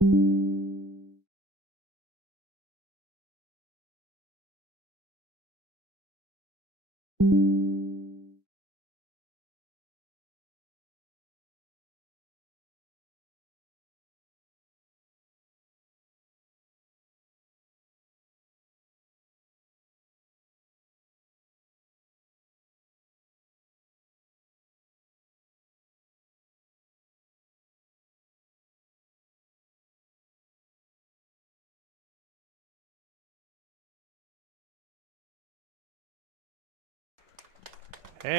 And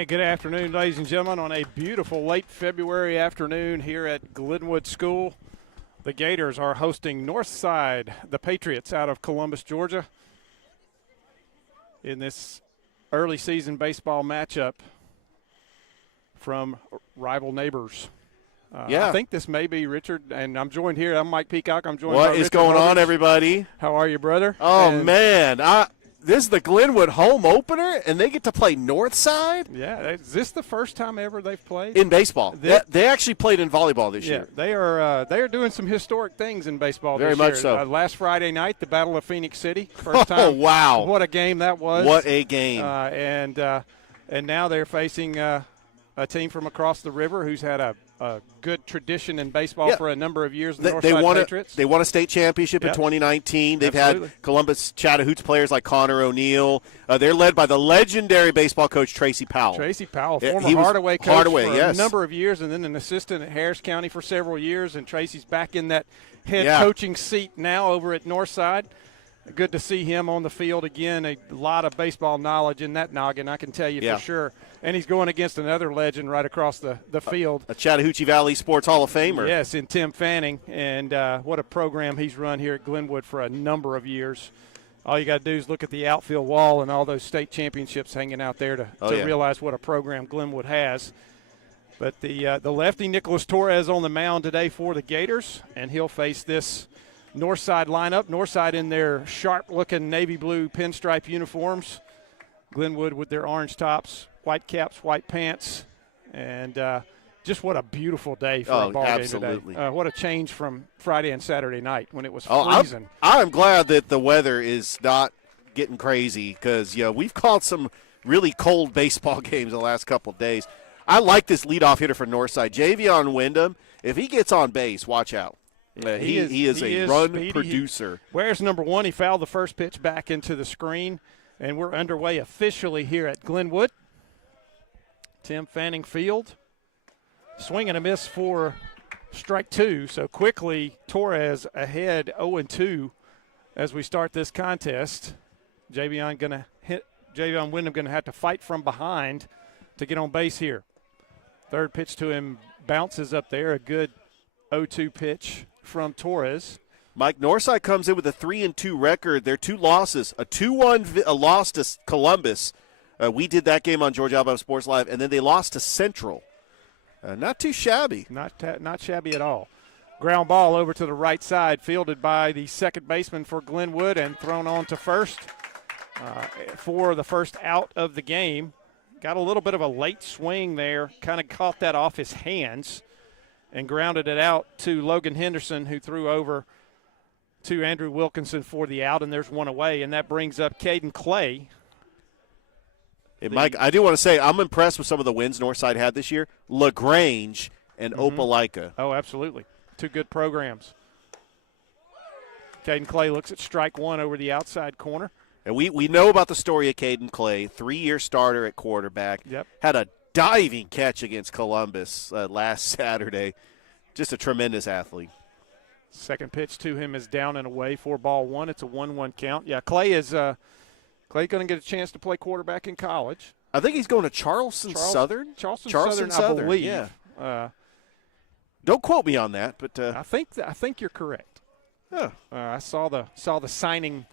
good afternoon, ladies and gentlemen, on a beautiful late February afternoon here at Glenwood School. The Gators are hosting Northside, the Patriots, out of Columbus, Georgia, in this early season baseball matchup from rival neighbors. I think this may be Richard, and I'm joined here. I'm Mike Peacock. I'm joined by What is Richard going on, Aldridge. everybody? How are you, brother? Oh, man. This is the Glenwood home opener, and they get to play Northside? Yeah. Is this the first time ever they've played? In baseball. They actually played in volleyball this year. They are doing some historic things in baseball Very this year. much so. Last Friday night, the Battle of Phenix City. First time. Oh, wow. What a game that was. What a game. And now they're facing a team from across the river who's had a good tradition in baseball for a number of years, the Northside Patriots. They won a state championship in 2019. They've had Columbus Chattahoochee players like Connor O'Neill. They're led by the legendary baseball coach Tracy Powell. Former Hardaway coach for a number of years, and then an assistant at Harris County for several years, and Tracy's back in that head coaching seat now over at Northside. Good to see him on the field again. A lot of baseball knowledge in that noggin, I can tell you for sure. And he's going against another legend right across the field. A Chattahoochee Valley Sports Hall of Famer. Yes, in Tim Fanning. And what a program he's run here at Glenwood for a number of years. All you got to do is look at the outfield wall and all those state championships hanging out there to realize what a program Glenwood has. But the lefty, Nicholas Torres, on the mound today for the Gators, and he'll face this Northside lineup. Northside in their sharp-looking navy blue pinstripe uniforms. Glenwood with their orange tops, white caps, white pants, and just what a beautiful day for a ball game today. What a change from Friday and Saturday night when it was freezing. I'm glad that the weather is not getting crazy because, we've called some really cold baseball games the last couple of days. I like this leadoff hitter for Northside. Javion Wyndham, if he gets on base, watch out. He is a run speedy producer. Where's number one? He fouled the first pitch back into the screen, and we're underway officially here at Glenwood. Tim Fanning field. Swing and a miss for strike two. So quickly, Torres ahead 0-2 as we start this contest. Javion Wyndham going to have to fight from behind to get on base here. Third pitch to him bounces up there. A good 0-2 pitch from Torres. Mike, Northside comes in with a 3-2 record. Their two losses, a 2-1 loss to Columbus. We did that game on Georgia Alabama Sports Live, and then they lost to Central. Not too shabby. Not shabby at all. Ground ball over to the right side, fielded by the second baseman for Glenwood and thrown on to first for the first out of the game. Got a little bit of a late swing there, kind of caught that off his hands and grounded it out to Logan Henderson, who threw over to Andrew Wilkinson for the out, and there's one away, and that brings up Caden Clay. Hey, Mike, I do want to say I'm impressed with some of the wins Northside had this year. LaGrange and Opelika. Oh, absolutely. Two good programs. Caden Clay looks at strike one over the outside corner. And we know about the story of Caden Clay, 3-year starter at quarterback. Yep. Had a diving catch against Columbus last Saturday. Just a tremendous athlete. Second pitch to him is down and away for ball one. It's a 1-1 count. Yeah, Clay going to get a chance to play quarterback in college. I think he's going to Charleston Southern. Charleston Southern, I believe. Yeah. Don't quote me on that, but I think you're correct. Yeah. I saw the signing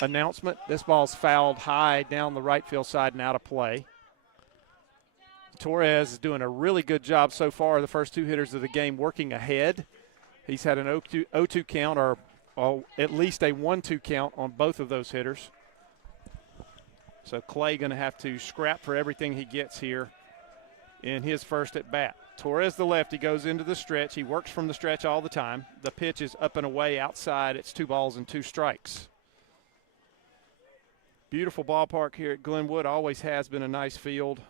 announcement. This ball's fouled high down the right field side and out of play. Torres is doing a really good job so far, the first two hitters of the game working ahead. He's had an 0-2 count or at least a 1-2 count on both of those hitters. So Clay going to have to scrap for everything he gets here in his first at bat. Torres, the lefty, goes into the stretch. He works from the stretch all the time. The pitch is up and away outside. It's 2 balls and 2 strikes. Beautiful ballpark here at Glenwood. Always has been a nice field.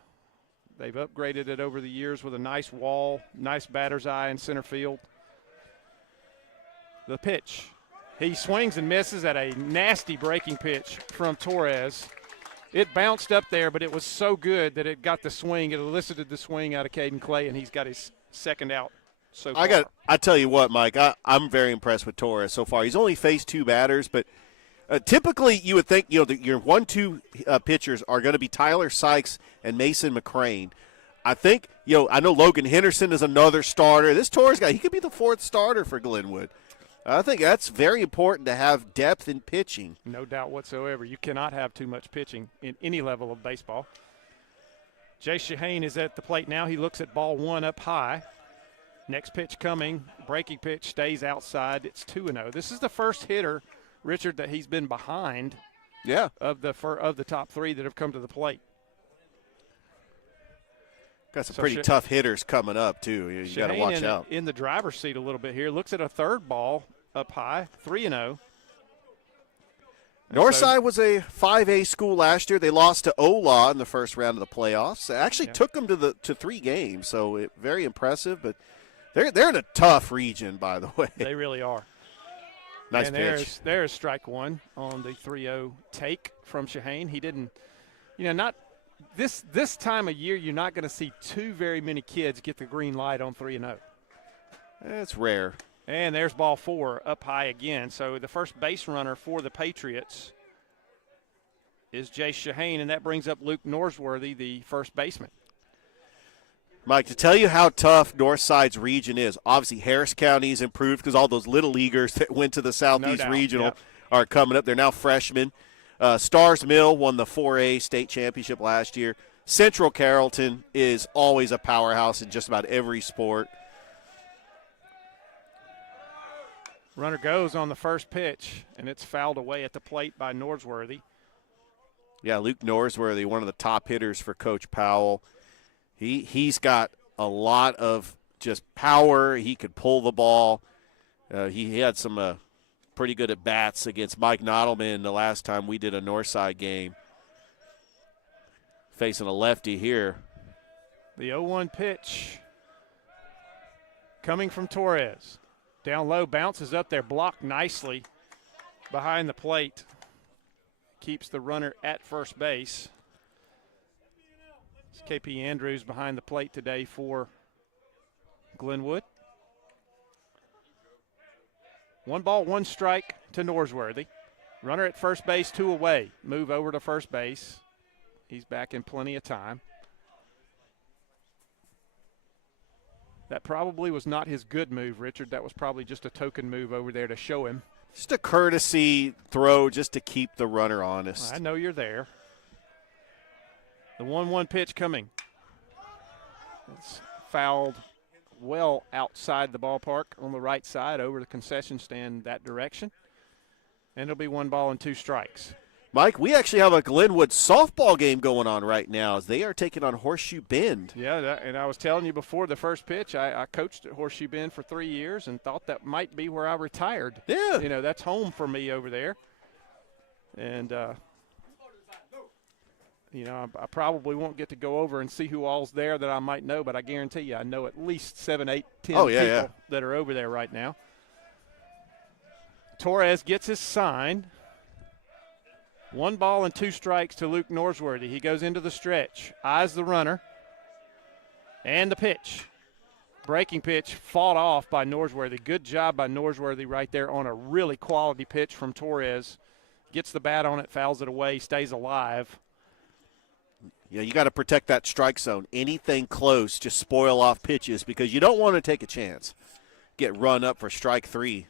They've upgraded it over the years with a nice wall, nice batter's eye in center field. The pitch. He swings and misses at a nasty breaking pitch from Torres. It bounced up there, but it was so good that it got the swing. It elicited the swing out of Caden Clay, and he's got his second out so far. I tell you what, Mike, I'm very impressed with Torres so far. He's only faced 2 batters, but typically you would think, your 1-2 pitchers are going to be Tyler Sykes and Mason McCrane. I think, I know Logan Henderson is another starter. This Torres guy, he could be the 4th starter for Glenwood. I think that's very important to have depth in pitching. No doubt whatsoever. You cannot have too much pitching in any level of baseball. Jay Shaheen is at the plate now. He looks at ball 1 up high. Next pitch coming. Breaking pitch stays outside. It's 2-0. This is the first hitter, Richard, that he's been behind. Yeah. Of the top 3 that have come to the plate. Got some pretty tough hitters coming up, too. You got to watch out. In the driver's seat a little bit here. Looks at a 3rd ball up high, 3-0. Northside was a 5A school last year. They lost to Ola in the first round of the playoffs. It actually took them to 3 games, so very impressive. But they're in a tough region, by the way. They really are. Nice pitch. There's strike 1 on the 3-0 take from Shaheen. He didn't, not this time of year, you're not going to see too very many kids get the green light on 3-0. It's rare. And there's ball 4 up high again. So the first base runner for the Patriots is Jay Shaheen, and that brings up Luke Norsworthy, the first baseman. Mike, to tell you how tough Northside's region is, obviously Harris County's improved because all those little leaguers that went to the Southeast Regional are coming up. They're now freshmen. Stars Mill won the 4A state championship last year. Central Carrollton is always a powerhouse in just about every sport. Runner goes on the first pitch, and it's fouled away at the plate by Norsworthy. Yeah, Luke Norsworthy, one of the top hitters for Coach Powell. He's got a lot of just power. He could pull the ball. He had some pretty good at bats against Mike Nottleman the last time we did a Northside game. Facing a lefty here. The 0-1 pitch coming from Torres. Down low, bounces up there, blocked nicely behind the plate. Keeps the runner at first base. It's KP Andrews behind the plate today for Glenwood. 1 ball, 1 strike to Norsworthy. Runner at first base, 2 away. Move over to first base. He's back in plenty of time. That probably was not his good move, Richard. That was probably just a token move over there to show him. Just a courtesy throw just to keep the runner honest. I know you're there. The 1-1 pitch coming. It's fouled well outside the ballpark on the right side over the concession stand that direction. And it'll be 1 ball and 2 strikes. Mike, we actually have a Glenwood softball game going on right now as they are taking on Horseshoe Bend. Yeah, and I was telling you before the first pitch, I coached at Horseshoe Bend for 3 years and thought that might be where I retired. Yeah. That's home for me over there. And, I probably won't get to go over and see who all's there that I might know, but I guarantee you I know at least 7, 8, 10 people that are over there right now. Torres gets his sign. 1 ball and 2 strikes to Luke Norsworthy. He goes into the stretch, eyes the runner, and the pitch. Breaking pitch fought off by Norsworthy. Good job by Norsworthy right there on a really quality pitch from Torres. Gets the bat on it, fouls it away, stays alive. Yeah, you got to protect that strike zone. Anything close, just spoil off pitches because you don't want to take a chance. Get run up for strike 3.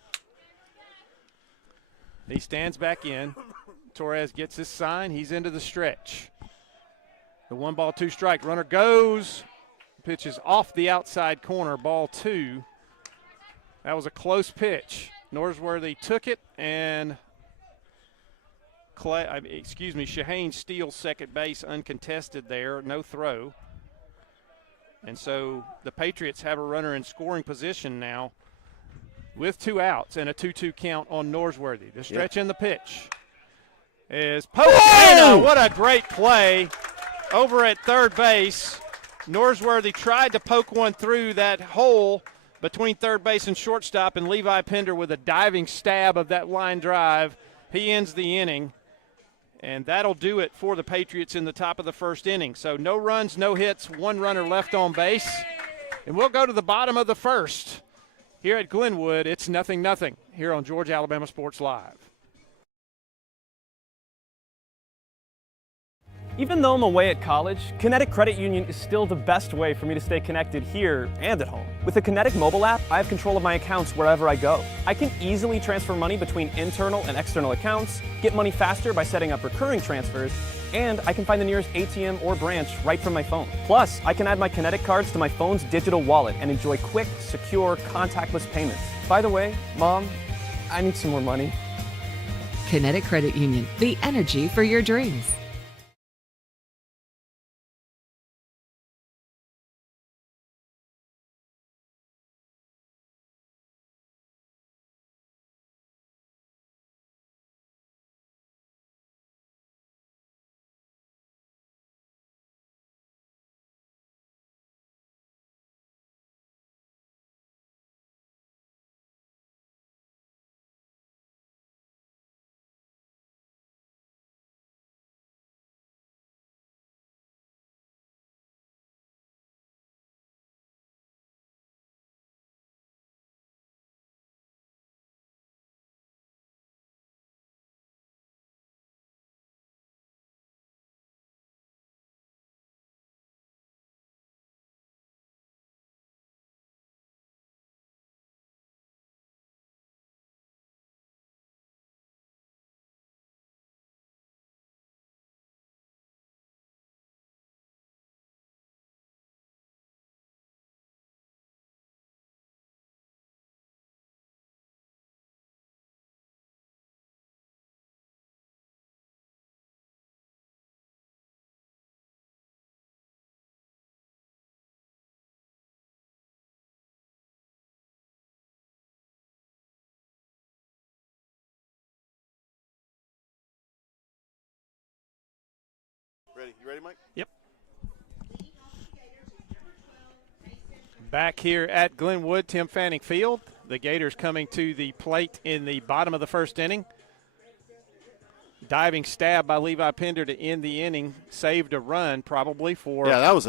He stands back in. Torres gets his sign. He's into the stretch. The 1 ball, 2 strike. Runner goes. Pitch is off the outside corner. Ball 2. That was a close pitch. Norsworthy took it, and Shaheen steals second base uncontested there. No throw. And so the Patriots have a runner in scoring position now with 2 outs and a 2-2 count on Norsworthy. The stretch in the pitch is poked. What a great play over at third base. Norsworthy tried to poke one through that hole between third base and shortstop, and Levi Pender with a diving stab of that line drive. He ends the inning, and that'll do it for the Patriots in the top of the first inning. So no runs, no hits, 1 runner left on base. And we'll go to the bottom of the first. Here at Glenwood, it's 0-0 here on Georgia Alabama Sports Live. Even though I'm away at college, Kinetic Credit Union is still the best way for me to stay connected here and at home. With the Kinetic mobile app, I have control of my accounts wherever I go. I can easily transfer money between internal and external accounts, get money faster by setting up recurring transfers, and I can find the nearest ATM or branch right from my phone. Plus, I can add my Kinetic cards to my phone's digital wallet and enjoy quick, secure, contactless payments. By the way, Mom, I need some more money. Kinetic Credit Union, the energy for your dreams. Ready? You ready, Mike? Yep. Back here at Glenwood, Tim Fanning Field. The Gators coming to the plate in the bottom of the first inning. Diving stab by Levi Pender to end the inning. Saved a run probably for. Yeah, that was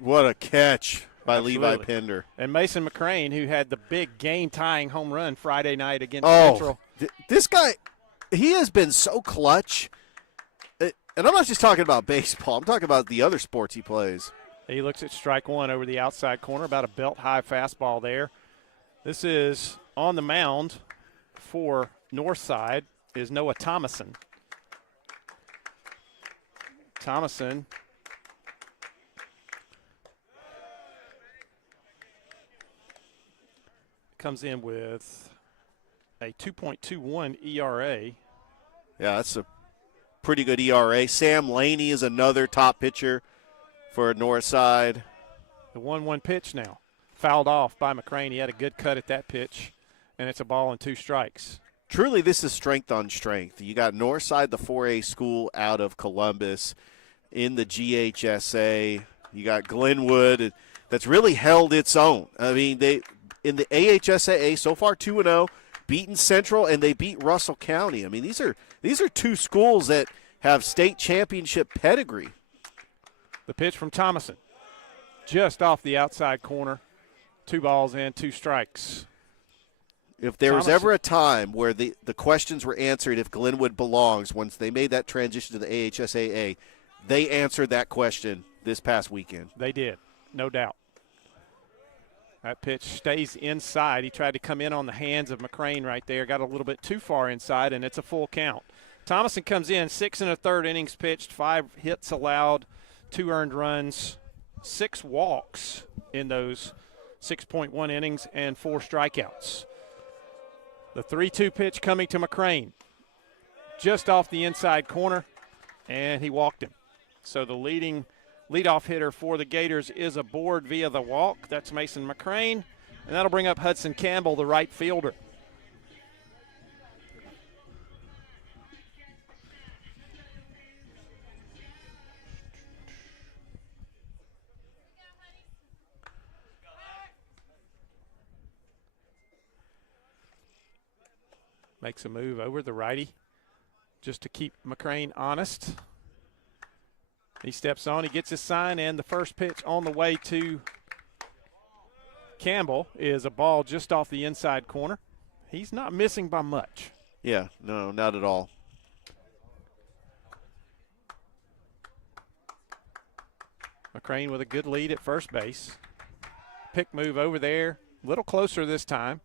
what a catch by Absolutely. Levi Pender. And Mason McCrane, who had the big game-tying home run Friday night against Central. This guy, he has been so clutch. And I'm not just talking about baseball. I'm talking about the other sports he plays. He looks at strike one over the outside corner, about a belt-high fastball there. This is on the mound for Northside is Noah Thomason. Thomason comes in with a 2.21 ERA. Yeah, that's a pretty good ERA. Sam Laney is another top pitcher for Northside. The 1-1 pitch now. Fouled off by McCrane. He had a good cut at that pitch, and it's a ball and 2 strikes. Truly, this is strength on strength. You got Northside, the 4A school out of Columbus in the GHSA. You got Glenwood that's really held its own. I mean, they in the AHSAA so far 2-0, beaten Central, and they beat Russell County. I mean, these are 2 schools that have state championship pedigree. The pitch from Thomason, just off the outside corner. 2 balls and 2 strikes. If there was ever a time where the questions were answered if Glenwood belongs, once they made that transition to the AHSAA, they answered that question this past weekend. They did, no doubt. That pitch stays inside. He tried to come in on the hands of McCrane right there, got a little bit too far inside, and it's a full count. Thomason comes in, 6 1/3 innings pitched, 5 hits allowed, 2 earned runs, 6 walks in those 6.1 innings, and 4 strikeouts. The 3-2 pitch coming to McCrane, just off the inside corner, and he walked him. So the leading Leadoff hitter for the Gators is aboard via the walk. That's Mason McCrane, and that'll bring up Hudson Campbell, the right fielder. Makes a move over the righty just to keep McCrane honest. He steps on, he gets his sign, and the first pitch on the way to Campbell is a ball just off the inside corner. He's not missing by much. Yeah, no, not at all. McCrane with a good lead at first base. Pick move over there, a little closer this time.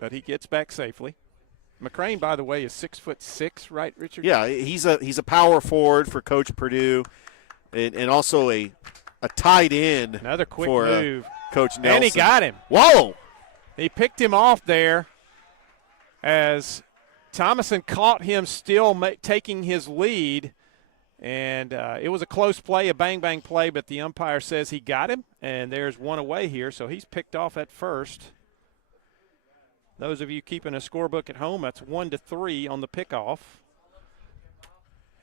But he gets back safely. McCrane, by the way, is 6'6", right, Richard? Yeah, he's a power forward for Coach Purdue, and also a tight end. Another quick for, move, Coach Nelson. And he got him. Whoa! He picked him off there as Thomason caught him still taking his lead, and it was a close play, a bang-bang play, but the umpire says he got him, and there's one away here, so he's picked off at first. Those of you keeping a scorebook at home, that's 1-3 on the pickoff.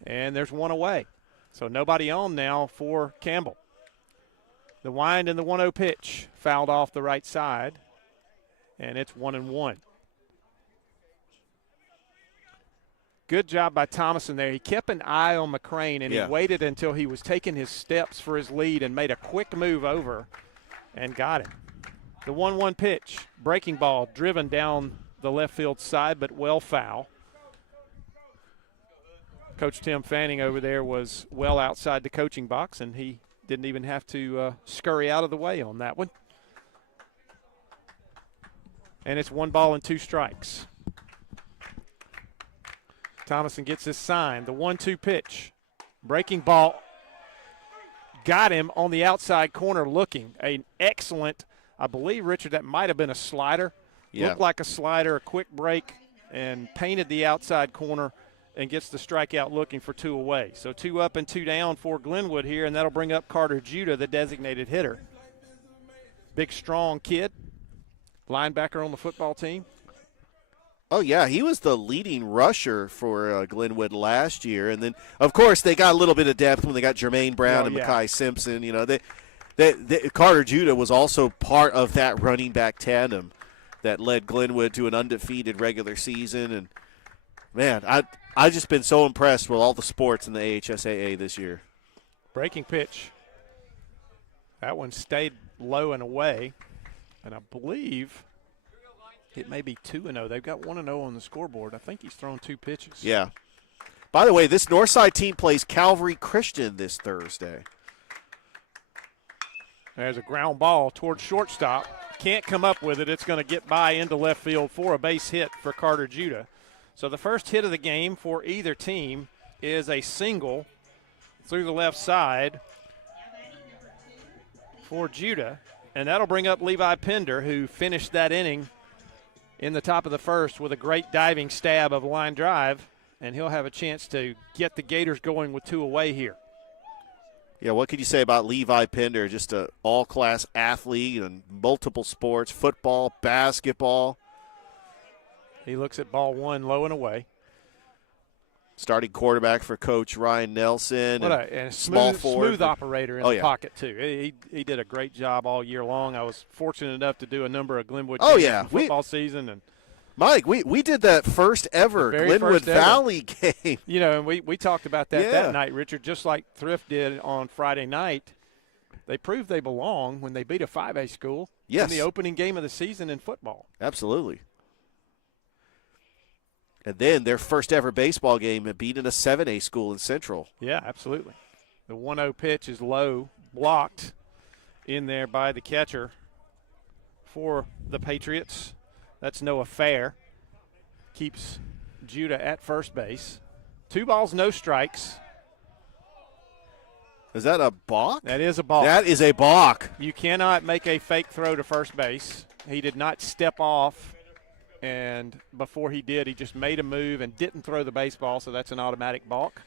And there's one away. So nobody on now for Campbell. The wind and the 1-0 pitch fouled off the right side, and it's 1-1. Good job by Thomason there. He kept an eye on McCrane, and he waited until he was taking his steps for his lead and made a quick move over and got him. The 1-1 pitch, breaking ball, driven down the left field side, but well foul. Coach Tim Fanning over there was well outside the coaching box, and he didn't even have to scurry out of the way on that one. And it's 1-2 strikes. Thomason gets his sign. The 1-2 pitch, breaking ball, got him on the outside corner looking. An excellent, I believe, Richard, that might have been a slider. Yeah. Looked like a slider, a quick break, and painted the outside corner and gets the strikeout looking for 2 away. So 2 up and 2 down for Glenwood here, and that'll bring up Carter Judah, the designated hitter. Big, strong kid, linebacker on the football team. Oh, yeah, he was the leading rusher for Glenwood last year. And then, of course, they got a little bit of depth when they got Jermaine Brown and Mekhi Simpson. You know, Carter Judah was also part of that running back tandem that led Glenwood to an undefeated regular season. And, man, I've just been so impressed with all the sports in the AHSAA this year. Breaking pitch. That one stayed low and away. And I believe it may be 2-0. They've got 1-0 on the scoreboard. I think he's thrown 2 pitches. Yeah. By the way, this Northside team plays Calvary Christian this Thursday. There's a ground ball towards shortstop. Can't come up with it. It's going to get by into left field for a base hit for Carter Judah. So the first hit of the game for either team is a single through the left side for Judah. And that'll bring up Levi Pender, who finished that inning in the top of the first with a great diving stab of a line drive. And he'll have a chance to get the Gators going with 2 away here. Yeah, what could you say about Levi Pender? Just an all-class athlete in multiple sports, football, basketball. He looks at ball 1 low and away. Starting quarterback for Coach Ryan Nelson. What a smooth operator in the pocket, too. He did a great job all year long. I was fortunate enough to do a number of Glenwood games in football season. And Mike, we did that first ever Glenwood Valley game. You know, and we talked about that night, Richard, just like Thrift did on Friday night. They proved they belong when they beat a 5A school in the opening game of the season in football. Absolutely. And then their first ever baseball game had beaten a 7A school in Central. Yeah, absolutely. The 1-0 pitch is low, blocked in there by the catcher for the Patriots. That's Noah Fair. Keeps Judah at first base. 2 balls, no strikes. Is that a balk? That is a balk. That is a balk. You cannot make a fake throw to first base. He did not step off, and before he did, he just made a move and didn't throw the baseball, so that's an automatic balk.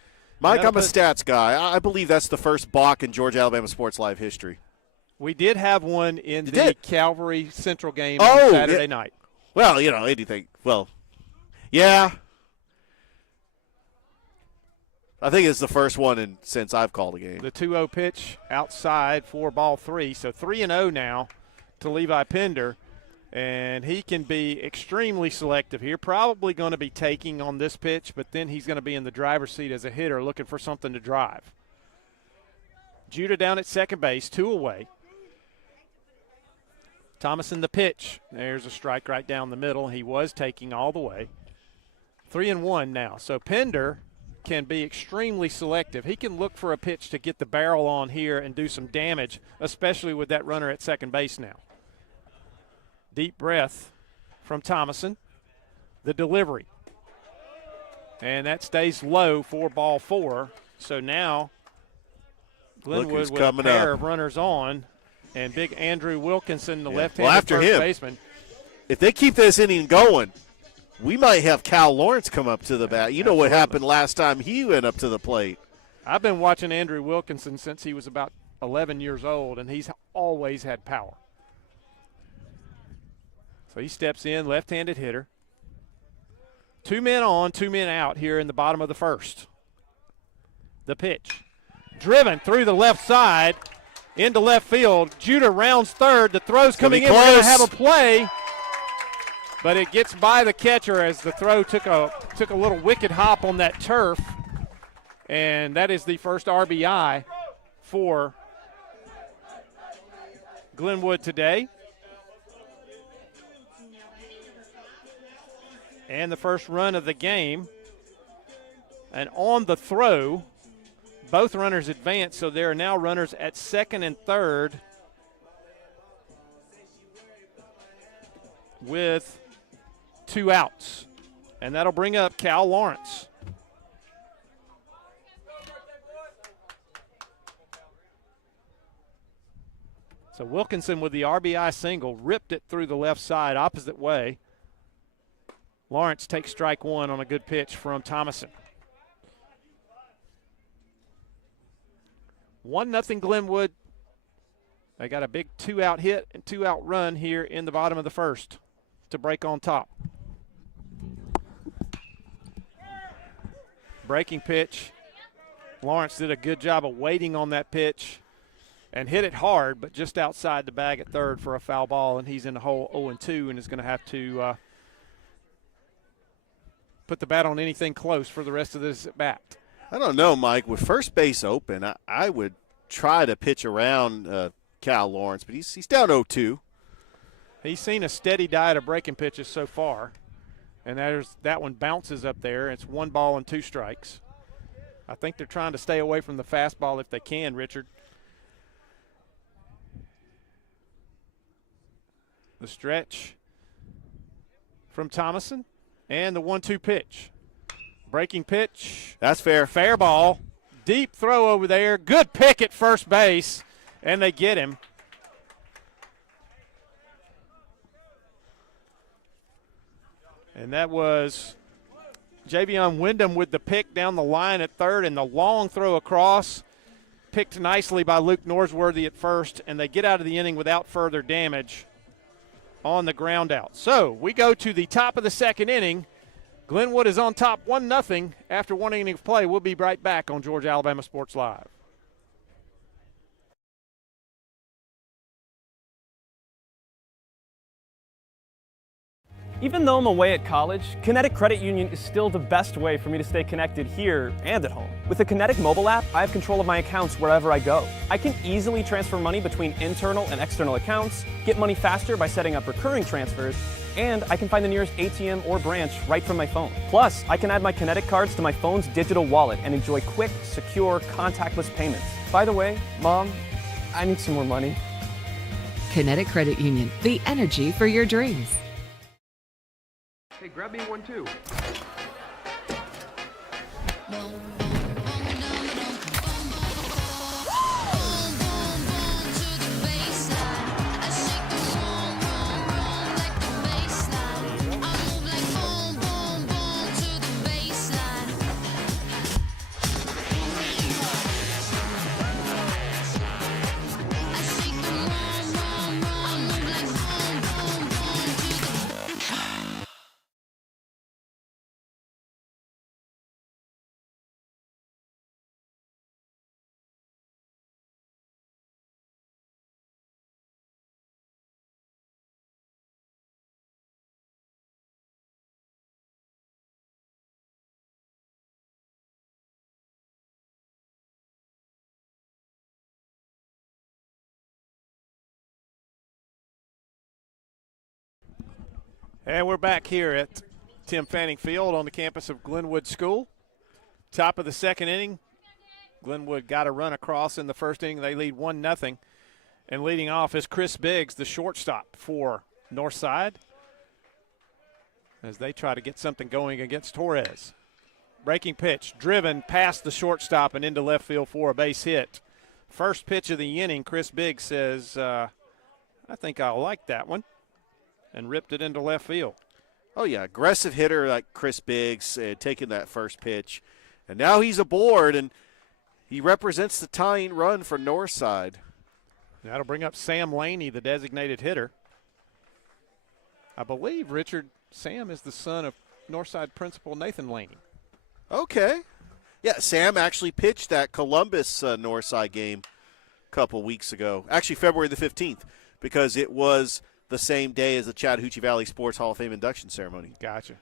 Mike, I'm a stats guy. I believe that's the first balk in Georgia Alabama Sports Live history. We did have one in the Calvary Central game on Saturday night. Well, anything. Well, yeah. I think it's the first one since I've called a game. The 2-0 pitch outside for ball 3. So 3-0 now to Levi Pender. And he can be extremely selective here. Probably going to be taking on this pitch, but then he's going to be in the driver's seat as a hitter looking for something to drive. Judah down at second base, 2 away. Thomason the pitch. There's a strike right down the middle. He was taking all the way. 3-1 now. So Pender can be extremely selective. He can look for a pitch to get the barrel on here and do some damage, especially with that runner at second base now. Deep breath from Thomason. The delivery. And that stays low for ball 4. So now Glenwood with a pair of runners on. And big Andrew Wilkinson, the left-handed first baseman. If they keep this inning going, we might have Cal Lawrence come up to the bat. You know what happened last time he went up to the plate. I've been watching Andrew Wilkinson since he was about 11 years old, and he's always had power. So he steps in, left-handed hitter. 2 men on, 2 men out here in the bottom of the first. The pitch. Driven through the left side. Into left field. Judah rounds third. The throw's coming in. We're going to have a play. But it gets by the catcher as the throw took a little wicked hop on that turf. And that is the first RBI for Glenwood today. And the first run of the game. And on the throw, both runners advance, so there are now runners at second and third with 2 outs. And that'll bring up Cal Lawrence. So Wilkinson with the RBI single, ripped it through the left side, opposite way. Lawrence takes strike 1 on a good pitch from Thomason. 1-0 Glenwood. They got a big 2-out hit and 2-out run here in the bottom of the first to break on top. Breaking pitch. Lawrence did a good job of waiting on that pitch and hit it hard, but just outside the bag at third for a foul ball, and he's in the hole 0-2 and is going to have to put the bat on anything close for the rest of this at bat. I don't know, Mike. With first base open, I would try to pitch around Cal Lawrence, but he's down 0-2. He's seen a steady diet of breaking pitches so far, and that one bounces up there. It's 1 ball and 2 strikes. I think they're trying to stay away from the fastball if they can, Richard. The stretch from Thomason and the 1-2 pitch. Breaking pitch. That's fair. Fair ball. Deep throw over there. Good pick at first base, and they get him. And that was Javion Wyndham with the pick down the line at third, and the long throw across. Picked nicely by Luke Norsworthy at first, and they get out of the inning without further damage on the ground out. So we go to the top of the second inning. Glenwood is on top 1-0 after 1 inning of play. We'll be right back on Georgia Alabama Sports Live. Even though I'm away at college, Kinetic Credit Union is still the best way for me to stay connected here and at home. With the Kinetic mobile app, I have control of my accounts wherever I go. I can easily transfer money between internal and external accounts, get money faster by setting up recurring transfers, and I can find the nearest ATM or branch right from my phone. Plus, I can add my Kinetic cards to my phone's digital wallet and enjoy quick, secure, contactless payments. By the way, Mom, I need some more money. Kinetic Credit Union, the energy for your dreams. Hey, grab me one too. And we're back here at Tim Fanning Field on the campus of Glenwood School. Top of the second inning. Glenwood got a run across in the first inning. They lead 1-0. And leading off is Chris Biggs, the shortstop for Northside, as they try to get something going against Torres. Breaking pitch, driven past the shortstop and into left field for a base hit. First pitch of the inning, Chris Biggs says, I think I'll like that one, and ripped it into left field. Oh, yeah, aggressive hitter like Chris Biggs, taking that first pitch. And now he's aboard, and he represents the tying run for Northside. That'll bring up Sam Laney, the designated hitter. I believe, Richard, Sam is the son of Northside principal Nathan Laney. Okay. Yeah, Sam actually pitched that Columbus Northside game a couple weeks ago. Actually, February the 15th, because it was the same day as the Chattahoochee Valley Sports Hall of Fame induction ceremony. Gotcha.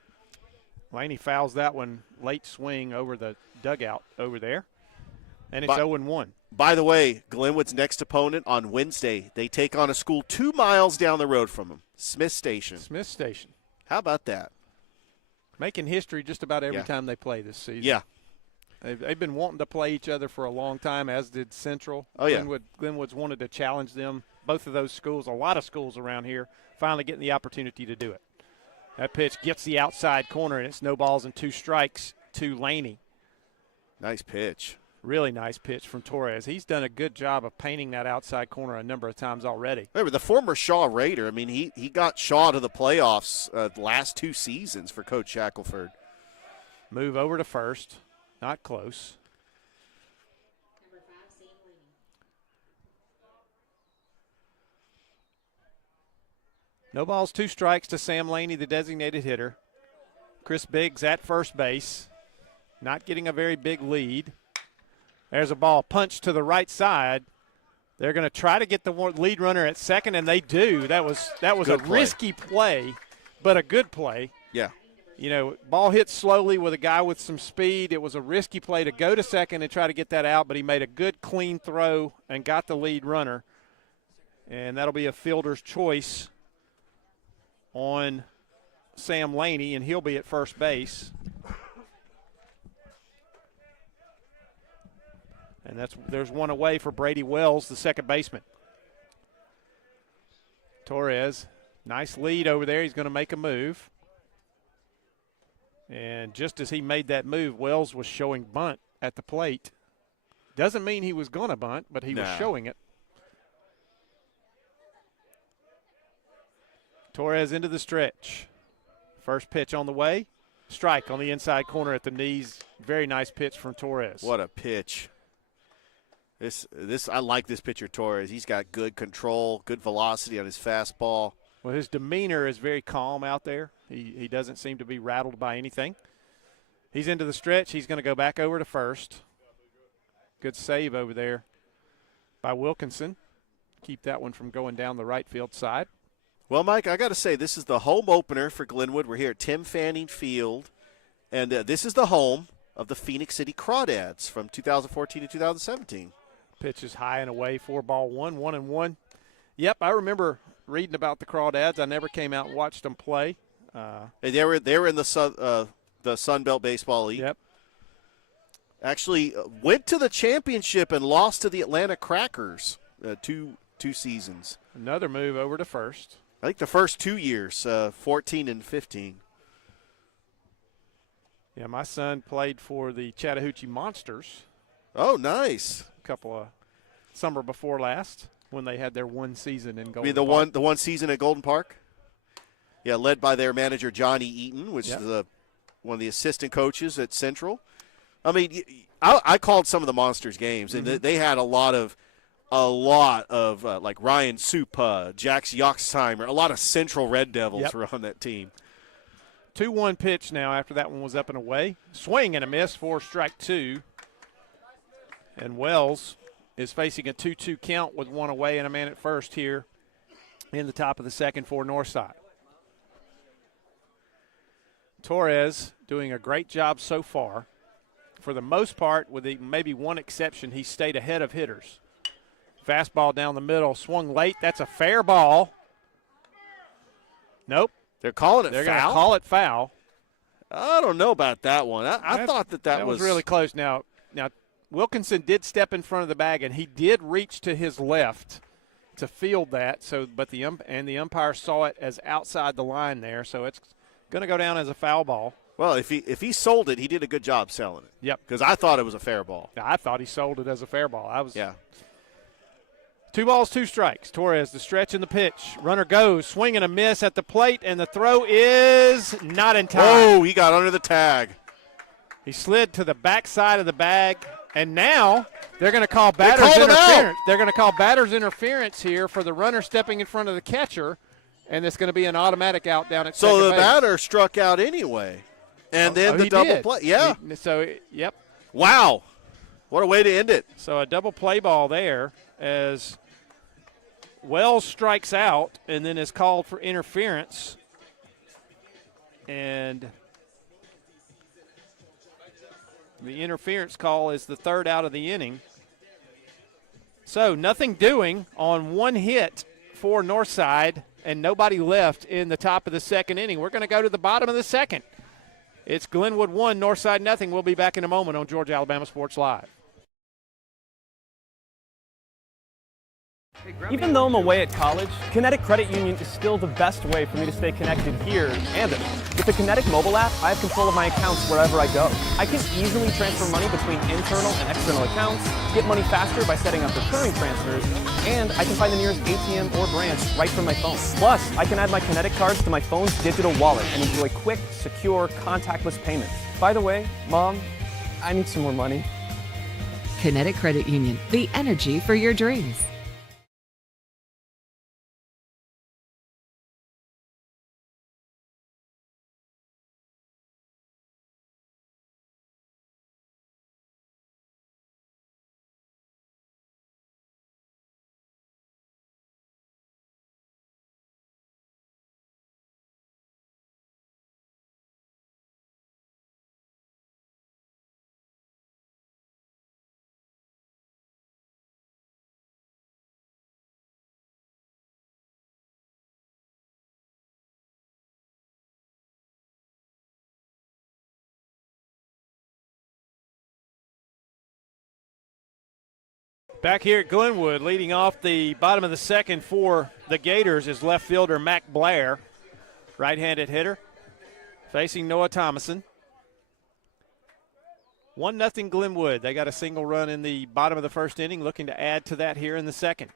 Laney fouls that one late swing over the dugout over there, and it's 0-1. By the way, Glenwood's next opponent on Wednesday, they take on a school 2 miles down the road from them, Smith Station. Smith Station. How about that? Making history just about every time they play this season. Yeah. They've been wanting to play each other for a long time, as did Central. Oh, yeah. Glenwood's wanted to challenge them. Both of those schools, a lot of schools around here, finally getting the opportunity to do it. That pitch gets the outside corner, and it's no balls and 2 strikes to Laney. Nice pitch. Really nice pitch from Torres. He's done a good job of painting that outside corner a number of times already. Remember, the former Shaw Raider, I mean, he got Shaw to the playoffs the last 2 seasons for Coach Shackelford. Move over to first. Not close. No balls, 2 strikes to Sam Laney, the designated hitter. Chris Biggs at first base. Not getting a very big lead. There's a ball punched to the right side. They're going to try to get the lead runner at second, and they do. That was a risky play, but a good play. Yeah. You know, ball hit slowly with a guy with some speed. It was a risky play to go to second and try to get that out, but he made a good, clean throw and got the lead runner. And that'll be a fielder's choice on Sam Laney, and he'll be at first base. And there's one away for Brady Wells, the second baseman. Torres, nice lead over there. He's going to make a move. And just as he made that move, Wells was showing bunt at the plate. Doesn't mean he was going to bunt, but he was showing it. Torres into the stretch. First pitch on the way. Strike on the inside corner at the knees. Very nice pitch from Torres. What a pitch. I like this pitcher, Torres. He's got good control, good velocity on his fastball. Well, his demeanor is very calm out there. He doesn't seem to be rattled by anything. He's into the stretch. He's going to go back over to first. Good save over there by Wilkinson. Keep that one from going down the right field side. Well, Mike, I got to say, this is the home opener for Glenwood. We're here at Tim Fanning Field, and this is the home of the Phenix City Crawdads from 2014 to 2017. Pitch is high and away, 4-1, 1-1. Yep, I remember reading about the Crawdads. I never came out and watched them play. They were in the Sun Belt Baseball League. Yep. Actually went to the championship and lost to the Atlanta Crackers two seasons. Another move over to first. I think the first 2 years, 14 and 15. Yeah, my son played for the Chattahoochee Monsters. Oh, nice. A couple of summer before last when they had their one season in Golden Park. The one season at Golden Park? Yeah, led by their manager, Johnny Eaton, which is one of the assistant coaches at Central. I mean, I called some of the Monsters games, and they had a lot of like Ryan Supa, Jax Yoxheimer, a lot of Central Red Devils were on that team. 2-1 pitch now after that one was up and away. Swing and a miss for strike 2. And Wells is facing a 2-2 count with one away and a man at first here in the top of the second for Northside. Torres doing a great job so far. For the most part, with maybe one exception, he stayed ahead of hitters. Fastball down the middle, swung late. That's a fair ball. Nope. They're calling it foul? They're going to call it foul. I don't know about that one. I thought that was really close. Now, Wilkinson did step in front of the bag, and he did reach to his left to field that. But the umpire saw it as outside the line there, so it's going to go down as a foul ball. Well, if he sold it, he did a good job selling it. Yep. Because I thought it was a fair ball. I thought he sold it as a fair ball. Yeah. 2 balls, 2 strikes. Torres, the stretch and the pitch. Runner goes, swing and a miss at the plate, and the throw is not in time. Oh, he got under the tag. He slid to the backside of the bag, and now they're going to call batter's interference. They're going to call batter's interference here for the runner stepping in front of the catcher, and it's going to be an automatic out down at second base. So the batter struck out anyway, and then the double play. Yeah. Yep. Wow. What a way to end it. So a double play ball there as Wells strikes out and then is called for interference. And the interference call is the 3rd out of the inning. So nothing doing on 1 hit for Northside and nobody left in the top of the 2nd inning. We're going to go to the bottom of the 2nd. It's Glenwood 1, Northside nothing. We'll be back in a moment on Georgia Alabama Sports Live. Even though I'm away at college, Kinetic Credit Union is still the best way for me to stay connected here and at home. With the Kinetic mobile app, I have control of my accounts wherever I go. I can easily transfer money between internal and external accounts, get money faster by setting up recurring transfers, and I can find the nearest ATM or branch right from my phone. Plus, I can add my Kinetic cards to my phone's digital wallet and enjoy quick, secure, contactless payments. By the way, Mom, I need some more money. Kinetic Credit Union, the energy for your dreams. Back here at Glenwood, leading off the bottom of the 2nd for the Gators is left fielder Mac Blair, right-handed hitter, facing Noah Thomason. 1-0 Glenwood. They got a single run in the bottom of the 1st inning, looking to add to that here in the 2nd.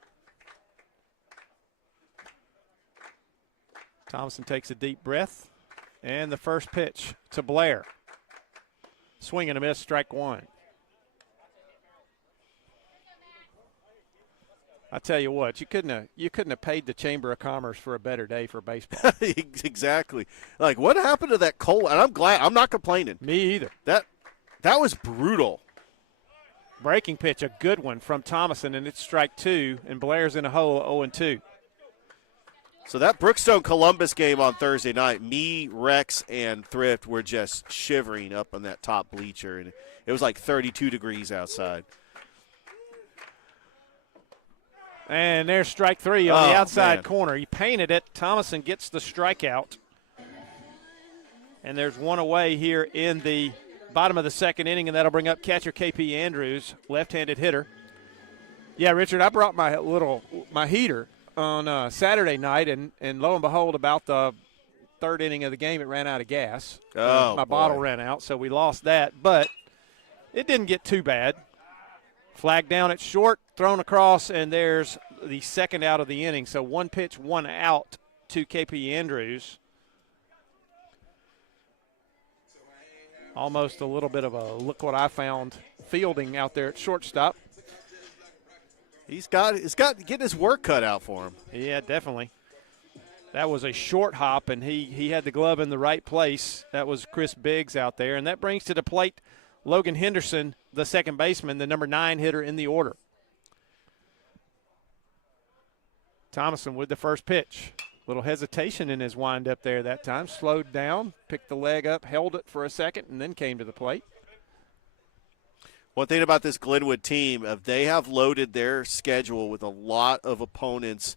Thomason takes a deep breath, and the first pitch to Blair. Swing and a miss, strike 1. I tell you what, you couldn't have paid the Chamber of Commerce for a better day for baseball. Exactly. Like, what happened to that cold? And I'm glad. I'm not complaining. Me either. That was brutal. Breaking pitch, a good one from Thomason, and it's strike 2, and Blair's in a hole, 0-2. So that Brookstone-Columbus game on Thursday night, me, Rex, and Thrift were just shivering up on that top bleacher, and it was like 32 degrees outside. And there's strike 3 on the outside corner. He painted it. Thomason gets the strikeout. And there's one away here in the bottom of the 2nd inning, and that'll bring up catcher KP Andrews, left-handed hitter. Yeah, Richard, I brought my heater on Saturday night, and lo and behold, about the 3rd inning of the game, it ran out of gas. My bottle ran out, so we lost that. But it didn't get too bad. Flag down at short, thrown across, and there's the 2nd out of the inning. So 1 pitch, 1 out to KP Andrews. Almost a little bit of a look what I found fielding out there at shortstop. He's got getting his work cut out for him. Yeah, definitely. That was a short hop, and he had the glove in the right place. That was Chris Biggs out there. And that brings to the plate Logan Henderson, the 2nd baseman, the number 9 hitter in the order. Thomason with the first pitch. Little hesitation in his windup there that time. Slowed down, picked the leg up, held it for a second, and then came to the plate. One thing about this Glenwood team, they have loaded their schedule with a lot of opponents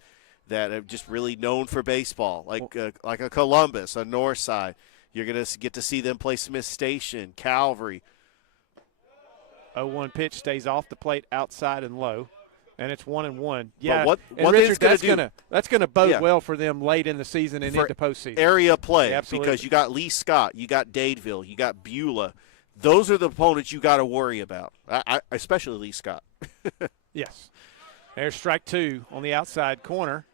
that are just really known for baseball, like a Columbus, a Northside. You're going to get to see them play Smith Station, Calvary. 0-1 pitch stays off the plate, outside and low, and it's 1-1. Yeah, what Richard, that's going to bode well for them late in the season and into postseason. Area play, absolutely. Because you got Lee Scott, you got Dadeville, you got Beulah. Those are the opponents you got to worry about, especially Lee Scott. Yes. There's strike 2 on the outside corner.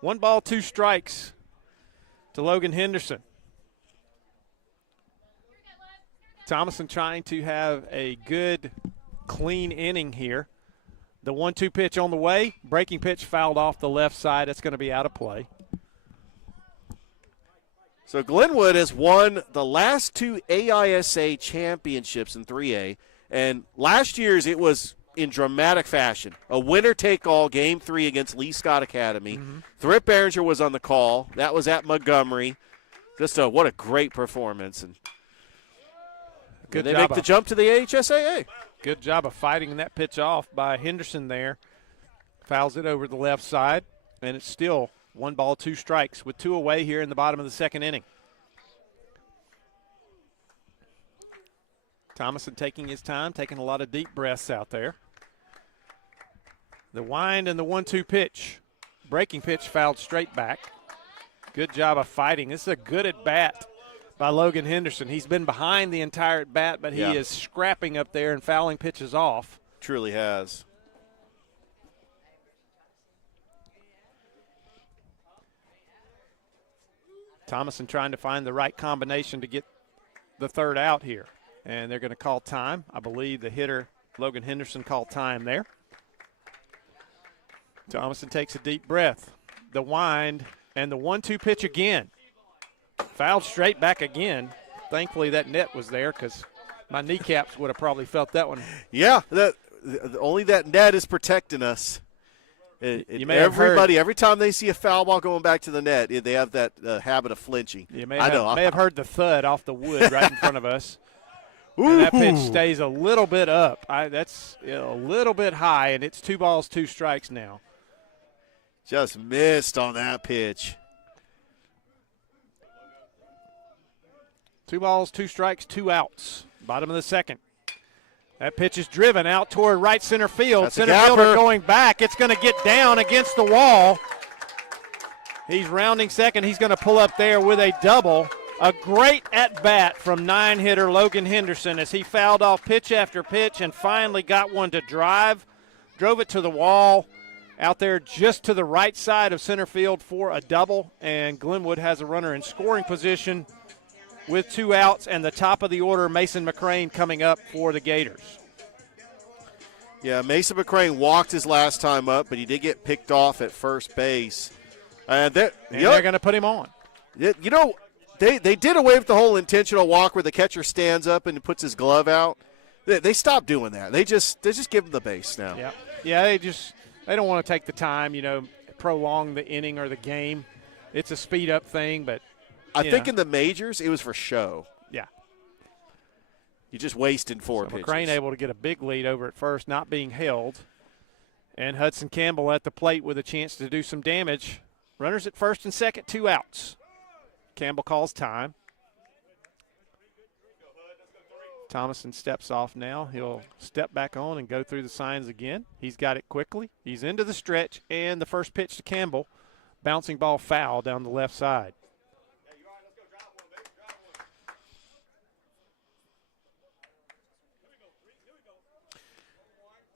1 ball, 2 strikes to Logan Henderson. Thomason trying to have a good, clean inning here. The 1-2 pitch on the way. Breaking pitch fouled off the left side. That's going to be out of play. So Glenwood has won the last 2 AISA championships in 3A. And last year's it was in dramatic fashion. A winner-take-all Game 3 against Lee Scott Academy. Mm-hmm. Thrift Behringer was on the call. That was at Montgomery. What a great performance. And they make the jump to the AHSAA. Good job of fighting that pitch off by Henderson there. Fouls it over the left side, and it's still 1 ball, 2 strikes with 2 away here in the bottom of the 2nd inning. Thomason taking his time, taking a lot of deep breaths out there. The wind and the 1-2 pitch. Breaking pitch fouled straight back. Good job of fighting. This is a good at-bat by Logan Henderson. He's been behind the entire at-bat, but he is scrapping up there and fouling pitches off. Truly has. Thomason trying to find the right combination to get the 3rd out here. And they're going to call time. I believe the hitter, Logan Henderson, called time there. Thomason takes a deep breath. The wind and the 1-2 pitch again. Fouled straight back again. Thankfully that net was there because my kneecaps would have probably felt that one. Yeah, only that net is protecting us. Every time they see a foul ball going back to the net, they have that habit of flinching. You may have heard the thud off the wood right in front of us. And that pitch stays a little bit up. That's a little bit high, and it's 2 balls, 2 strikes now. Just missed on that pitch. 2 balls, 2 strikes, 2 outs. Bottom of the 2nd. That pitch is driven out toward right center field. That's center fielder going back. It's going to get down against the wall. He's rounding second. He's going to pull up there with a double. A great at-bat from 9-hitter Logan Henderson as he fouled off pitch after pitch and finally got one to drive. Drove it to the wall out there just to the right side of center field for a double. And Glenwood has a runner in scoring position with 2 outs, and the top of the order, Mason McCrane, coming up for the Gators. Yeah, Mason McCrane walked his last time up, but he did get picked off at first base. And they're going to put him on. You know, they did away with the whole intentional walk where the catcher stands up and puts his glove out. They stopped doing that. They just give him the base now. Yeah, they don't want to take the time, prolong the inning or the game. It's a speed-up thing, but I think in the majors, it was for show. Yeah. You're just wasting 4 pitches. McCrane able to get a big lead over at first, not being held. And Hudson Campbell at the plate with a chance to do some damage. Runners at first and second, 2 outs. Campbell calls time. Thomason steps off now. He'll step back on and go through the signs again. He's got it quickly. He's into the stretch, and the first pitch to Campbell. Bouncing ball foul down the left side.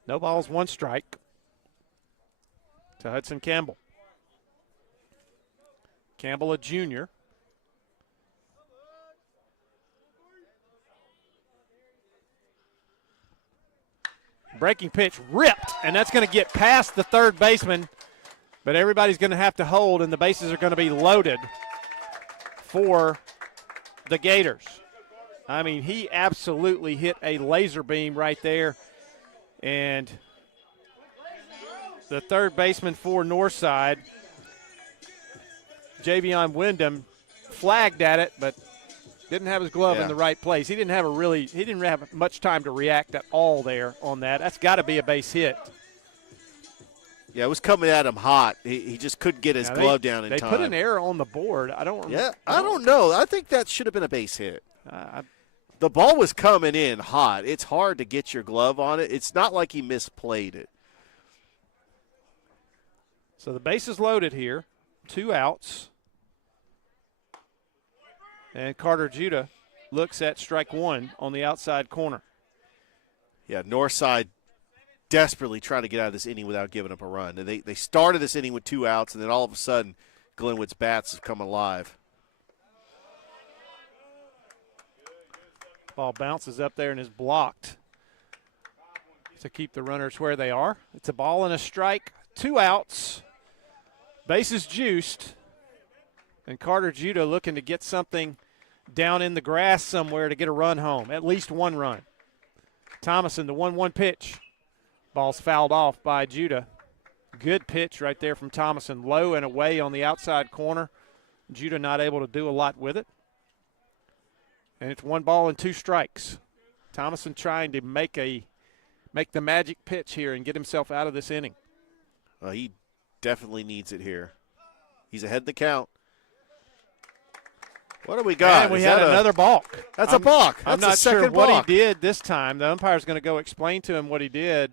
No balls, 1 strike to Hudson Campbell. Campbell, a junior. Breaking pitch ripped, and that's going to get past the third baseman, but everybody's going to have to hold, and the bases are going to be loaded for the Gators. I mean, he absolutely hit a laser beam right there. And the third baseman for Northside, Javion Wyndham, flagged at it, but didn't have his glove in the right place. He didn't have much time to react at all there on that. That's got to be a base hit. Yeah, it was coming at him hot. He just couldn't get his glove down in time. They put an error on the board. I don't know. I think that should have been a base hit. The ball was coming in hot. It's hard to get your glove on it. It's not like he misplayed it. So the base is loaded here. 2 outs. And Carter Judah looks at strike 1 on the outside corner. Yeah, Northside desperately trying to get out of this inning without giving up a run. And they started this inning with 2 outs, and then all of a sudden Glenwood's bats have come alive. Ball bounces up there and is blocked to keep the runners where they are. It's a ball and a strike, 2 outs. Bases juiced. And Carter Judah looking to get something down in the grass somewhere to get a run home, at least 1 run. Thomason, the 1-1 pitch. Ball's fouled off by Judah. Good pitch right there from Thomason. Low and away on the outside corner. Judah not able to do a lot with it. And it's 1 ball and 2 strikes. Thomason trying to make the magic pitch here and get himself out of this inning. Well, he definitely needs it here. He's ahead in the count. What do we got? And we had another balk. That's a balk. I'm not sure what he did this time. The umpire's going to go explain to him what he did.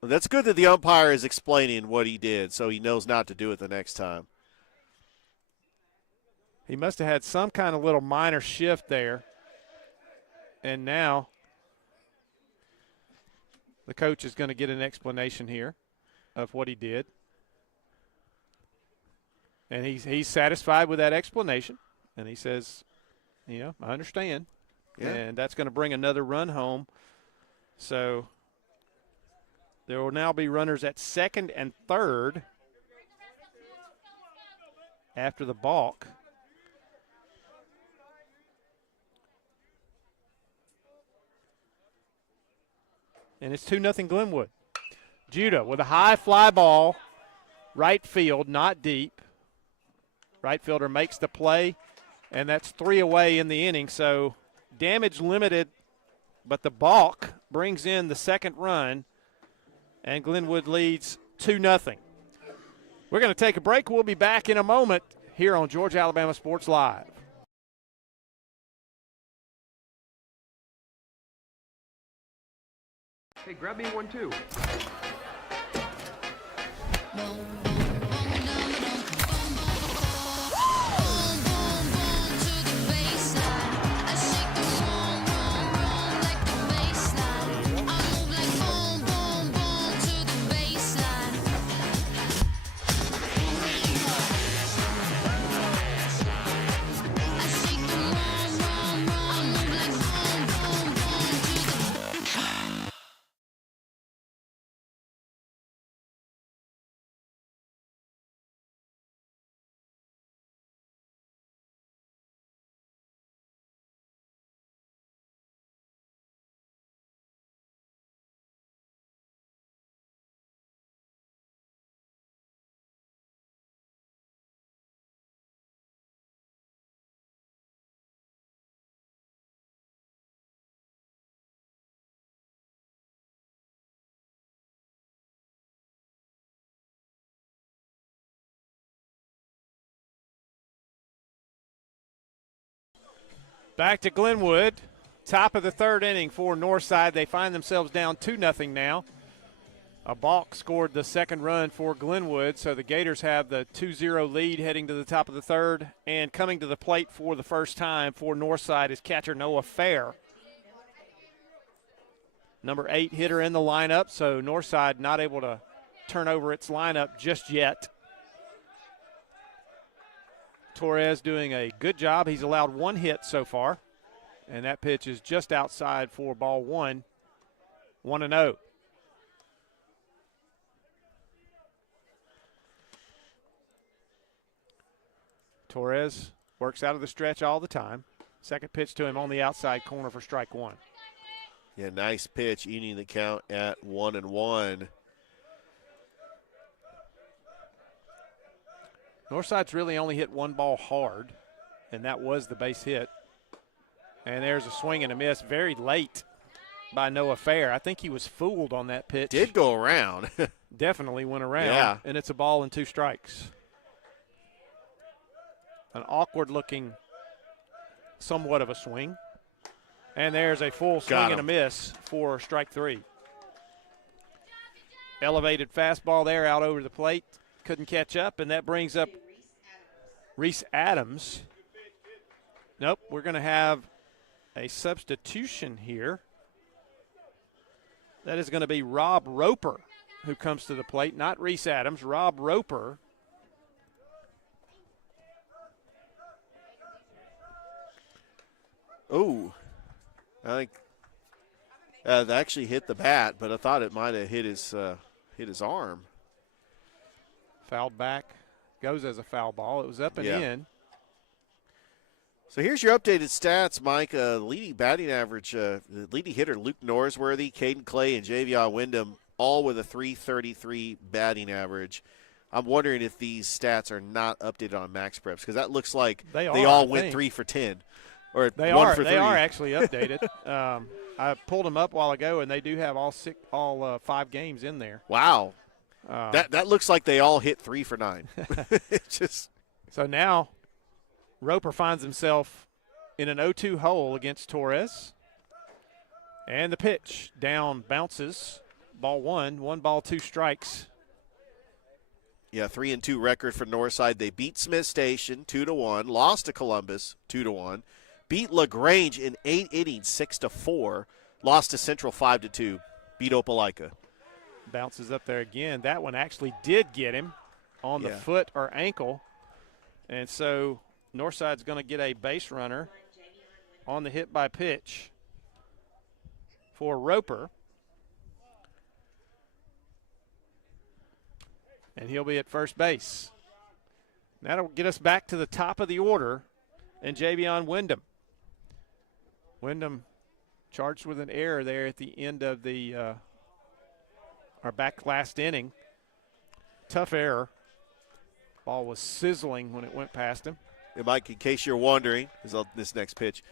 Well, that's good that the umpire is explaining what he did so he knows not to do it the next time. He must have had some kind of little minor shift there. And now the coach is going to get an explanation here of what he did. And he's satisfied with that explanation. And he says, I understand. Yeah. And that's going to bring another run home. So there will now be runners at second and third after the balk. And it's 2-0 Glenwood. Judah with a high fly ball, right field, not deep. Right fielder makes the play, and that's 3 away in the inning. So damage limited, but the balk brings in the second run, and Glenwood leads 2-0. We're going to take a break. We'll be back in a moment here on Georgia Alabama Sports Live. Hey, grab me 1 too. Back to Glenwood, top of the third inning for Northside. They find themselves down 2-0 now. A balk scored the second run for Glenwood, so the Gators have the 2-0 lead heading to the top of the third. And coming to the plate for the first time for Northside is catcher Noah Fair. Number 8 hitter in the lineup, so Northside not able to turn over its lineup just yet. Torres doing a good job. He's allowed 1 hit so far, and that pitch is just outside for ball 1, 1-0. Torres works out of the stretch all the time. Second pitch to him on the outside corner for strike 1. Yeah, nice pitch, eating the count at 1-1. Northside's really only hit 1 ball hard, and that was the base hit. And there's a swing and a miss very late. by Noah Fair. I think he was fooled on that pitch. Did go around. Definitely went around. Yeah. And it's a ball and 2 strikes. An awkward-looking, somewhat of a swing. And there's a full swing and a miss for strike 3. Elevated fastball there out over the plate. Couldn't catch up, and that brings up Reese Adams. Nope, we're going to have a substitution here. That is going to be Rob Roper who comes to the plate, not Reese Adams. Rob Roper. Oh, I think that actually hit the bat, but I thought it might have hit his arm. Fouled back, goes as a foul ball. It was up and in. So here's your updated stats, Mike. Leading batting average, the leading hitter Luke Norsworthy, Caden Clay, and Javion Wyndham, all with a .333 batting average. I'm wondering if these stats are not updated on Max Preps, because that looks like they all went 3 for 10. Or they 1 for 3. They are actually updated. I pulled them up a while ago, and they do have all 5 games in there. Wow. That looks like they all hit 3 for 9. So now Roper finds himself in an 0-2 hole against Torres. And the pitch down bounces. Ball 1 ball, 2 strikes. Yeah, 3-2 record for Northside. They beat Smith Station 2-1, lost to Columbus 2-1, beat LaGrange in 8 innings 6-4, lost to Central 5-2, beat Opelika. Bounces up there again. That one actually did get him on the foot or ankle. And so Northside's going to get a base runner on the hit by pitch for Roper. And he'll be at first base. That'll get us back to the top of the order and Javion Wyndham. Wyndham charged with an error there at the end of the our back last inning. Tough error. Ball was sizzling when it went past him. And Mike, in case you're wondering, this next pitch,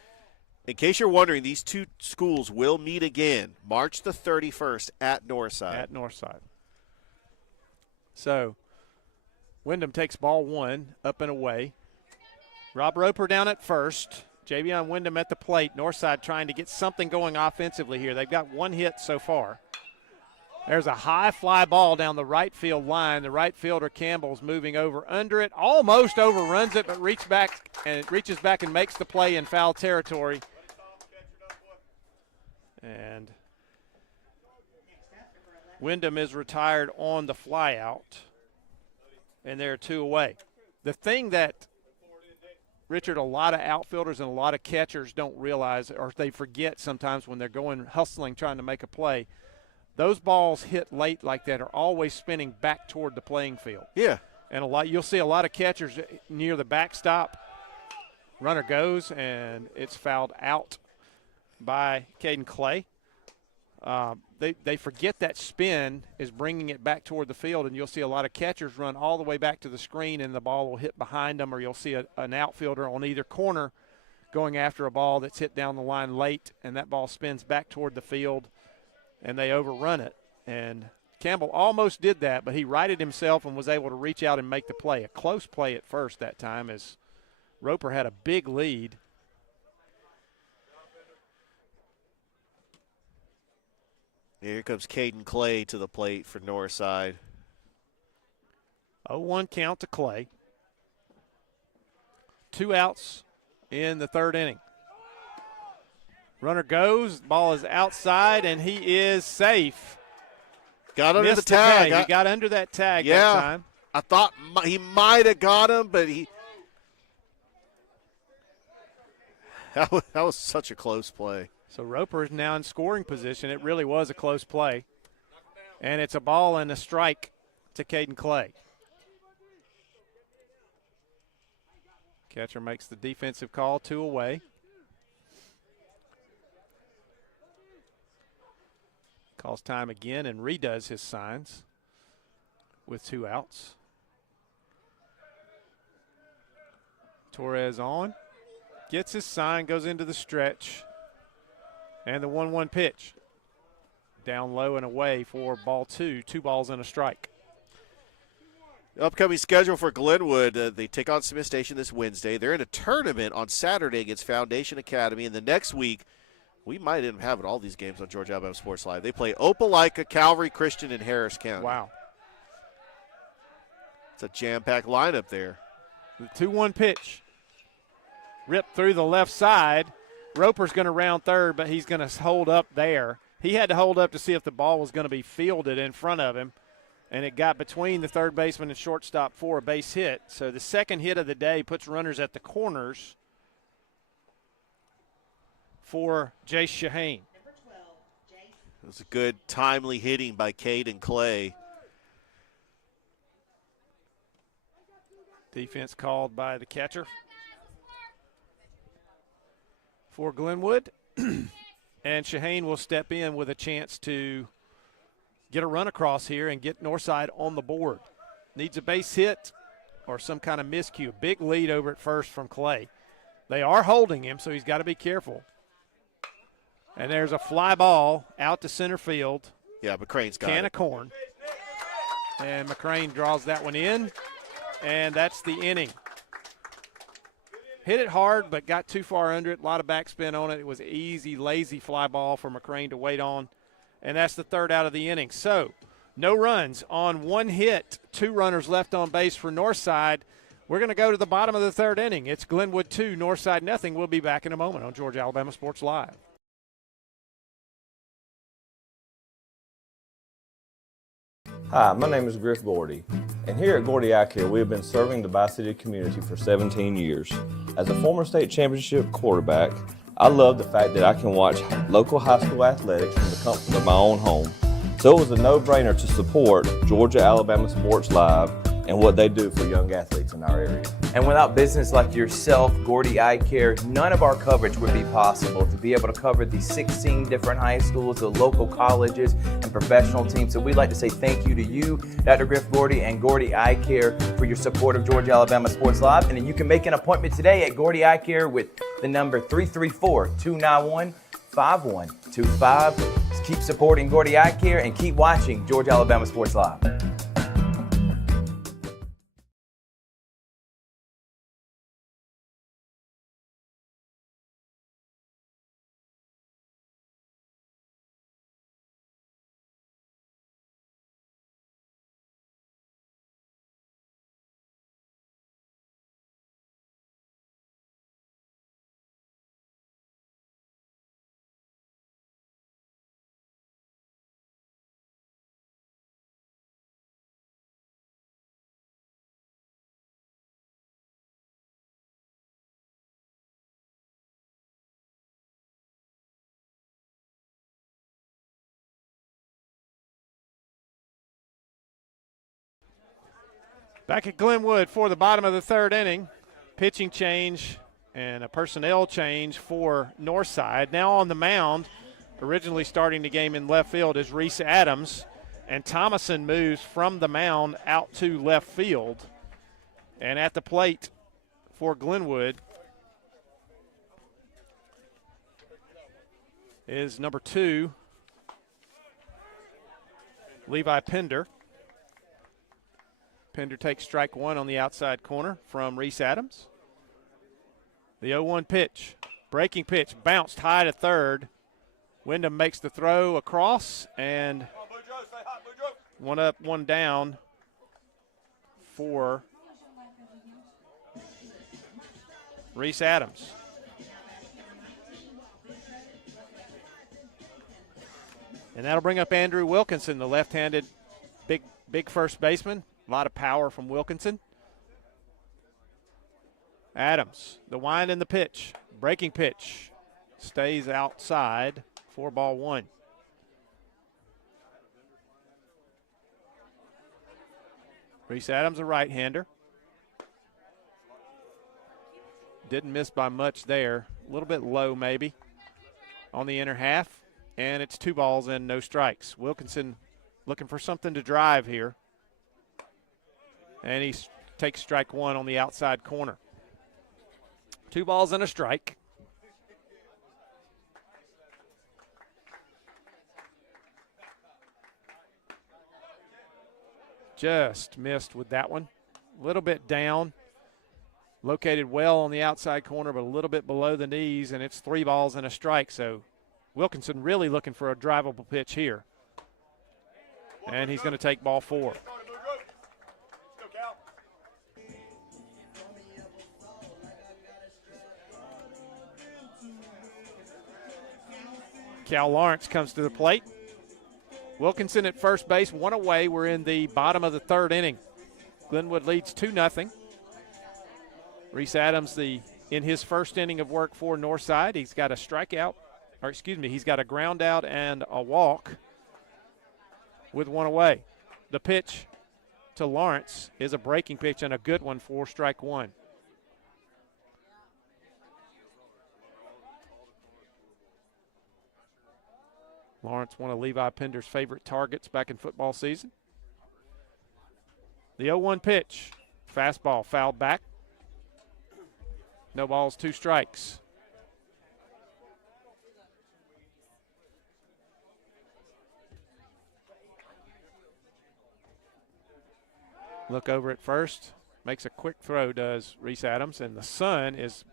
in case you're wondering, these two schools will meet again March the 31st at Northside. At Northside. So Wyndham takes ball 1 up and away. Rob Roper down at first. Javion Wyndham at the plate. Northside trying to get something going offensively here. They've got 1 hit so far. There's a high fly ball down the right field line. The right fielder Campbell's moving over under it. Almost overruns it, but reaches back and makes the play in foul territory. And Wyndham is retired on the fly out. And they're 2 away. The thing that, Richard, a lot of outfielders and a lot of catchers don't realize, or they forget sometimes when they're going hustling trying to make a play, those balls hit late like that are always spinning back toward the playing field. Yeah. And you'll see a lot of catchers near the backstop. Runner goes, and it's fouled out by Caden Clay. They forget that spin is bringing it back toward the field, and you'll see a lot of catchers run all the way back to the screen, and the ball will hit behind them, or you'll see an outfielder on either corner going after a ball that's hit down the line late, and that ball spins back toward the field, and they overrun it. And Campbell almost did that, but he righted himself and was able to reach out and make the play. A close play at first that time as Roper had a big lead. Here comes Caden Clay to the plate for Northside. 0-1 count to Clay. 2 outs in the 3rd inning. Runner goes, ball is outside, and he is safe. Got under the tag. He got under that tag that time. I thought he might have got him, but that was such a close play. So Roper is now in scoring position. It really was a close play. And it's a ball and a strike to Caden Clay. Catcher makes the defensive call, 2 away. Calls time again and redoes his signs with 2 outs. Torres on. Gets his sign, goes into the stretch. And the 1-1 pitch. down low and away for ball 2, 2 balls and a strike. Upcoming schedule for Glenwood, they take on Smith Station this Wednesday. They're in a tournament on Saturday against Foundation Academy, and the next week, we might even have it all these games on Georgia Alabama Sports Live. They play Opelika, Calvary Christian, and Harris County. Wow. It's a jam-packed lineup there. The 2-1 pitch. Ripped through the left side. Roper's going to round third, but he's going to hold up there. He had to hold up to see if the ball was going to be fielded in front of him, and it got between the third baseman and shortstop for a base hit. So the second hit of the day puts runners at the corners for Jace Shaheen. It was a good, timely hitting by Cade and Clay. Defense called by the catcher for Glenwood. And Shaheen will step in with a chance to get a run across here and get Northside on the board. Needs a base hit or some kind of miscue. Big lead over at first from Clay. They are holding him, so he's got to be careful. And there's a fly ball out to center field. Yeah, McCrane's got Can of corn. And McCrane draws that one in, and that's the inning. Hit it hard, but got too far under it. A lot of backspin on it. It was an easy, lazy fly ball for McCrane to wait on. And that's the third out of the inning. So, no runs on one hit. 2 runners left on base for Northside. We're going to go to the bottom of the third inning. It's Glenwood 2, Northside nothing. We'll be back in a moment on Georgia Alabama Sports Live. Hi, my name is Griff Gordy, and here at Gordy Eye Care, we have been serving the Bi-City community for 17 years. As a former state championship quarterback, I love the fact that I can watch local high school athletics from the comfort of my own home. So it was a no-brainer to support Georgia Alabama Sports Live and what they do for young athletes in our area. And without business like yourself, Gordy Eye Care, none of our coverage would be possible. To be able to cover the 16 different high schools, the local colleges, and professional teams. So we'd like to say thank you to you, Dr. Griff Gordy, and Gordy Eye Care for your support of Georgia Alabama Sports Live. And you can make an appointment today at Gordy Eye Care with the number 334-291-5125. Keep supporting Gordy Eye Care and keep watching Georgia Alabama Sports Live. Back at Glenwood for the bottom of the third inning. Pitching change and a personnel change for Northside. Now on the mound, originally starting the game in left field, is Reese Adams. And Thomason moves from the mound out to left field. And at the plate for Glenwood is number 2, Levi Pender. Pender takes strike 1 on the outside corner from Reese Adams. The 0-1 pitch, breaking pitch, bounced high to third. Wyndham makes the throw across, and one up, one down for Reese Adams. And that'll bring up Andrew Wilkinson, the left-handed big first baseman. A lot of power from Wilkinson. Adams, the wind and the pitch. Breaking pitch. Stays outside for ball 1. Reese Adams, a right-hander. Didn't miss by much there. A little bit low maybe on the inner half. And it's 2 balls and no strikes. Wilkinson looking for something to drive here. And he takes strike 1 on the outside corner. 2 balls and a strike. just missed with that one. A little bit down. Located well on the outside corner, but a little bit below the knees, and it's 3 balls and a strike. So Wilkinson really looking for a drivable pitch here. And he's going to take ball 4. Cal Lawrence comes to the plate. Wilkinson at first base, 1 away. We're in the bottom of the 3rd inning. Glenwood leads 2-0. Reese Adams, in his first inning of work for Northside, he's got a strikeout, or excuse me, he's got a ground out and a walk with 1 away. The pitch to Lawrence is a breaking pitch and a good one for strike 1. Lawrence, one of Levi Pender's favorite targets back in football season. The 0-1 pitch. Fastball fouled back. No balls, 2 strikes. Look over at first. Makes a quick throw, does Reese Adams, and the sun is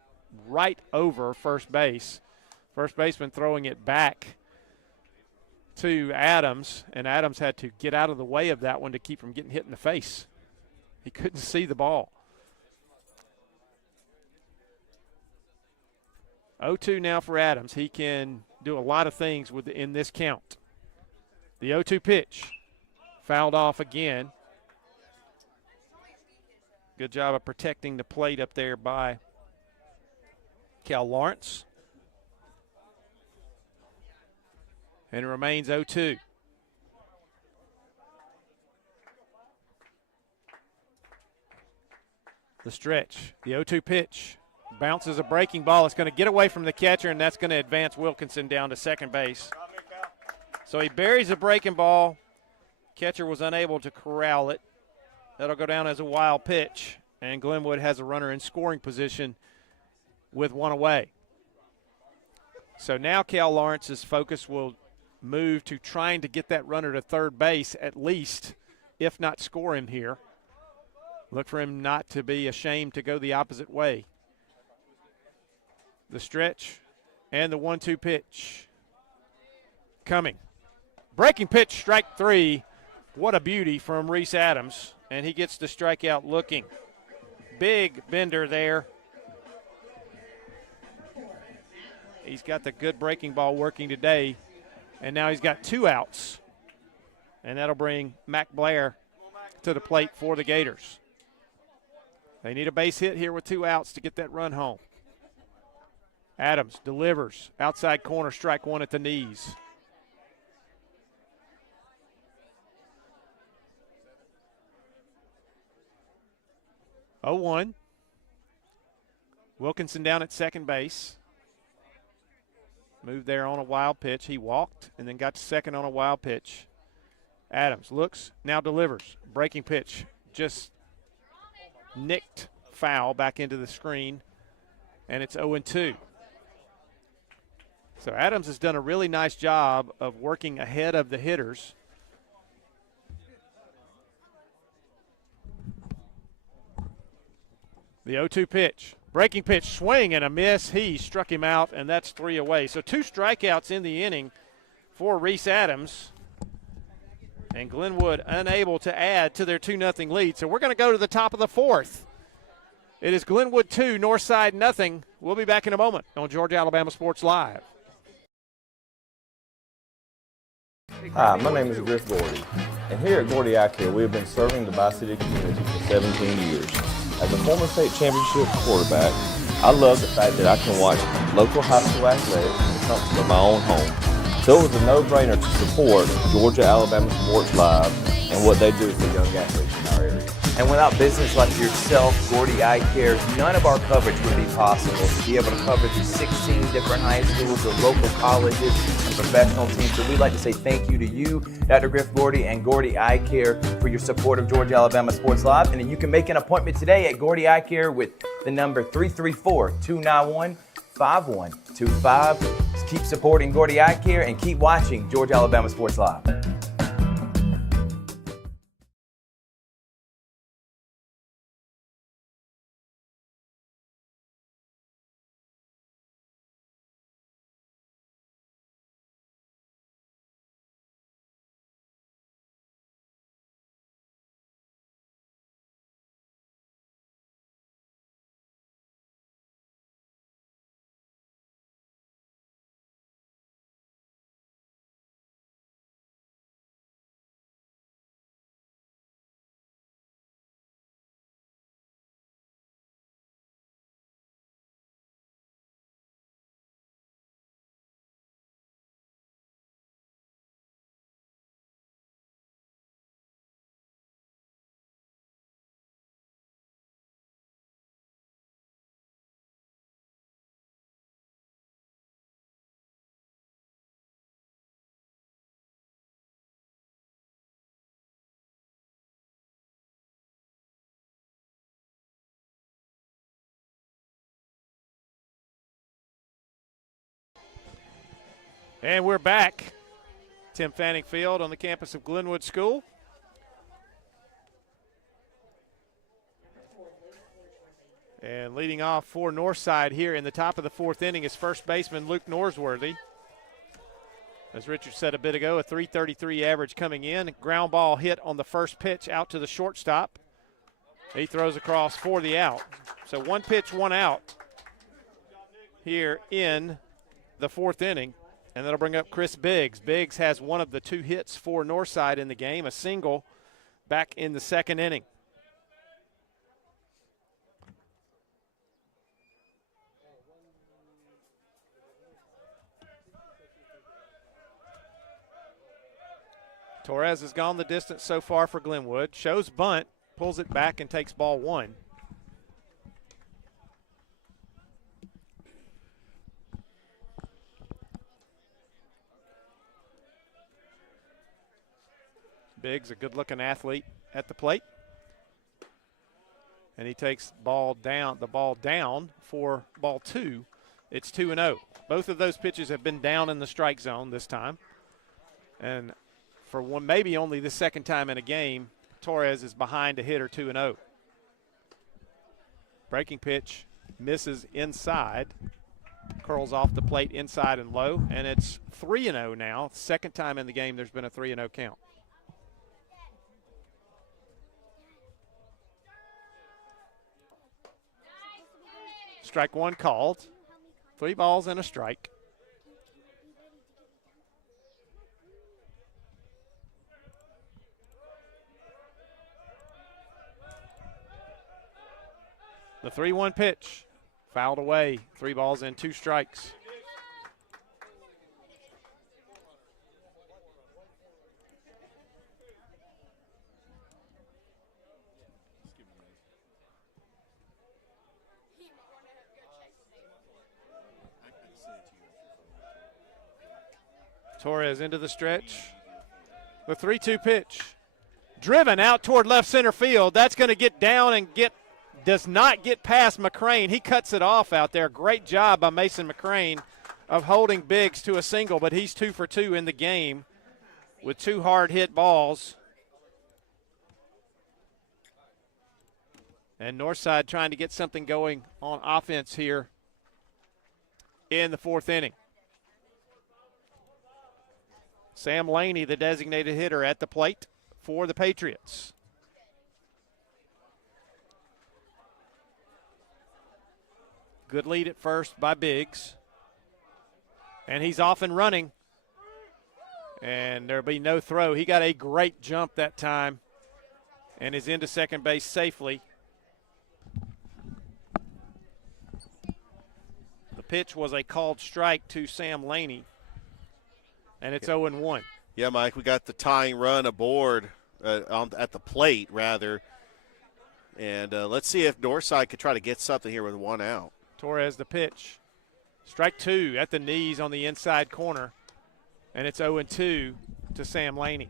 right over first base. First baseman throwing it back to Adams, and Adams had to get out of the way of that one to keep from getting hit in the face. He couldn't see the ball. 0-2 now for Adams. He can do a lot of things in this count. The 0-2 pitch fouled off again. Good job of protecting the plate up there by Cal Lawrence. And it remains 0-2. The stretch, the 0-2 pitch, bounces a breaking ball. It's going to get away from the catcher, and that's going to advance Wilkinson down to second base. So he buries a breaking ball. Catcher was unable to corral it. That'll go down as a wild pitch, and Glenwood has a runner in scoring position with 1 away. So now Cal Lawrence's focus will move to trying to get that runner to third base at least, if not score him here. Look for him not to be ashamed to go the opposite way. The stretch and the 1-2 pitch coming. Breaking pitch, strike 3. What a beauty from Reese Adams, and he gets the strikeout looking. Big bender there. He's got the good breaking ball working today. And now he's got 2 outs. And that'll bring Mac Blair to the plate for the Gators. They need a base hit here with 2 outs to get that run home. Adams delivers. Outside corner, strike 1 at the knees. Oh, 1. Wilkinson down at second base. Moved there on a wild pitch. He walked and then got to second on a wild pitch. Adams looks, now delivers. Breaking pitch, just nicked foul back into the screen, and it's 0-2. So Adams has done a really nice job of working ahead of the hitters. The 0-2 pitch. Breaking pitch, swing and a miss. He struck him out, and that's 3 away. So 2 strikeouts in the inning for Reese Adams. And Glenwood unable to add to their 2-0 lead. So we're going to go to the top of the 4th. It is Glenwood 2, Northside 0. We'll be back in a moment on Georgia Alabama Sports Live. Hi, my name is Griff Gordy, and here at Gordy Eye Care, we have been serving the Bi-City community for 17 years. As a former state championship quarterback, I love the fact that I can watch local high school athletics in the comfort of my own home. So it was a no-brainer to support Georgia Alabama Sports Live and what they do for young athletes in our area. And without business like yourself, Gordy Eye Care, none of our coverage would be possible to be able to cover the 16 different high schools, the local colleges, and professional teams. So we'd like to say thank you to you, Dr. Griff Gordy and Gordy Eye Care, for your support of Georgia Alabama Sports Live. And then you can make an appointment today at Gordy Eye Care with the number 334-291-5125. Keep supporting Gordy Eye Care and keep watching Georgia Alabama Sports Live. And we're back. Tim Fanning Field on the campus of Glenwood School. And leading off for Northside here in the top of the fourth inning is first baseman Luke Norsworthy. As Richard said a bit ago, a .333 average coming in. Ground ball hit on the first pitch out to the shortstop. He throws across for the out. So 1 pitch, 1 out here in the fourth inning. And that'll bring up Chris Biggs. Biggs has one of the 2 hits for Northside in the game, a single back in the second inning. Torres has gone the distance so far for Glenwood. Shows bunt, pulls it back, and takes ball 1. Biggs, a good-looking athlete at the plate. And he takes the ball down for ball 2. It's 2-0. Both of those pitches have been down in the strike zone this time. And for one, maybe only the second time in a game, Torres is behind a hitter 2-0. Breaking pitch misses inside, curls off the plate inside and low, and it's 3-0 now. Second time in the game there's been a 3-0 count. Strike 1 called. 3 balls and a strike. The 3-1 pitch, fouled away. 3 balls and 2 strikes. Torres into the stretch. The 3-2 pitch. Driven out toward left center field. That's going to get down and does not get past McCrane. He cuts it off out there. Great job by Mason McCrane of holding Biggs to a single, but he's 2 for 2 in the game with 2 hard hit balls. And Northside trying to get something going on offense here in the fourth inning. Sam Laney, the designated hitter, at the plate for the Patriots. Good lead at first by Biggs. And he's off and running. And there'll be no throw. He got a great jump that time and is into second base safely. The pitch was a called strike to Sam Laney. And it's 0-1. Yeah, Mike, we got the tying run aboard at the plate, rather. And let's see if Northside could try to get something here with 1 out. Torres the pitch. Strike 2 at the knees on the inside corner. And it's 0-2 to Sam Laney.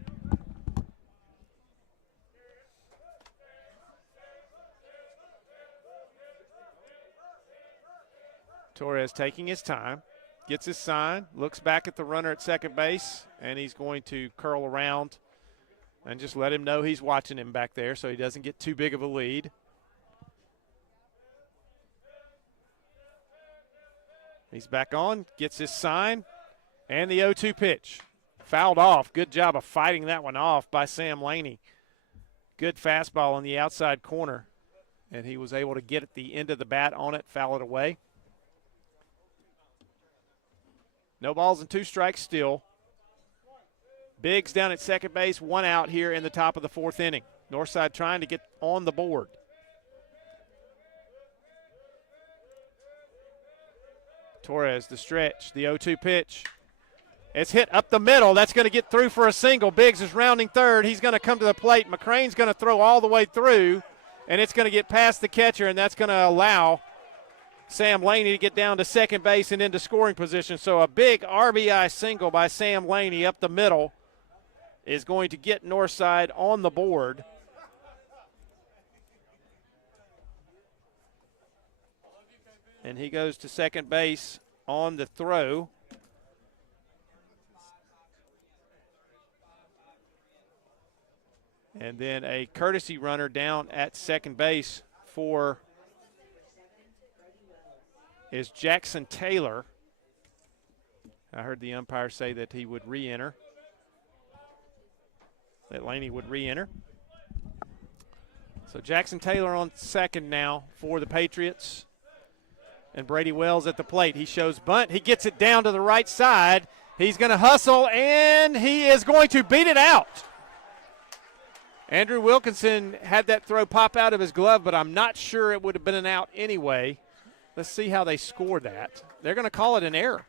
Torres taking his time. Gets his sign, looks back at the runner at second base, and he's going to curl around and just let him know he's watching him back there so he doesn't get too big of a lead. He's back on, gets his sign, and the 0-2 pitch. Fouled off. Good job of fighting that one off by Sam Laney. Good fastball on the outside corner, and he was able to get at the end of the bat on it, foul it away. No balls and 2 strikes still. Biggs down at second base, 1 out here in the top of the fourth inning. Northside trying to get on the board. Torres, the stretch, the 0-2 pitch. It's hit up the middle. That's going to get through for a single. Biggs is rounding third. He's going to come to the plate. McCrane's going to throw all the way through, and it's going to get past the catcher, and that's going to allow Sam Laney to get down to second base and into scoring position. So a big RBI single by Sam Laney up the middle is going to get Northside on the board. And he goes to second base on the throw. And then a courtesy runner down at second base is Jackson Taylor. I heard the umpire say that he would re-enter. That Laney would re-enter. So Jackson Taylor on second now for the Patriots. And Brady Wells at the plate. He shows bunt. He gets it down to the right side. He's going to hustle, and he is going to beat it out. Andrew Wilkinson had that throw pop out of his glove, but I'm not sure it would have been an out anyway. Let's see how they score that. They're going to call it an error.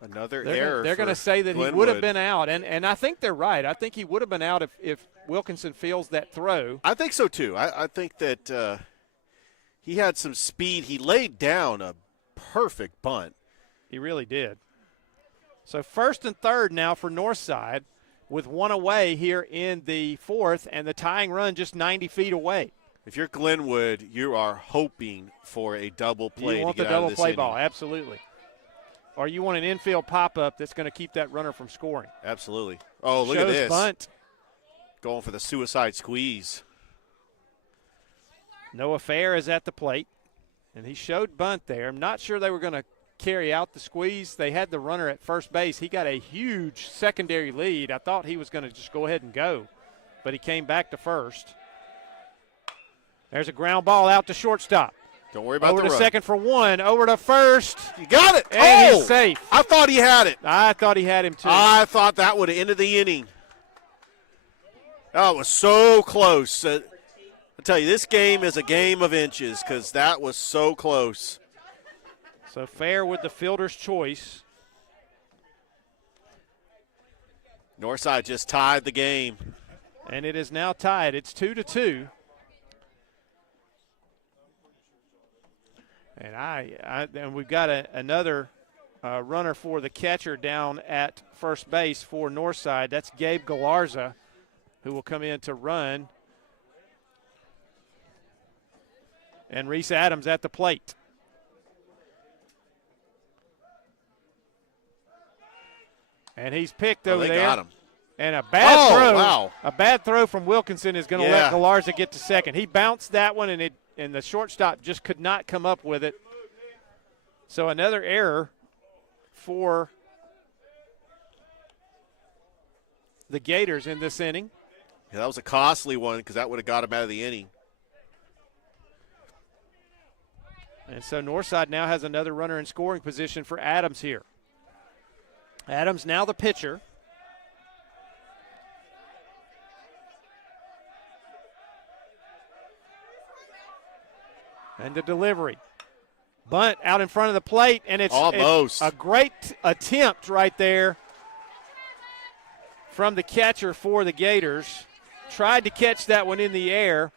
Another error. They're going to say that Glenwood. He would have been out, and I think they're right. I think he would have been out if Wilkinson feels that throw. I think so, too. I think that he had some speed. He laid down a perfect bunt. He really did. So first and third now for Northside with one away here in the fourth, and the tying run just 90 feet away. If you're Glenwood, you are hoping for a double play. You want to get the double out of this play inning. ball, absolutely. Or you want an infield pop-up that's going to keep that runner from scoring. Absolutely. Oh, look at this. Bunt. Going for the suicide squeeze. Noah Fair is at the plate, and he showed bunt there. I'm not sure they were going to carry out the squeeze. They had the runner at first base. He got a huge secondary lead. I thought he was going to just go ahead and go, but he came back to first. There's a ground ball out to shortstop. Don't worry about over the to run. second for one, over to first. You got it. And he's safe. I thought he had it. I thought he had him too. I thought that would have ended the inning. Oh, it was so close. I tell you, this game is a game of inches because that was so close. So Fair with the fielder's choice. Northside just tied the game. And it is now tied. It's 2-2. And we've got another runner for the catcher down at first base for Northside. That's Gabe Galarza, who will come in to run. And Reese Adams at the plate. And he's picked over there. Got him. And a bad throw. Wow. A bad throw from Wilkinson is going to let Galarza get to second. He bounced that one, and the shortstop just could not come up with it. So another error for the Gators in this inning. Yeah, that was a costly one because that would have got him out of the inning. And so Northside now has another runner in scoring position for Adams here. Adams now the pitcher. And the delivery. Bunt out in front of the plate, and it's a great attempt right there from the catcher for the Gators. Tried to catch that one in the air.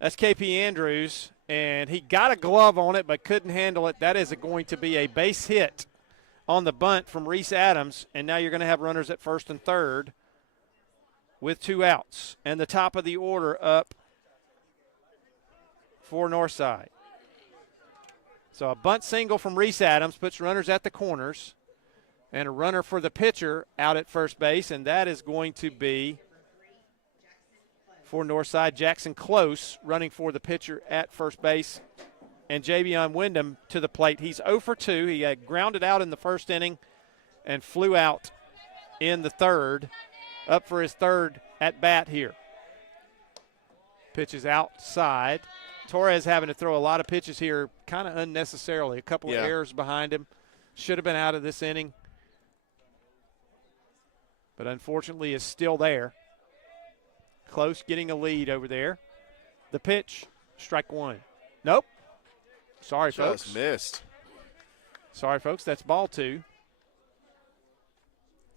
That's KP Andrews, and he got a glove on it but couldn't handle it. That is going to be a base hit on the bunt from Reese Adams, and now you're going to have runners at first and third with 2 outs. And the top of the order up for Northside. So a bunt single from Reese Adams puts runners at the corners, and a runner for the pitcher out at first base, and that is going to be for Northside, Jackson Close running for the pitcher at first base, and Javion Wyndham to the plate. He's 0 for 2. He had grounded out in the first inning and flew out in the third, up for his third at bat here. Pitches outside. Torres having to throw a lot of pitches here kind of unnecessarily. A couple of errors behind him. Should have been out of this inning, but unfortunately is still there. Close getting a lead over there. The pitch, strike one. Nope. Sorry, folks. Just missed. Sorry, folks. That's ball 2.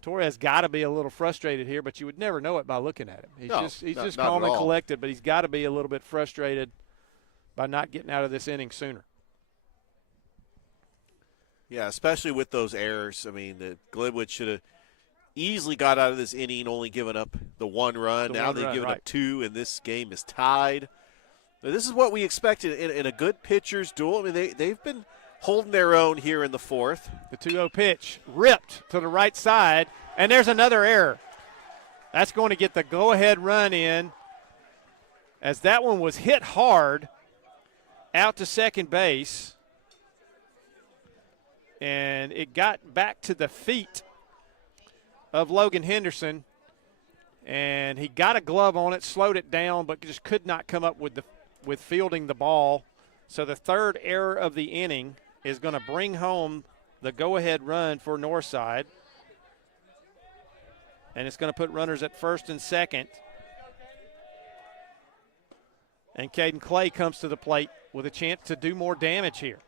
Torres got to be a little frustrated here, but you would never know it by looking at him. He's just calm and collected, but he's got to be a little bit frustrated by not getting out of this inning sooner. Yeah, especially with those errors. I mean, the Glenwood should have easily got out of this inning, only given up the 1 run. Now they've given up 2, and this game is tied. This is what we expected in a good pitcher's duel. I mean, they've been holding their own here in the fourth. The 2-0 pitch ripped to the right side, and there's another error. That's going to get the go-ahead run in as that one was hit hard out to second base. And it got back to the feet of Logan Henderson. And he got a glove on it, slowed it down, but just could not come up with fielding the ball. So the third error of the inning is going to bring home the go-ahead run for Northside. And it's going to put runners at first and second. And Caden Clay comes to the plate with a chance to do more damage here.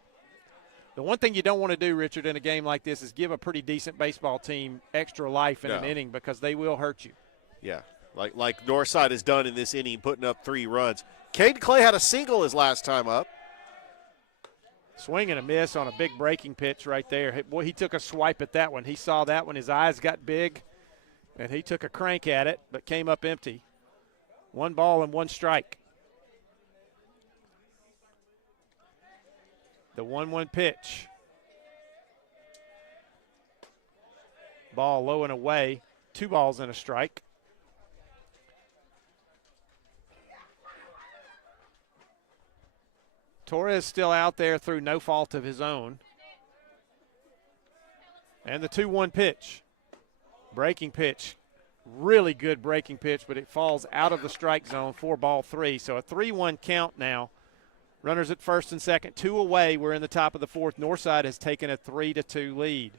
The one thing you don't want to do, Richard, in a game like this is give a pretty decent baseball team extra life in an inning, because they will hurt you. Yeah, like Northside has done in this inning, putting up 3 runs. Caden Clay had a single his last time up. Swing and a miss on a big breaking pitch right there. Boy, he took a swipe at that one. He saw that one. His eyes got big, and he took a crank at it, but came up empty. 1 ball and 1 strike. The 1-1 pitch. Ball low and away. 2 balls and a strike. Torres still out there through no fault of his own. And the 2-1 pitch. Breaking pitch. Really good breaking pitch, but it falls out of the strike zone for ball 3. So a 3-1 count now. Runners at first and second, 2 away. We're in the top of the 4th. Northside has taken a 3-2 lead.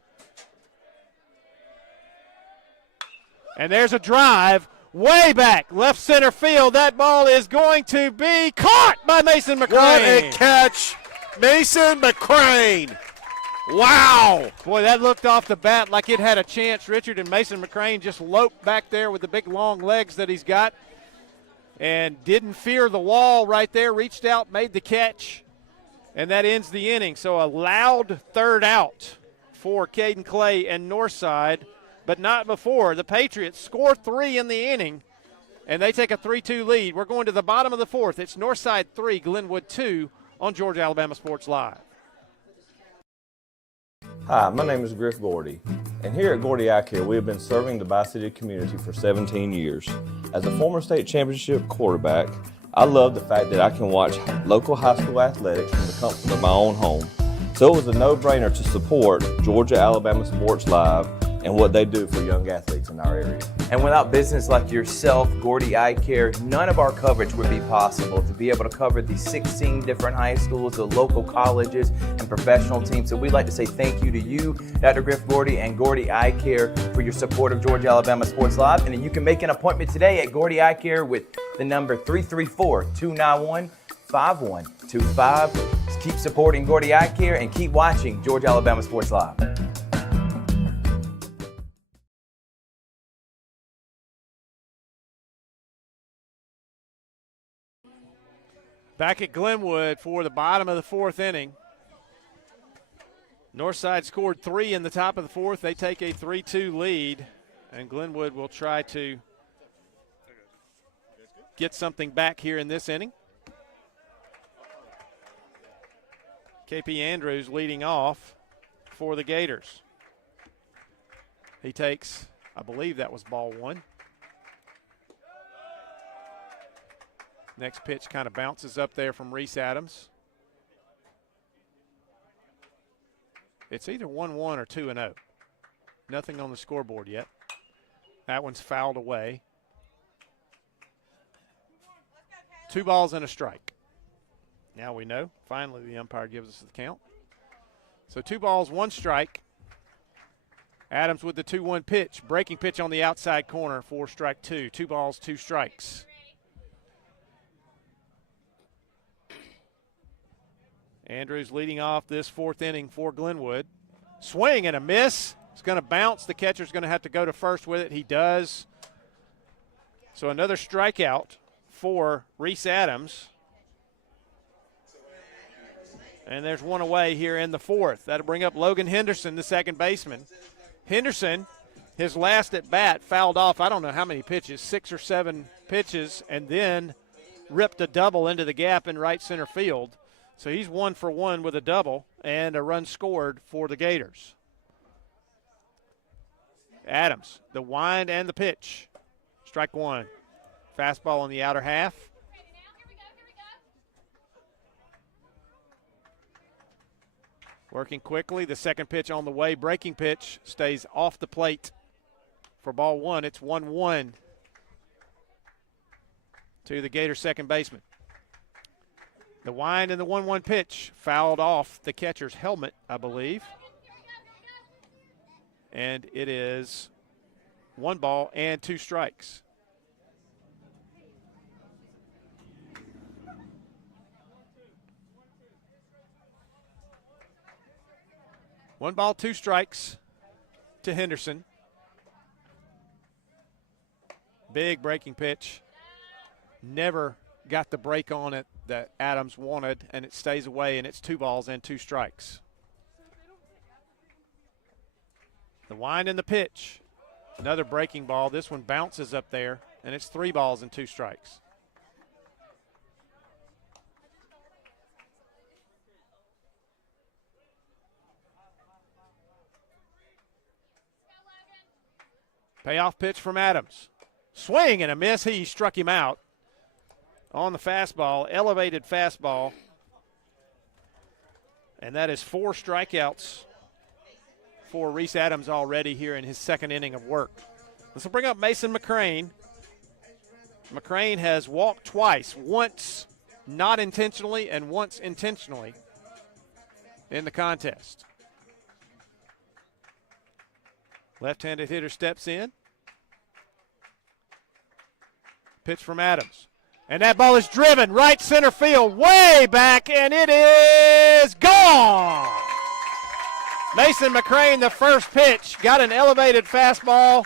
And there's a drive way back, left center field. That ball is going to be caught by Mason McCrane. What a catch, Mason McCrane. Wow. Boy, that looked off the bat like it had a chance, Richard, and Mason McCrane just loped back there with the big long legs that he's got and didn't fear the wall right there, reached out, made the catch, and that ends the inning. So a loud third out for Caden Clay and Northside, but not before. The Patriots score 3 in the inning, and they take a 3-2 lead. We're going to the bottom of the 4th. It's Northside 3, Glenwood 2 on Georgia Alabama Sports Live. Hi, my name is Griff Gordy, and here at Gordy Eye Care, we have been serving the Bi-City community for 17 years. As a former state championship quarterback, I love the fact that I can watch local high school athletics from the comfort of my own home. So it was a no-brainer to support Georgia Alabama Sports Live and what they do for young athletes in our area. And without business like yourself, Gordy Eye Care, none of our coverage would be possible. To be able to cover the 16 different high schools, the local colleges, and professional teams. So we'd like to say thank you to you, Dr. Griff Gordy and Gordy Eye Care, for your support of Georgia Alabama Sports Live. And then you can make an appointment today at Gordy Eye Care with the number 334-291-5125. Keep supporting Gordy Eye Care and keep watching Georgia Alabama Sports Live. Back at Glenwood for the bottom of the 4th inning. Northside scored 3 in the top of the 4th. They take a 3-2 lead, and Glenwood will try to get something back here in this inning. KP Andrews leading off for the Gators. He takes, I believe that was ball 1. Next pitch kind of bounces up there from Reese Adams. It's either 1-1 or 2-0. Nothing on the scoreboard yet. That one's fouled away. 2 balls and a strike. Now we know. Finally, the umpire gives us the count. So 2 balls, 1 strike. Adams with the 2-1 pitch. Breaking pitch on the outside corner for strike 2. 2 balls, 2 strikes. Andrews leading off this 4th inning for Glenwood. Swing and a miss. It's going to bounce. The catcher's going to have to go to first with it. He does. So another strikeout for Reese Adams. And there's 1 away here in the 4th. That'll bring up Logan Henderson, the second baseman. Henderson, his last at bat, fouled off I don't know how many pitches, 6 or 7 pitches, and then ripped a double into the gap in right center field. So he's 1 for 1 with a double and a run scored for the Gators. Adams, the wind and the pitch. Strike 1. Fastball on the outer half. Working quickly. The second pitch on the way. Breaking pitch stays off the plate for ball one. It's 1-1 to the Gators second baseman. The wind and the 1-1 pitch fouled off the catcher's helmet, I believe. And it is 1 ball and 2 strikes. One ball, 2 strikes to Henderson. Big breaking pitch. Never got the break on it that Adams wanted, and it stays away, and it's 2 balls and 2 strikes. The wind and the pitch. Another breaking ball. This one bounces up there, and it's 3 balls and 2 strikes. Payoff pitch from Adams. Swing and a miss. He struck him out on the fastball, elevated fastball. And that is 4 strikeouts for Reese Adams already here in his second inning of work. This will bring up Mason McCrane. McCrane has walked twice, once not intentionally and once intentionally in the contest. Left-handed hitter steps in. Pitch from Adams. And that ball is driven right center field, way back, and it is gone. Mason McCrane, the first pitch, got an elevated fastball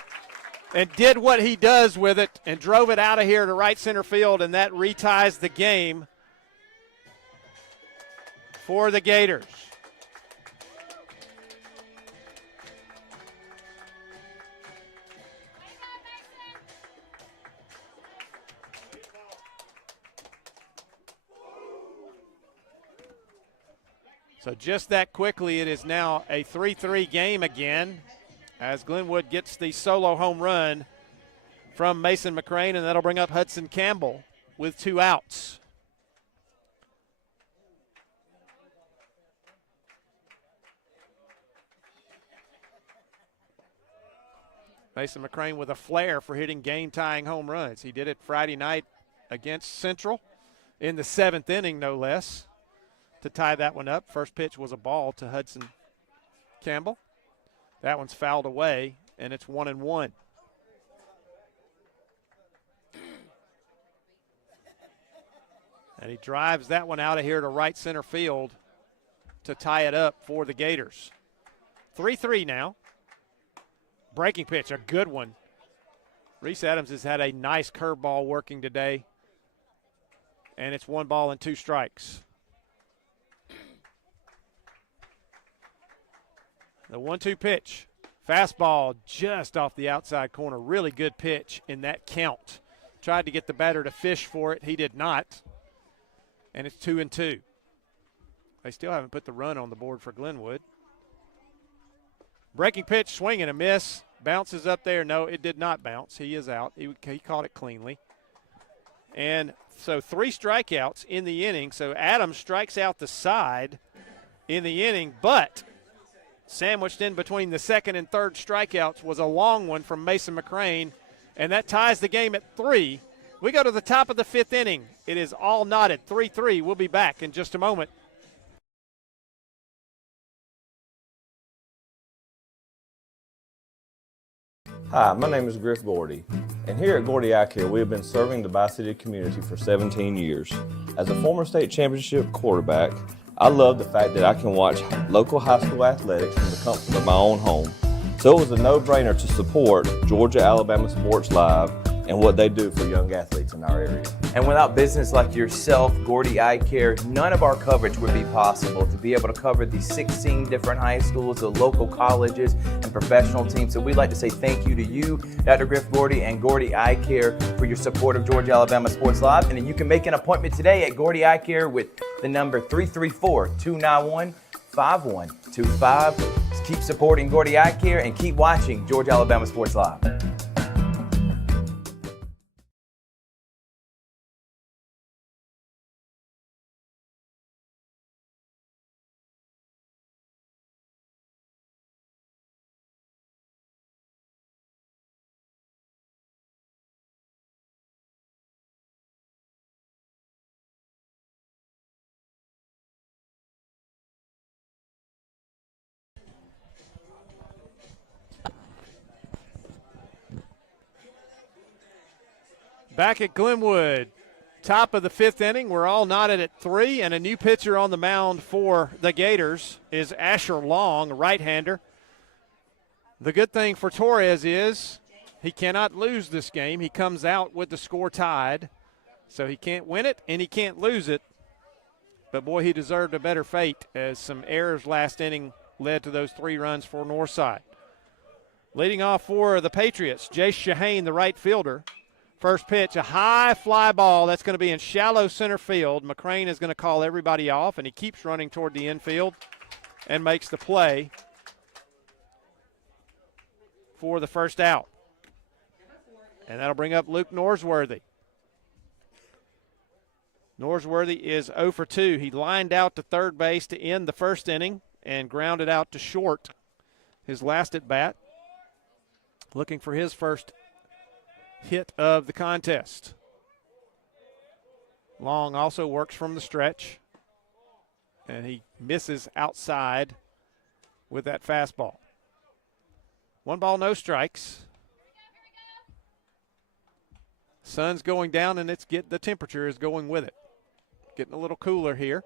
and did what he does with it and drove it out of here to right center field, and that reties the game for the Gators. So just that quickly, it is now a 3-3 game again as Glenwood gets the solo home run from Mason McCrane, and that'll bring up Hudson Campbell with 2 outs. Mason McCrane with a flair for hitting game-tying home runs. He did it Friday night against Central in the 7th inning, no less, to tie that one up. First pitch was a ball to Hudson Campbell. That one's fouled away, and it's 1-1. And he drives that one out of here to right center field to tie it up for the Gators. 3-3 now. Breaking pitch, a good one. Reese Adams has had a nice curveball working today, and it's 1 ball and 2 strikes. The 1-2 pitch. Fastball just off the outside corner. Really good pitch in that count. Tried to get the batter to fish for it. He did not. And it's 2-2. They still haven't put the run on the board for Glenwood. Breaking pitch, swing and a miss. Bounces up there. No, it did not bounce. He is out. He caught it cleanly. And so 3 strikeouts in the inning. So Adams strikes out the side in the inning, but sandwiched in between the second and third strikeouts was a long one from Mason McCrane, and that ties the game at 3. We go to the top of the 5th inning. It is all knotted, 3-3. We'll be back in just a moment. Hi, my name is Griff Gordy, and here at Gordy Eye Care, we have been serving the Bi-City community for 17 years. As a former state championship quarterback, I love the fact that I can watch local high school athletics from the comfort of my own home. So it was a no-brainer to support Georgia-Alabama Sports Live and what they do for young athletes in our area. And without business like yourself, Gordy Eye Care, none of our coverage would be possible to be able to cover the 16 different high schools, the local colleges, and professional teams. So we'd like to say thank you to you, Dr. Griff Gordy and Gordy Eye Care, for your support of Georgia-Alabama Sports Live. And then you can make an appointment today at Gordy Eye Care with the number 334-291-5125. Keep supporting Gordy Eye Care and keep watching Georgia-Alabama Sports Live. Back at Glenwood, top of the 5th inning. We're all knotted at 3, and a new pitcher on the mound for the Gators is Asher Long, a right-hander. The good thing for Torres is he cannot lose this game. He comes out with the score tied, so he can't win it and he can't lose it. But, boy, he deserved a better fate as some errors last inning led to those 3 runs for Northside. Leading off for the Patriots, Jace Shahane, the right fielder. First pitch, a high fly ball that's going to be in shallow center field. McCrane is going to call everybody off, and he keeps running toward the infield and makes the play for the first out. And that'll bring up Luke Norsworthy. Norsworthy is 0 for 2. He lined out to third base to end the first inning and grounded out to short his last at bat. Looking for his first hit of the contest. Long also works from the stretch, and he misses outside with that fastball. 1 ball, no strikes. Sun's going down, and the temperature is going with it. Getting a little cooler here.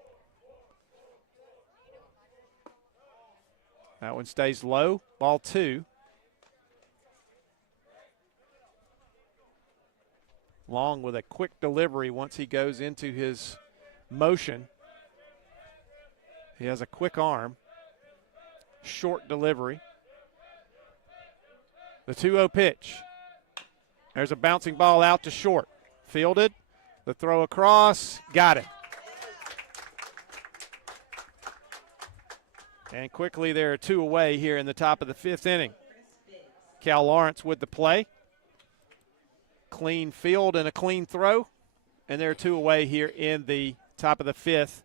That one stays low. Ball 2. Long with a quick delivery once he goes into his motion. He has a quick arm. Short delivery. The 2-0 pitch. There's a bouncing ball out to short. Fielded. The throw across. Got it. And quickly there are 2 away here in the top of the 5th inning. Cal Lawrence with the play. Clean field and a clean throw. And there are 2 away here in the top of the 5th.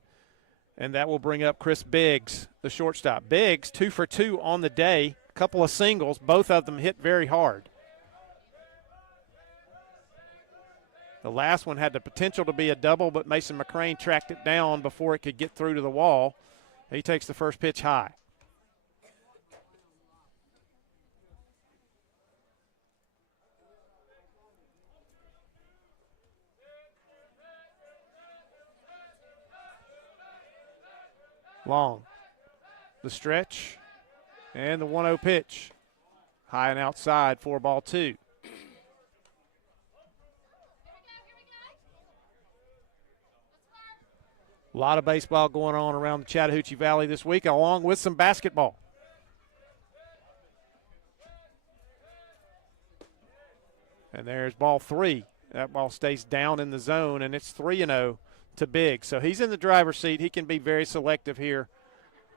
And that will bring up Chris Biggs, the shortstop. Biggs, 2 for 2 on the day. A couple of singles. Both of them hit very hard. The last one had the potential to be a double, but Mason McCrane tracked it down before it could get through to the wall. He takes the first pitch high. Long. The stretch and the 1-0 pitch. High and outside for ball 2. A lot of baseball going on around the Chattahoochee Valley this week, along with some basketball. And there's ball 3. That ball stays down in the zone, and it's 3-0 to Biggs. So he's in the driver's seat. He can be very selective here.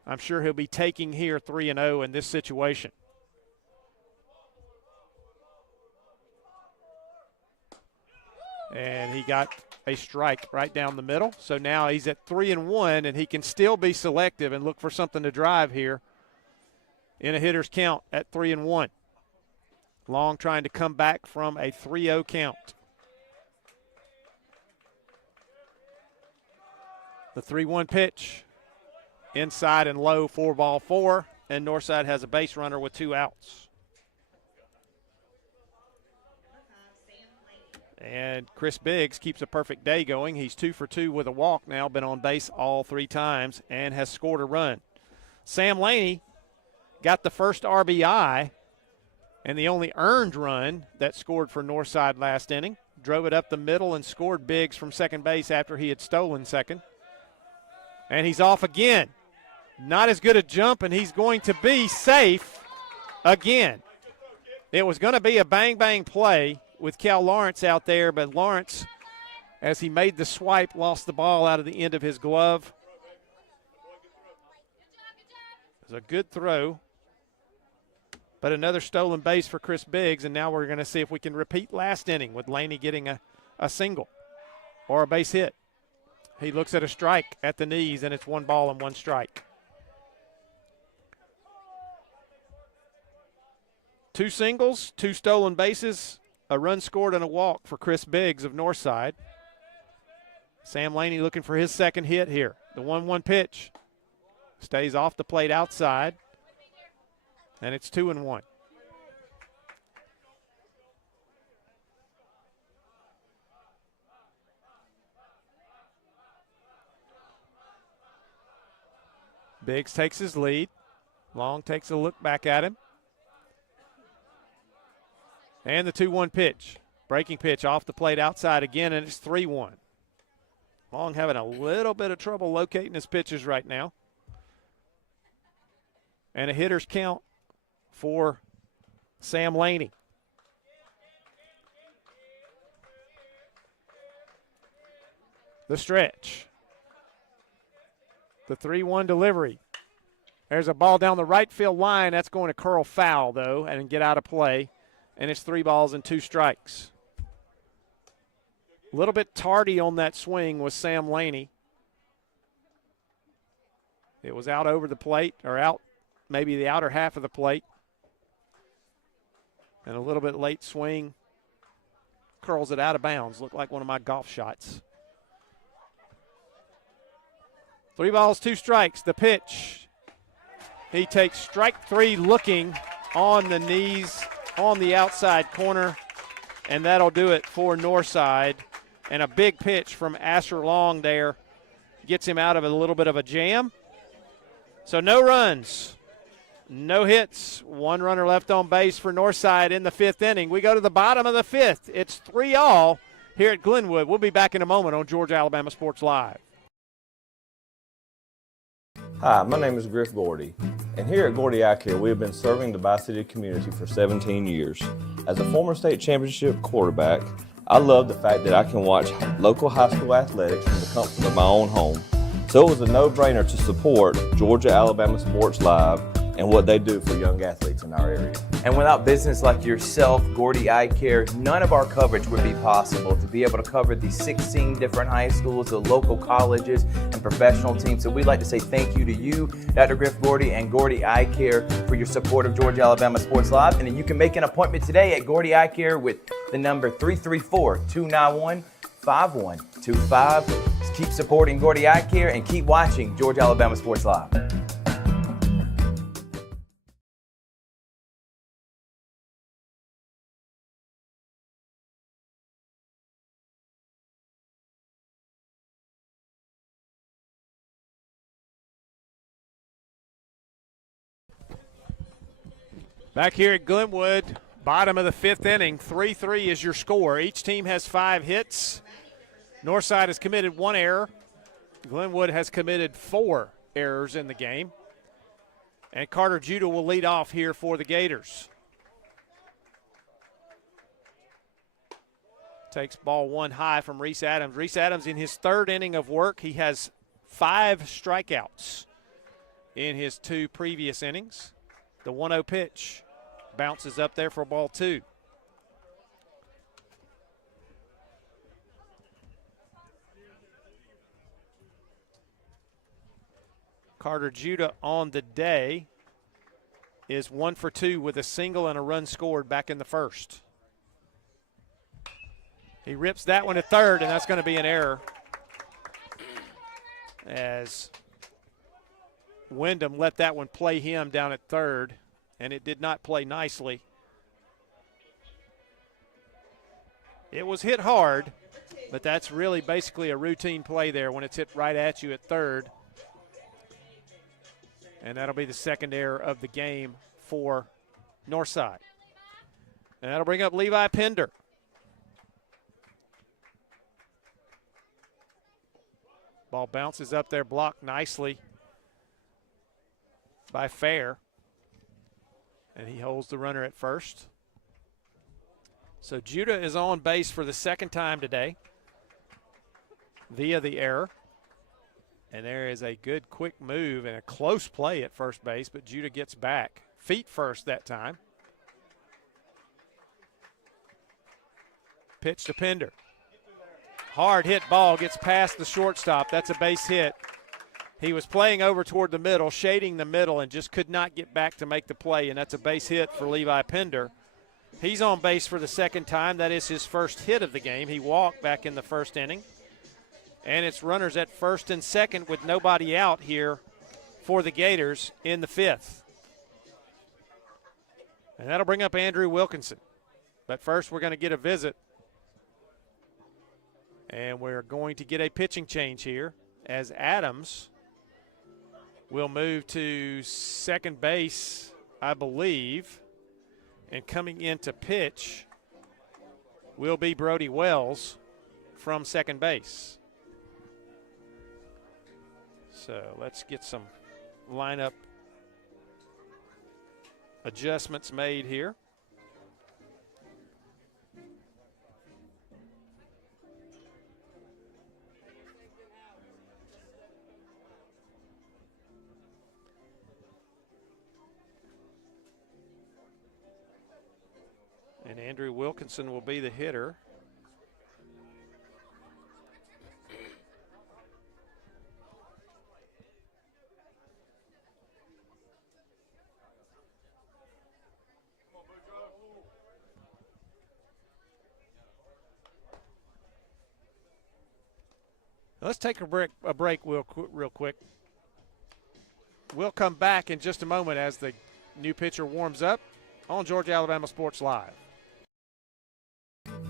I'm sure he'll be taking here 3-0 in this situation. And he got a strike right down the middle. So now he's at 3-1, and he can still be selective and look for something to drive here in a hitter's count at 3-1. Long trying to come back from a 3-0 count. The 3-1 pitch. Inside and low for ball 4, and Northside has a base runner with 2 outs. And Chris Biggs keeps a perfect day going. He's 2 for 2 with a walk now, been on base all 3 times, and has scored a run. Sam Laney got the first RBI and the only earned run that scored for Northside last inning. Drove it up the middle and scored Biggs from second base after he had stolen second. And he's off again. Not as good a jump, and he's going to be safe again. It was going to be a bang-bang play with Cal Lawrence out there, but Lawrence, as he made the swipe, lost the ball out of the end of his glove. It was a good throw, but another stolen base for Chris Biggs, and now we're going to see if we can repeat last inning with Laney getting a single or a base hit. He looks at a strike at the knees, and it's 1 ball and 1 strike. 2 singles, 2 stolen bases, a run scored and a walk for Chris Biggs of Northside. Sam Laney looking for his second hit here. The 1-1 pitch stays off the plate outside, and it's 2-1. Biggs takes his lead. Long takes a look back at him. And the 2-1 pitch. Breaking pitch off the plate outside again, and it's 3-1. Long having a little bit of trouble locating his pitches right now. And a hitter's count for Sam Laney. The stretch. The 3-1 delivery. There's a ball down the right field line. That's going to curl foul, though, and get out of play. And it's 3 balls and 2 strikes. A little bit tardy on that swing was Sam Laney. It was out over the plate, or out maybe the outer half of the plate. And a little bit late swing. Curls it out of bounds. Looked like one of my golf shots. 3 balls, 2 strikes. The pitch. He takes strike 3 looking on the knees on the outside corner. And that'll do it for Northside. And a big pitch from Asher Long there gets him out of a little bit of a jam. So no runs, no hits, 1 runner left on base for Northside in the 5th inning. We go to the bottom of the 5th. It's 3-all here at Glenwood. We'll be back in a moment on Georgia Alabama Sports Live. Hi, my name is Griff Gordy, and here at Gordy Eye Care, we have been serving the Bi-City community for 17 years. As a former state championship quarterback, I love the fact that I can watch local high school athletics from the comfort of my own home. So it was a no-brainer to support Georgia Alabama Sports Live and what they do for young athletes in our area. And without business like yourself, Gordy Eye Care, none of our coverage would be possible to be able to cover the 16 different high schools, the local colleges, and professional teams. So we'd like to say thank you to you, Dr. Griff Gordy and Gordy Eye Care, for your support of Georgia Alabama Sports Live. And then you can make an appointment today at Gordy Eye Care with the number 334-291-5125. Keep supporting Gordy Eye Care and keep watching Georgia Alabama Sports Live. Back here at Glenwood, bottom of the 5th inning, 3-3 is your score. Each team has 5 hits. Northside has committed 1 error. Glenwood has committed 4 errors in the game. And Carter Judah will lead off here for the Gators. Takes ball 1 high from Reese Adams. Reese Adams in his 3rd inning of work. He has 5 strikeouts in his 2 previous innings. The 1-0 pitch bounces up there for ball 2. Carter Judah on the day is 1 for 2 with a single and a run scored back in the 1st. He rips that one to 3rd, and that's going to be an error, as Wyndham let that one play him down at 3rd, and it did not play nicely. It was hit hard, but that's really basically a routine play there when it's hit right at you at 3rd. And that'll be the 2nd error of the game for Northside. And that'll bring up Levi Pender. Ball bounces up there, blocked nicely by Fair. And he holds the runner at 1st. So Judah is on base for the 2nd time today via the error. And there is a good quick move and a close play at first base, but Judah gets back. Feet first that time. Pitch to Pender. Hard hit ball gets past the shortstop. That's a base hit. He was playing over toward the middle, shading the middle, and just could not get back to make the play, and that's a base hit for Levi Pender. He's on base for the 2nd time. That is his 1st hit of the game. He walked back in the 1st inning. And it's runners at 1st and 2nd with nobody out here for the Gators in the 5th. And that'll bring up Andrew Wilkinson. But first we're going to get a visit. And we're going to get a pitching change here as Adams will move to second base, I believe. And coming into pitch will be Brody Wells from second base. So let's get some lineup adjustments made here. And Andrew Wilkinson will be the hitter. Let's take a break real quick. We'll come back in just a moment as the new pitcher warms up on Georgia Alabama Sports Live.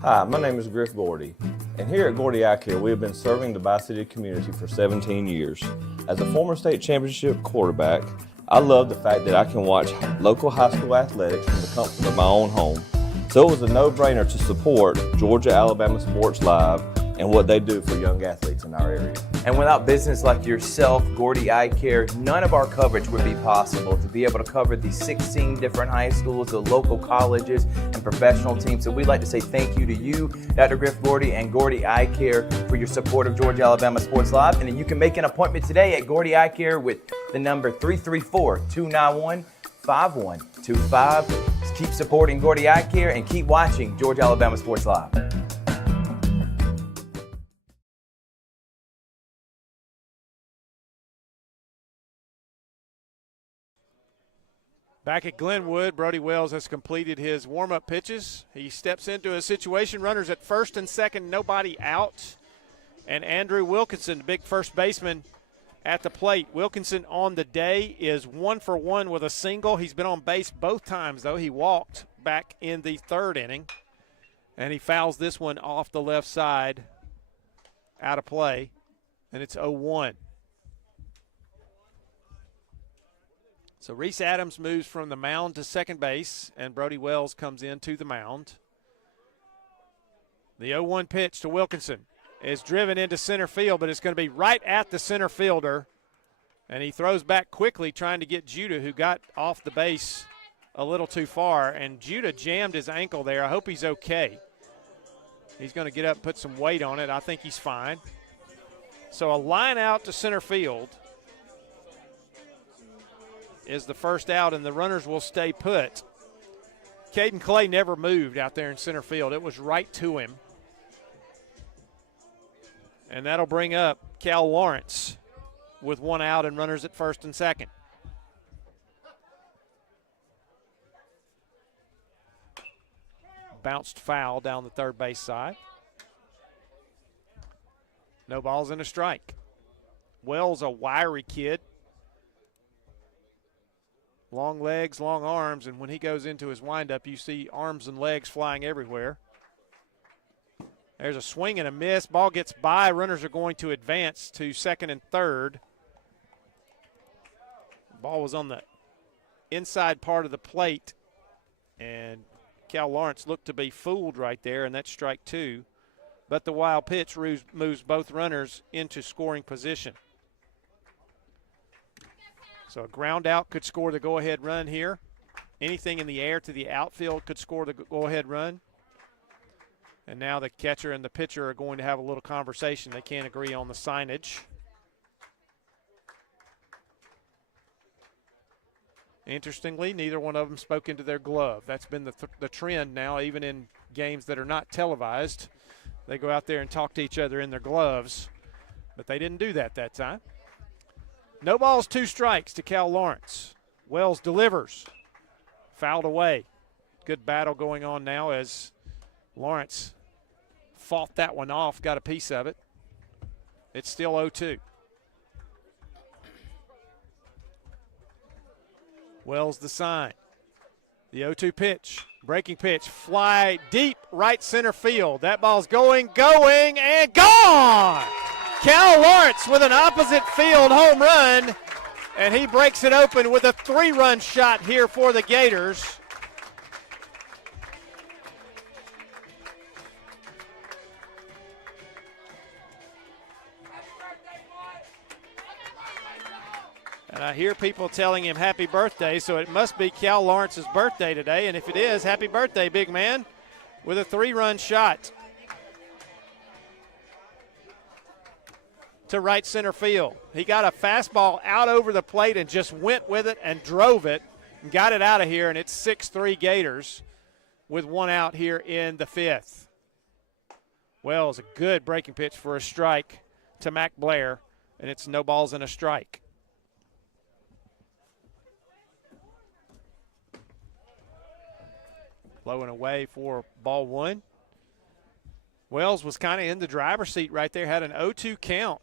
Hi, my name is Griff Gordy, and here at Gordy Eye Care, we have been serving the Bi-City community for 17 years. As a former state championship quarterback, I love the fact that I can watch local high school athletics from the comfort of my own home. So it was a no-brainer to support Georgia Alabama Sports Live and what they do for young athletes in our area. And without business like yourself, Gordy Eye Care, none of our coverage would be possible to be able to cover the 16 different high schools, the local colleges, and professional teams. So we'd like to say thank you to you, Dr. Griff Gordy and Gordy Eye Care, for your support of Georgia Alabama Sports Live. And then you can make an appointment today at Gordy Eye Care with the number 334-291-5125. Just keep supporting Gordy Eye Care and keep watching Georgia Alabama Sports Live. Back at Glenwood, Brody Wells has completed his warm-up pitches. He steps into a situation, runners at first and second, nobody out. And Andrew Wilkinson, the big first baseman, at the plate. Wilkinson on the day is 1 for 1 with a single. He's been on base both times, though. He walked back in the third inning, and he fouls this one off the left side out of play, and it's 0-1. So Reese Adams moves from the mound to second base, and Brody Wells comes in to the mound. The 0-1 pitch to Wilkinson is driven into center field, but it's going to be right at the center fielder. And he throws back quickly trying to get Judah, who got off the base a little too far. And Judah jammed his ankle there. I hope he's okay. He's going to get up and put some weight on it. I think he's fine. So a line out to center field is the first out, and the runners will stay put. Caden Clay never moved out there in center field. It was right to him. And that'll bring up Cal Lawrence with one out and runners at first and second. Bounced foul down the third base side. No balls and a strike. Wells, a wiry kid. Long legs, long arms, and when he goes into his windup, you see arms and legs flying everywhere. There's a swing and a miss. Ball gets by. Runners are going to advance to second and third. Ball was on the inside part of the plate, and Cal Lawrence looked to be fooled right there, and that's strike two. But the wild pitch moves both runners into scoring position. So a ground out could score the go-ahead run here. Anything in the air to the outfield could score the go-ahead run. And now the catcher and the pitcher are going to have a little conversation. They can't agree on the signage. Interestingly, neither one of them spoke into their glove. That's been the trend now, even in games that are not televised. They go out there and talk to each other in their gloves, but they didn't do that time. No balls, 2 strikes to Cal Lawrence. Wells delivers. Fouled away. Good battle going on now as Lawrence fought that one off, got a piece of it. It's still 0-2. Wells the sign. The 0-2 pitch. Breaking pitch. Fly deep right center field. That ball's going, and gone! Cal Lawrence with an opposite field home run And he breaks it open with a 3-run shot here for the Gators. And I hear people telling him happy birthday, so it must be Cal Lawrence's birthday today. And if it is, happy birthday, big man, with a 3-run shot to right center field. He got a fastball out over the plate and just went with it and drove it and got it out of here, and it's 6-3 Gators with 1 out here in the 5th. Wells, a good breaking pitch for a strike to Mac Blair, and it's no balls and a strike. Low and away for ball 1. Wells was kind of in the driver's seat right there, had an 0-2 count,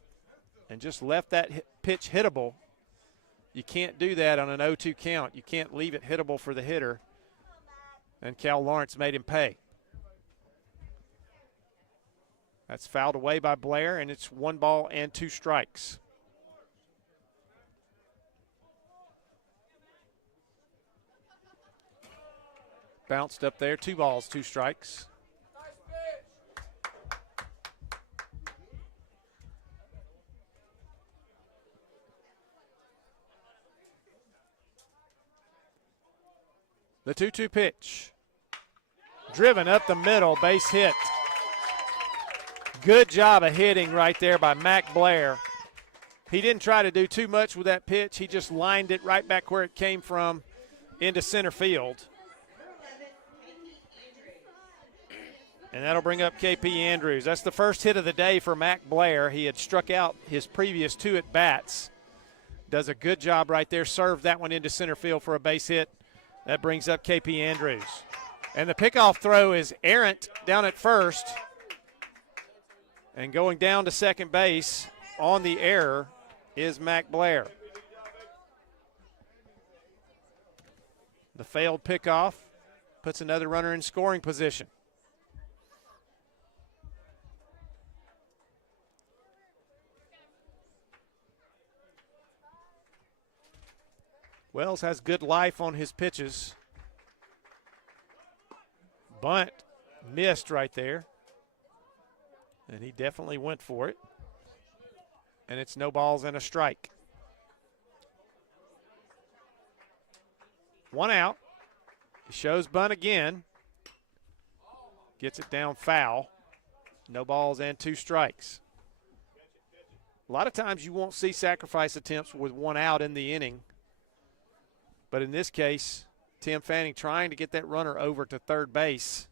and just left that pitch hittable. You can't do that on an 0-2 count. You can't leave it hittable for the hitter, and Cal Lawrence made him pay. That's fouled away by Blair, and it's 1 ball and 2 strikes. Bounced up there, 2 balls, 2 strikes. The 2-2 pitch. Driven up the middle, base hit. Good job of hitting right there by Mac Blair. He didn't try to do too much with that pitch. He just lined it right back where it came from into center field. And that'll bring up KP Andrews. That's the first hit of the day for Mac Blair. He had struck out his previous 2 at-bats. Does a good job right there. Served that one into center field for a base hit. That brings up KP Andrews. And the pickoff throw is errant down at first. And going down to second base on the error is Mac Blair. The failed pickoff puts another runner in scoring position. Wells has good life on his pitches. Bunt missed right there. And he definitely went for it. And it's no balls and a strike. 1 out. He shows bunt again. Gets it down foul. No balls and 2 strikes. A lot of times you won't see sacrifice attempts with 1 out in the inning. But in this case, Tim Fanning trying to get that runner over to third base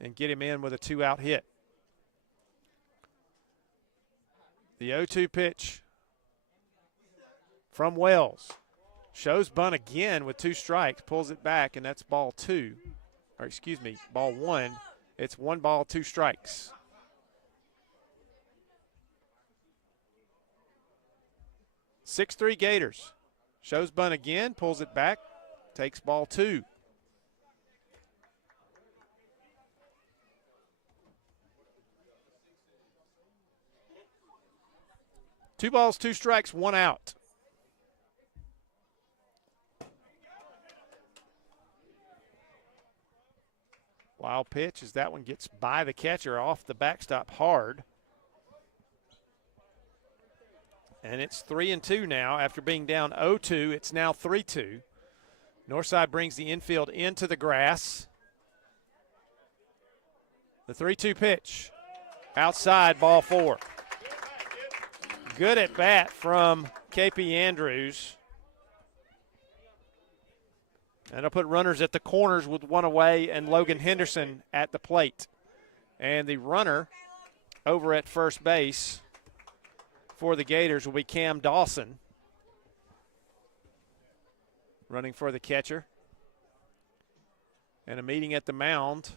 and get him in with a 2-out hit. The 0-2 pitch from Wells. Shows bunt again with 2 strikes, pulls it back, and that's ball 2. Or excuse me, ball 1. It's 1 ball, 2 strikes. Six-3 Gators. Shows bunt again, pulls it back, takes ball 2. Two balls, 2 strikes, 1 out. Wild pitch as that one gets by the catcher off the backstop hard. And it's 3-2 now. After being down 0-2, it's now 3-2. Northside brings the infield into the grass. The 3-2 pitch. Outside, ball 4. Good at bat from KP Andrews. And I'll put runners at the corners with 1 away and Logan Henderson at the plate. And the runner over at first base for the Gators will be Cam Dawson, running for the catcher. And a meeting at the mound.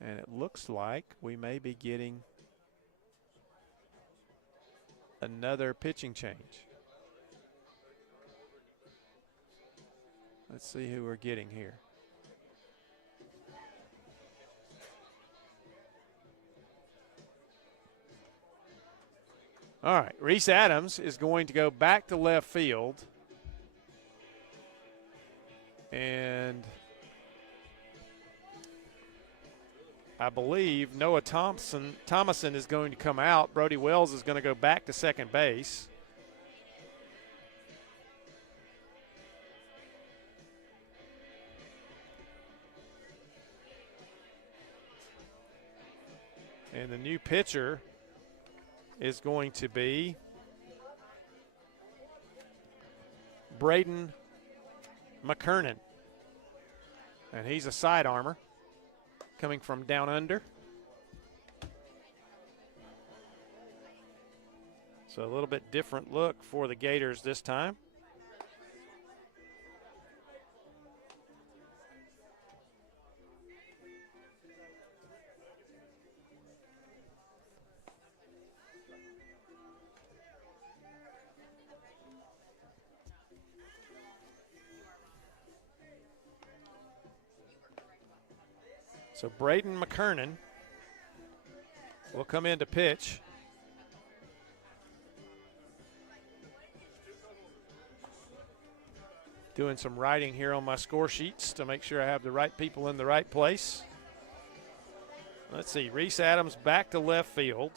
And it looks like we may be getting another pitching change. Let's see who we're getting here. All right, Reese Adams is going to go back to left field. And I believe Noah Thomason is going to come out. Brody Wells is going to go back to second base. And the new pitcher is going to be Braden McKernan. And he's a side armor coming from down under. So a little bit different look for the Gators this time. So Braden McKernan will come in to pitch. Doing some writing here on my score sheets to make sure I have the right people in the right place. Let's see, Reese Adams back to left field.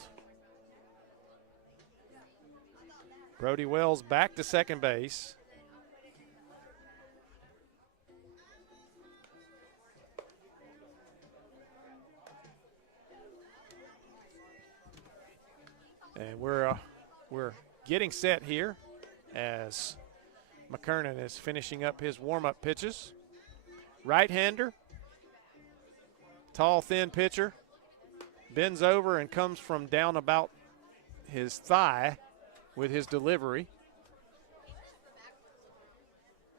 Brody Wells back to second base. And we're getting set here as McKernan is finishing up his warm-up pitches. Right-hander, tall, thin pitcher, bends over and comes from down about his thigh with his delivery.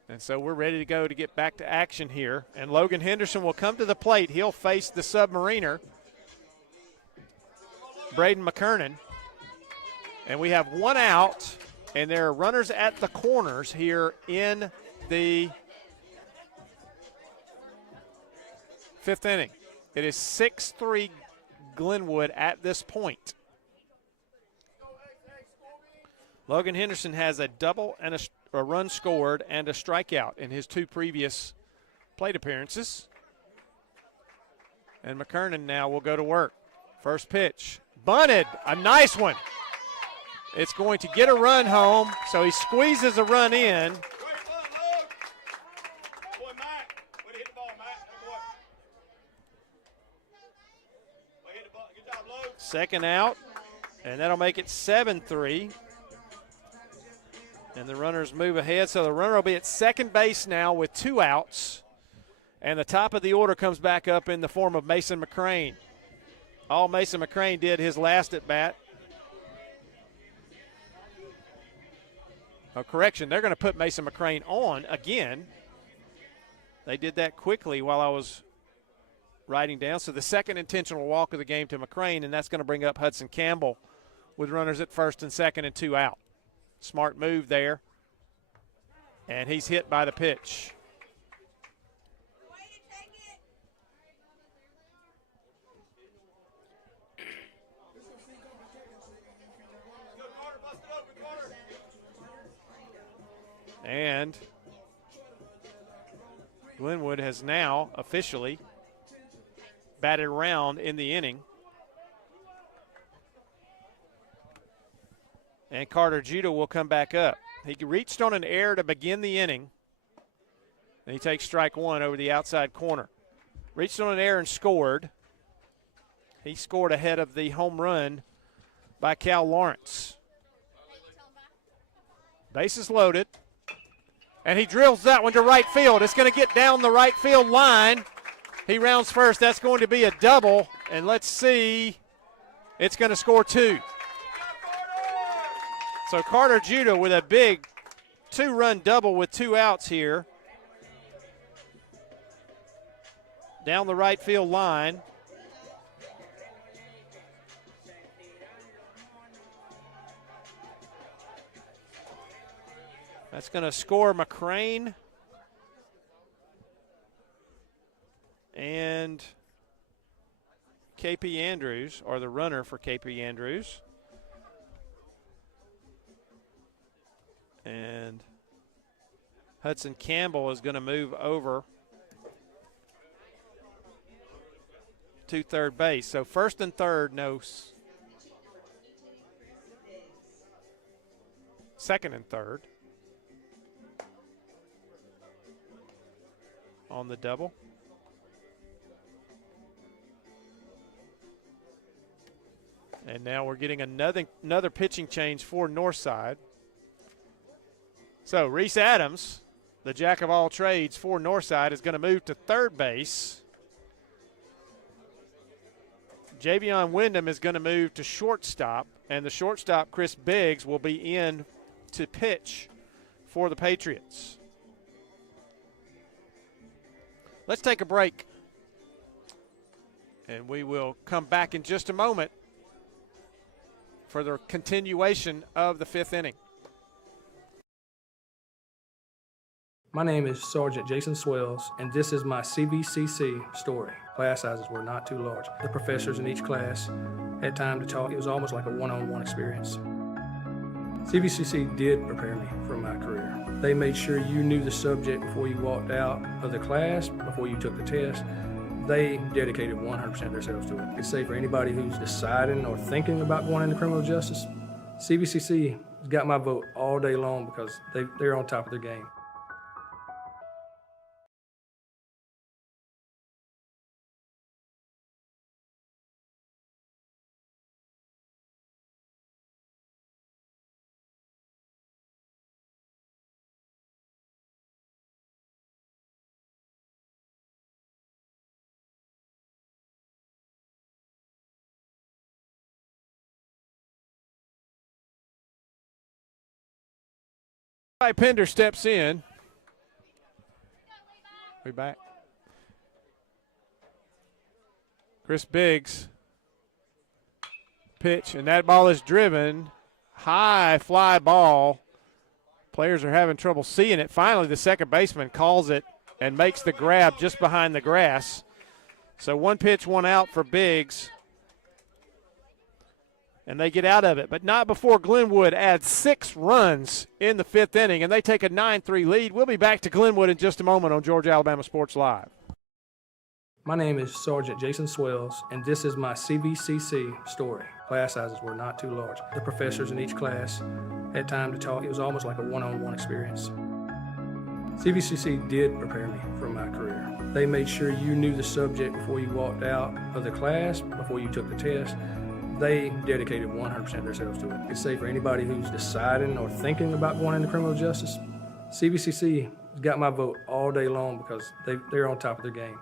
And so we're ready to go to get back to action here. And Logan Henderson will come to the plate. He'll face the submariner, Braden McKernan. And we have one out, and there are runners at the corners here in the fifth inning. It is 6-3 Glenwood at this point. Logan Henderson has a double and a run scored and a strikeout in his two previous plate appearances. And McKernan now will go to work. First pitch, bunted, a nice one. It's going to get a run home, so he squeezes a run in. Second out, and that'll make it 7-3. And the runners move ahead, so the runner will be at second base now with two outs. And the top of the order comes back up in the form of Mason McCrane. All Mason McCrane did his last at bat. Oh, correction, they're going to put Mason McCrane on again. They did that quickly while I was writing down. So the second intentional walk of the game to McCrane, and that's going to bring up Hudson Campbell with runners at first and second and two out. Smart move there. And he's hit by the pitch. And Glenwood has now officially batted around in the inning. And Carter Judah will come back up. He reached on an error to begin the inning. And he takes strike one over the outside corner. Reached on an error and scored. He scored ahead of the home run by Cal Lawrence. Bases loaded. And he drills that one to right field. It's going to get down the right field line. He rounds first. That's going to be a double. And let's see. It's going to score two. So Carter Judah with a big two-run double with two outs here. Down the right field line. That's going to score McCrane and KP Andrews, or the runner for KP Andrews. And Hudson Campbell is going to move over to third base. So first and third, no. Second and third on the double. And now we're getting another pitching change for Northside. So Reese Adams, the jack of all trades for Northside, is going to move to third base. Javion Wyndham is going to move to shortstop, and the shortstop, Chris Biggs, will be in to pitch for the Patriots. Let's take a break, and we will come back in just a moment for the continuation of the fifth inning. My name is Sergeant Jason Swells, and this is my CVCC story. Class sizes were not too large. The professors in each class had time to talk. It was almost like a one-on-one experience. CVCC did prepare me for my career. They made sure you knew the subject before you walked out of the class, before you took the test. They dedicated 100% of themselves to it. I could say for anybody who's deciding or thinking about going into criminal justice, CVCC has got my vote all day long because they're on top of their game. Pender steps in. We back. Chris Biggs. Pitch, and that ball is driven. High fly ball. Players are having trouble seeing it. Finally, the second baseman calls it and makes the grab just behind the grass. So one pitch, one out for Biggs. And they get out of it, but not before Glenwood adds 6 runs in the fifth inning, and they take a 9-3 lead. We'll be back to Glenwood in just a moment on Georgia Alabama Sports Live. My name is Sergeant Jason Swells, and this is my CVCC story. Class sizes were not too large. The professors in each class had time to talk. It was almost like a one-on-one experience. CVCC did prepare me for my career. They made sure you knew the subject before you walked out of the class, before you took the test. They dedicated 100% of themselves to it. I could say for anybody who's deciding or thinking about going into criminal justice, CVCC has got my vote all day long because they're on top of their game.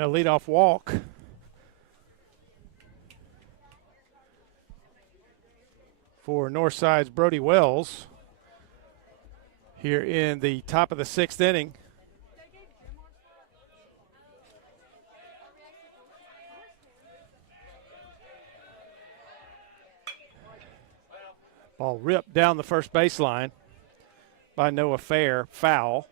And a leadoff walk. For Northside's Brody Wells here in the top of the 6th inning. Ball ripped down the first baseline by Noah Fair, foul.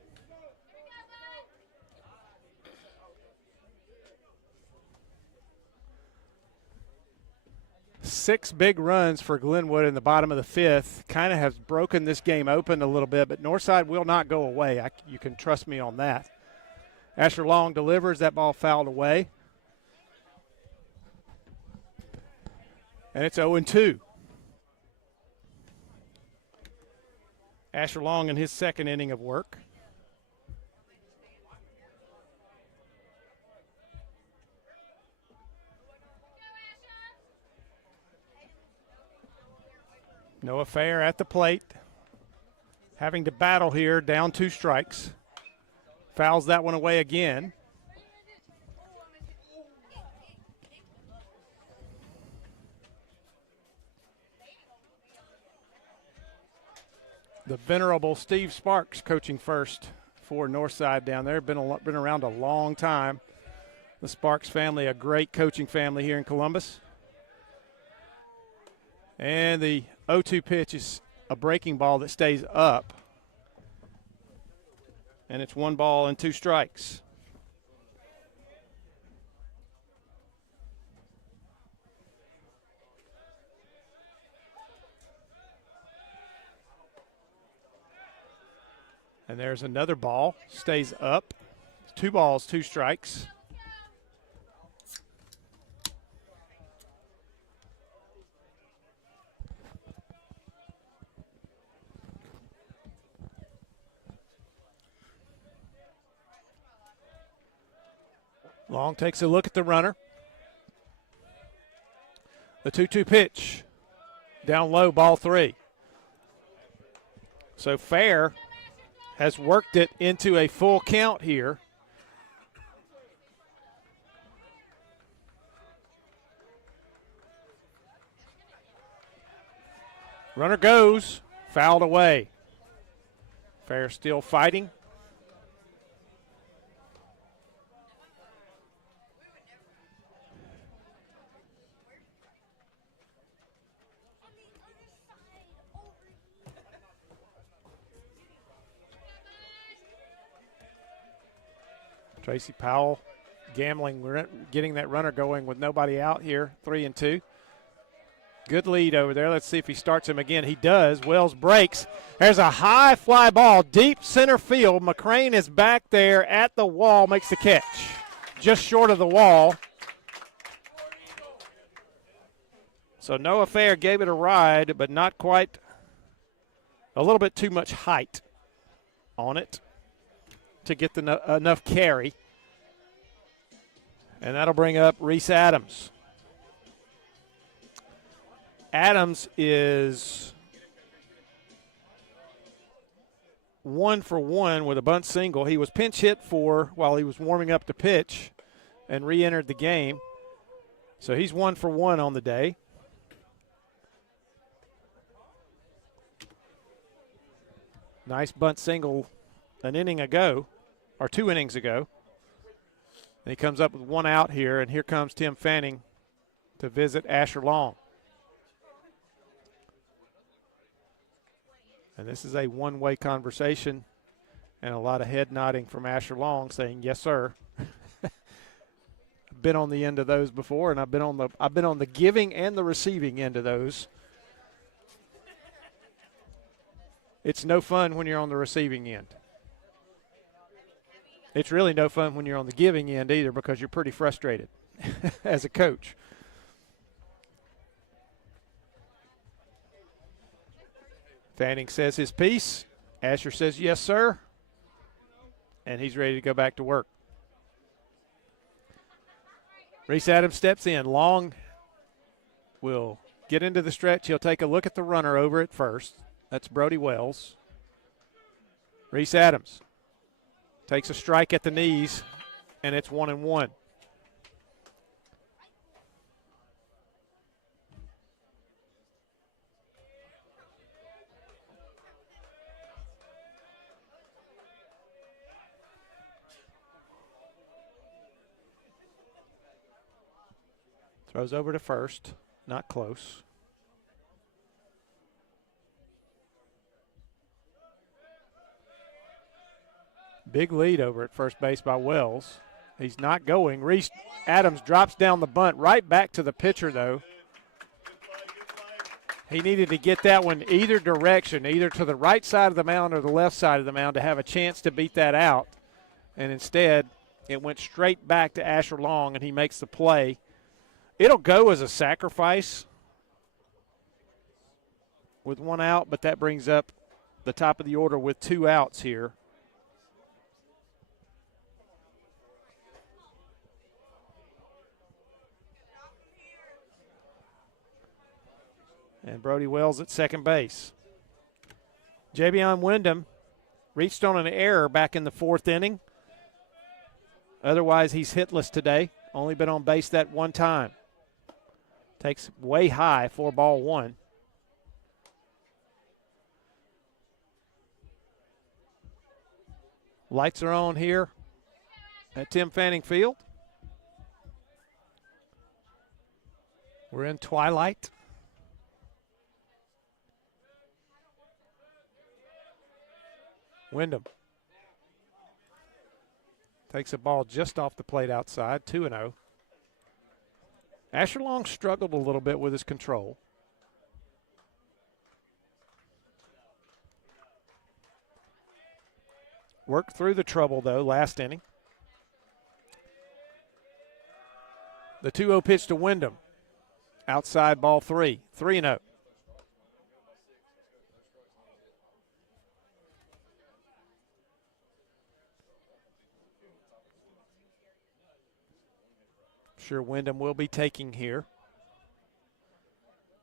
Six big runs for Glenwood in the bottom of the 5th. Kind of has broken this game open a little bit, but Northside will not go away. You can trust me on that. Asher Long delivers. That ball fouled away. And it's 0-2. Asher Long in his 2nd inning of work. Noah Fair at the plate, having to battle here, down 2 strikes. Fouls that one away again. The venerable Steve Sparks coaching first for Northside down there. Been around a long time. The Sparks family, a great coaching family here in Columbus. And the 0-2 pitch is a breaking ball that stays up. And it's 1 ball and 2 strikes. And there's another ball, stays up. 2 balls, 2 strikes. Long takes a look at the runner. The 2-2 pitch. Down low, ball 3. So Fair has worked it into a full count here. Runner goes, fouled away. Fair still fighting. Tracy Powell gambling, getting that runner going with nobody out here, 3-2. Good lead over there. Let's see if he starts him again. He does. Wells breaks. There's a high fly ball, deep center field. McCrane is back there at the wall, makes the catch. Just short of the wall. So Noah Fair gave it a ride, but not quite, a little bit too much height on it to get enough carry. And that'll bring up Reese Adams. Adams is 1 for 1 with a bunt single. He was pinch hit for while he was warming up to pitch and re-entered the game. So he's 1 for 1 on the day. Nice bunt single an inning ago, or 2 innings ago. And he comes up with 1 out here, and here comes Tim Fanning to visit Asher Long. And this is a one-way conversation and a lot of head nodding from Asher Long saying, yes, sir. I've been on the end of those before, and I've been on the giving and the receiving end of those. It's no fun when you're on the receiving end. It's really no fun when you're on the giving end either, because you're pretty frustrated as a coach. Fanning says his piece. Asher says, yes, sir. And he's ready to go back to work. Reese Adams steps in. Long will get into the stretch. He'll take a look at the runner over at first. That's Brody Wells. Reese Adams takes a strike at the knees, and it's 1-1. Throws over to first. Not close. Big lead over at first base by Wells. He's not going. Reese Adams drops down the bunt right back to the pitcher, though. He needed to get that one either direction, either to the right side of the mound or the left side of the mound to have a chance to beat that out. And instead, it went straight back to Asher Long, and he makes the play. It'll go as a sacrifice with one out, but that brings up the top of the order with 2 outs here. And Brody Wells at second base. Javion Wyndham reached on an error back in the 4th inning. Otherwise, he's hitless today. Only been on base that one time. Takes way high for ball 1. Lights are on here at Tim Fanning Field. We're in twilight. Wyndham takes a ball just off the plate outside, 2-0. Asher Long struggled a little bit with his control. Worked through the trouble, though, last inning. The 2-0 pitch to Wyndham. Outside ball 3, 3-0. Sure Wyndham will be taking here.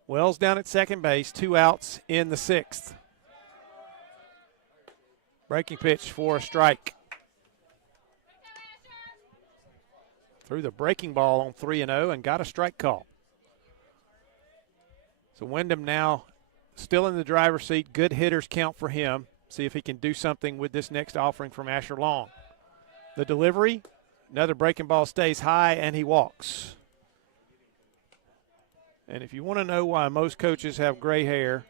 Wells down at second base, 2 outs in the 6th. Breaking pitch for a strike. Threw the breaking ball on 3-0 and got a strike call. So Wyndham now still in the driver's seat. Good hitters count for him. See if he can do something with this next offering from Asher Long. The delivery. Another breaking ball stays high, and he walks. And if you want to know why most coaches have gray hair,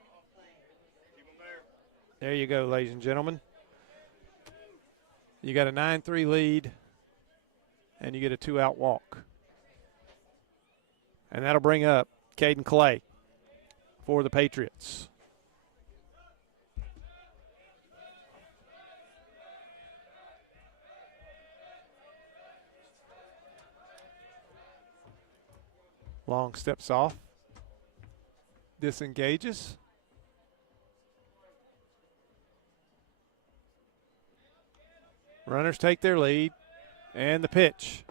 there you go, ladies and gentlemen. You got a 9-3 lead, and you get a 2-out walk. And that'll bring up Caden Clay for the Patriots. Long steps off, disengages. Runners take their lead, and the pitch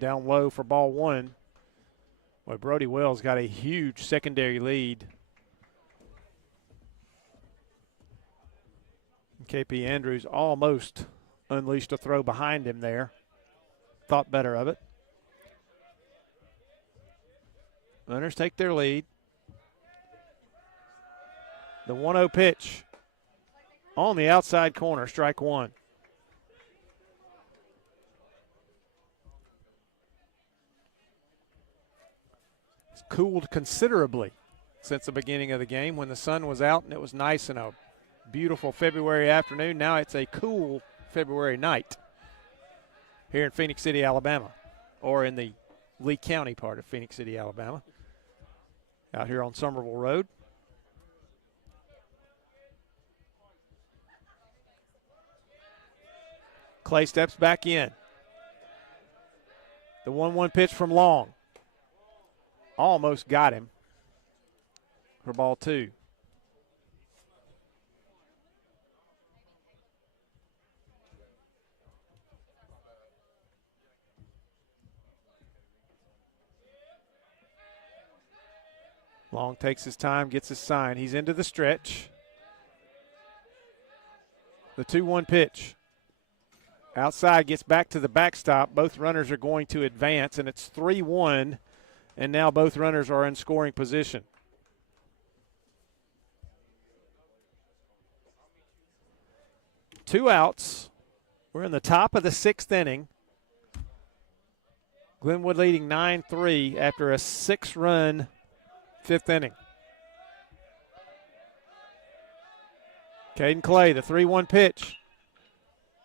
down low for ball 1. Boy, Brody Wells got a huge secondary lead. KP Andrews almost unleashed a throw behind him there. Thought better of it. Runners take their lead. The 1-0 pitch on the outside corner, strike 1. It's cooled considerably since the beginning of the game when the sun was out and it was nice and a beautiful February afternoon. Now it's a cool February night here in Phenix City, Alabama, or in the Lee County part of Phenix City, Alabama. Out here on Somerville Road. Clay steps back in. The 1-1 pitch from Long. Almost got him for ball 2. Long takes his time, gets his sign. He's into the stretch. The 2-1 pitch. Outside, gets back to the backstop. Both runners are going to advance, and it's 3-1, and now both runners are in scoring position. Two outs. We're in the top of the 6th inning. Glenwood leading 9-3 after a 6-run 5th inning. Caden Clay, the 3-1 pitch.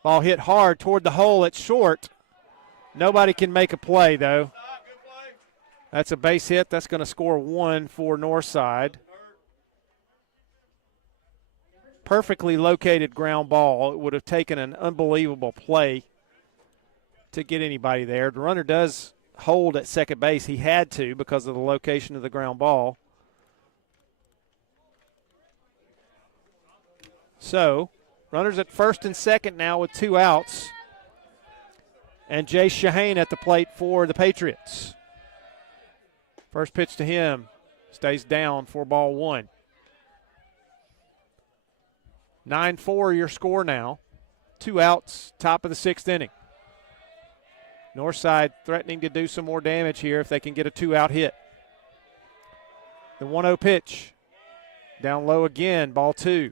Ball hit hard toward the hole. It's short. Nobody can make a play, though. That's a base hit. That's going to score 1 for Northside. Perfectly located ground ball. It would have taken an unbelievable play to get anybody there. The runner does hold at second base. He had to because of the location of the ground ball. So, runners at first and second now with 2 outs. And Jay Shahane at the plate for the Patriots. First pitch to him stays down for ball 1. 9-4 your score now. 2 outs, top of the 6th inning. Northside threatening to do some more damage here if they can get a 2-out hit. The 1-0 pitch. Down low again, ball 2.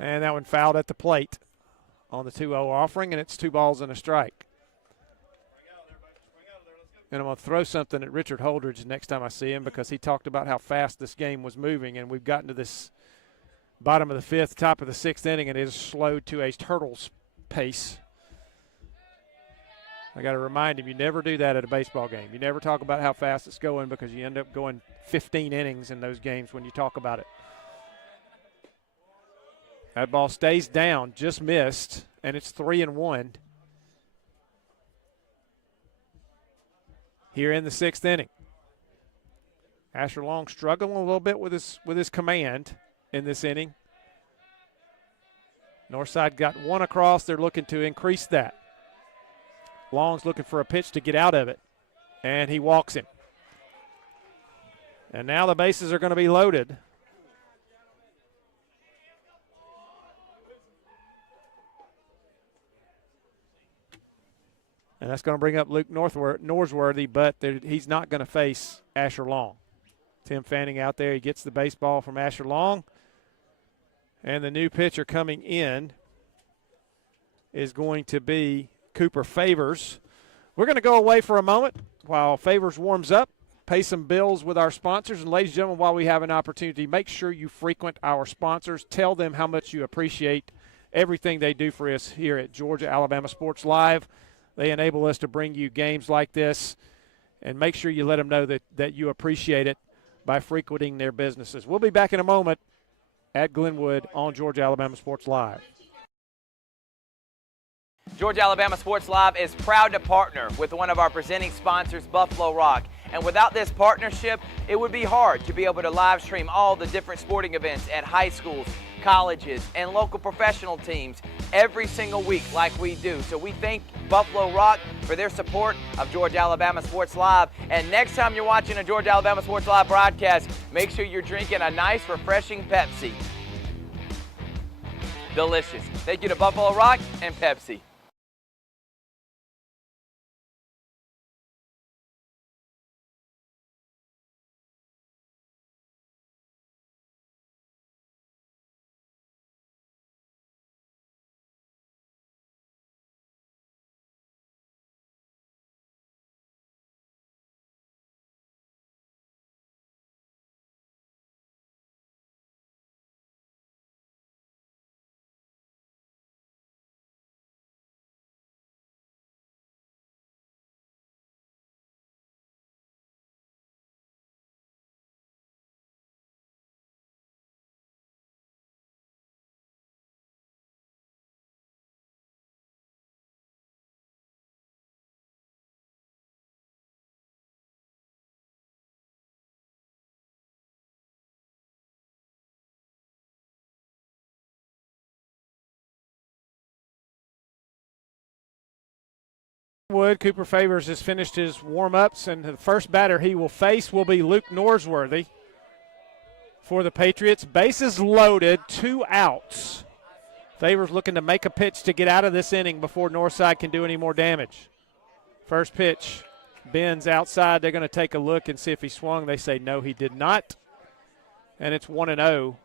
And that one fouled at the plate on the 2-0 offering, and it's 2 balls and a strike. And I'm going to throw something at Richard Holdridge next time I see him because he talked about how fast this game was moving, and we've gotten to this bottom of the 5th, top of the 6th inning, and it is slowed to a turtle's pace. I got to remind him, you never do that at a baseball game. You never talk about how fast it's going because you end up going 15 innings in those games when you talk about it. That ball stays down, just missed, and it's 3-1 here in the 6th inning. Asher Long struggling a little bit with his command in this inning. Northside got 1 across. They're looking to increase that. Long's looking for a pitch to get out of it, and he walks him. And now the bases are going to be loaded. And that's going to bring up Luke Norsworthy, but he's not going to face Asher Long. Tim Fanning out there. He gets the baseball from Asher Long. And the new pitcher coming in is going to be Cooper Favors. We're going to go away for a moment while Favors warms up, pay some bills with our sponsors. And ladies and gentlemen, while we have an opportunity, make sure you frequent our sponsors. Tell them how much you appreciate everything they do for us here at Georgia Alabama Sports Live. They enable us to bring you games like this, and make sure you let them know that you appreciate it by frequenting their businesses. We'll be back in a moment at Glenwood on Georgia Alabama Sports Live. Georgia Alabama Sports Live is proud to partner with one of our presenting sponsors, Buffalo Rock. And without this partnership, it would be hard to be able to live stream all the different sporting events at high schools, colleges, and local professional teams every single week like we do. So we thank Buffalo Rock for their support of Georgia Alabama Sports Live. And next time you're watching a Georgia Alabama Sports Live broadcast, make sure you're drinking a nice, refreshing Pepsi. Delicious. Thank you to Buffalo Rock and Pepsi. Cooper Favors has finished his warm-ups, and the first batter he will face will be Luke Norsworthy for the Patriots. Bases loaded, 2 outs Favors looking to make a pitch to get out of this inning before Northside can do any more damage. First pitch bends outside. They're going to take a look and see if he swung. They say no, he did not. And it's 1-0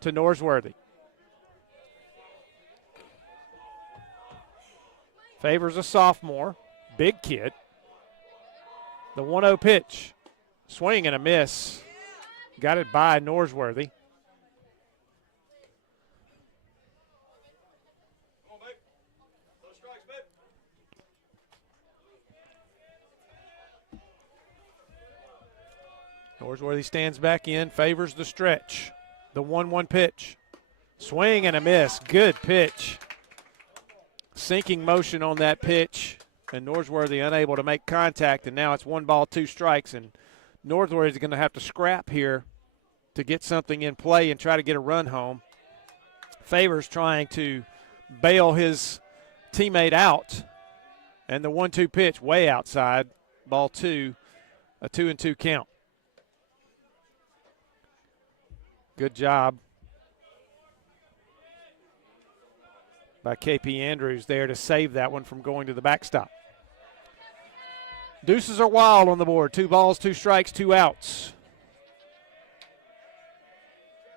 to Norsworthy. Favors a sophomore, big kid. The 1-0 pitch, swing and a miss. Got it by Norsworthy. Norsworthy stands back in, favors the stretch. The 1-1 pitch. Swing and a miss. Good pitch. Sinking motion on that pitch, and Norsworthy unable to make contact, and now it's 1 ball, 2 strikes, and Norsworthy's going to have to scrap here to get something in play and try to get a run home. Favors trying to bail his teammate out, and the 1-2 pitch way outside, ball 2, a 2-2 count. Good job by KP Andrews there to save that one from going to the backstop. Deuces are wild on the board. 2 balls, 2 strikes, 2 outs.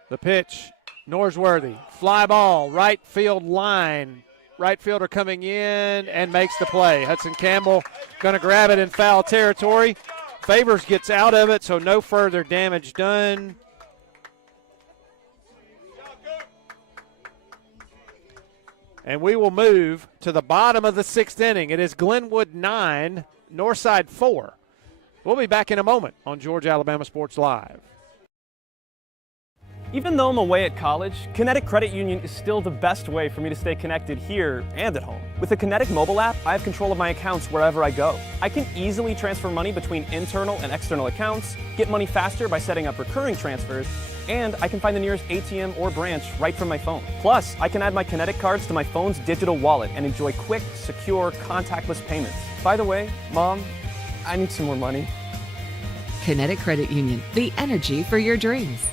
The pitch, Norsworthy, fly ball, right field line. Right fielder coming in and makes the play. Hudson Campbell going to grab it in foul territory. Favors gets out of it, so no further damage done. And we will move to the bottom of the 6th inning. It is Glenwood 9, Northside 4. We'll be back in a moment on Georgia Alabama Sports Live. Even though I'm away at college, Kinetic Credit Union is still the best way for me to stay connected here and at home. With the Kinetic mobile app, I have control of my accounts wherever I go. I can easily transfer money between internal and external accounts, get money faster by setting up recurring transfers, and I can find the nearest ATM or branch right from my phone. Plus, I can add my Kinetic cards to my phone's digital wallet and enjoy quick, secure, contactless payments. By the way, Mom, I need some more money. Kinetic Credit Union, the energy for your dreams.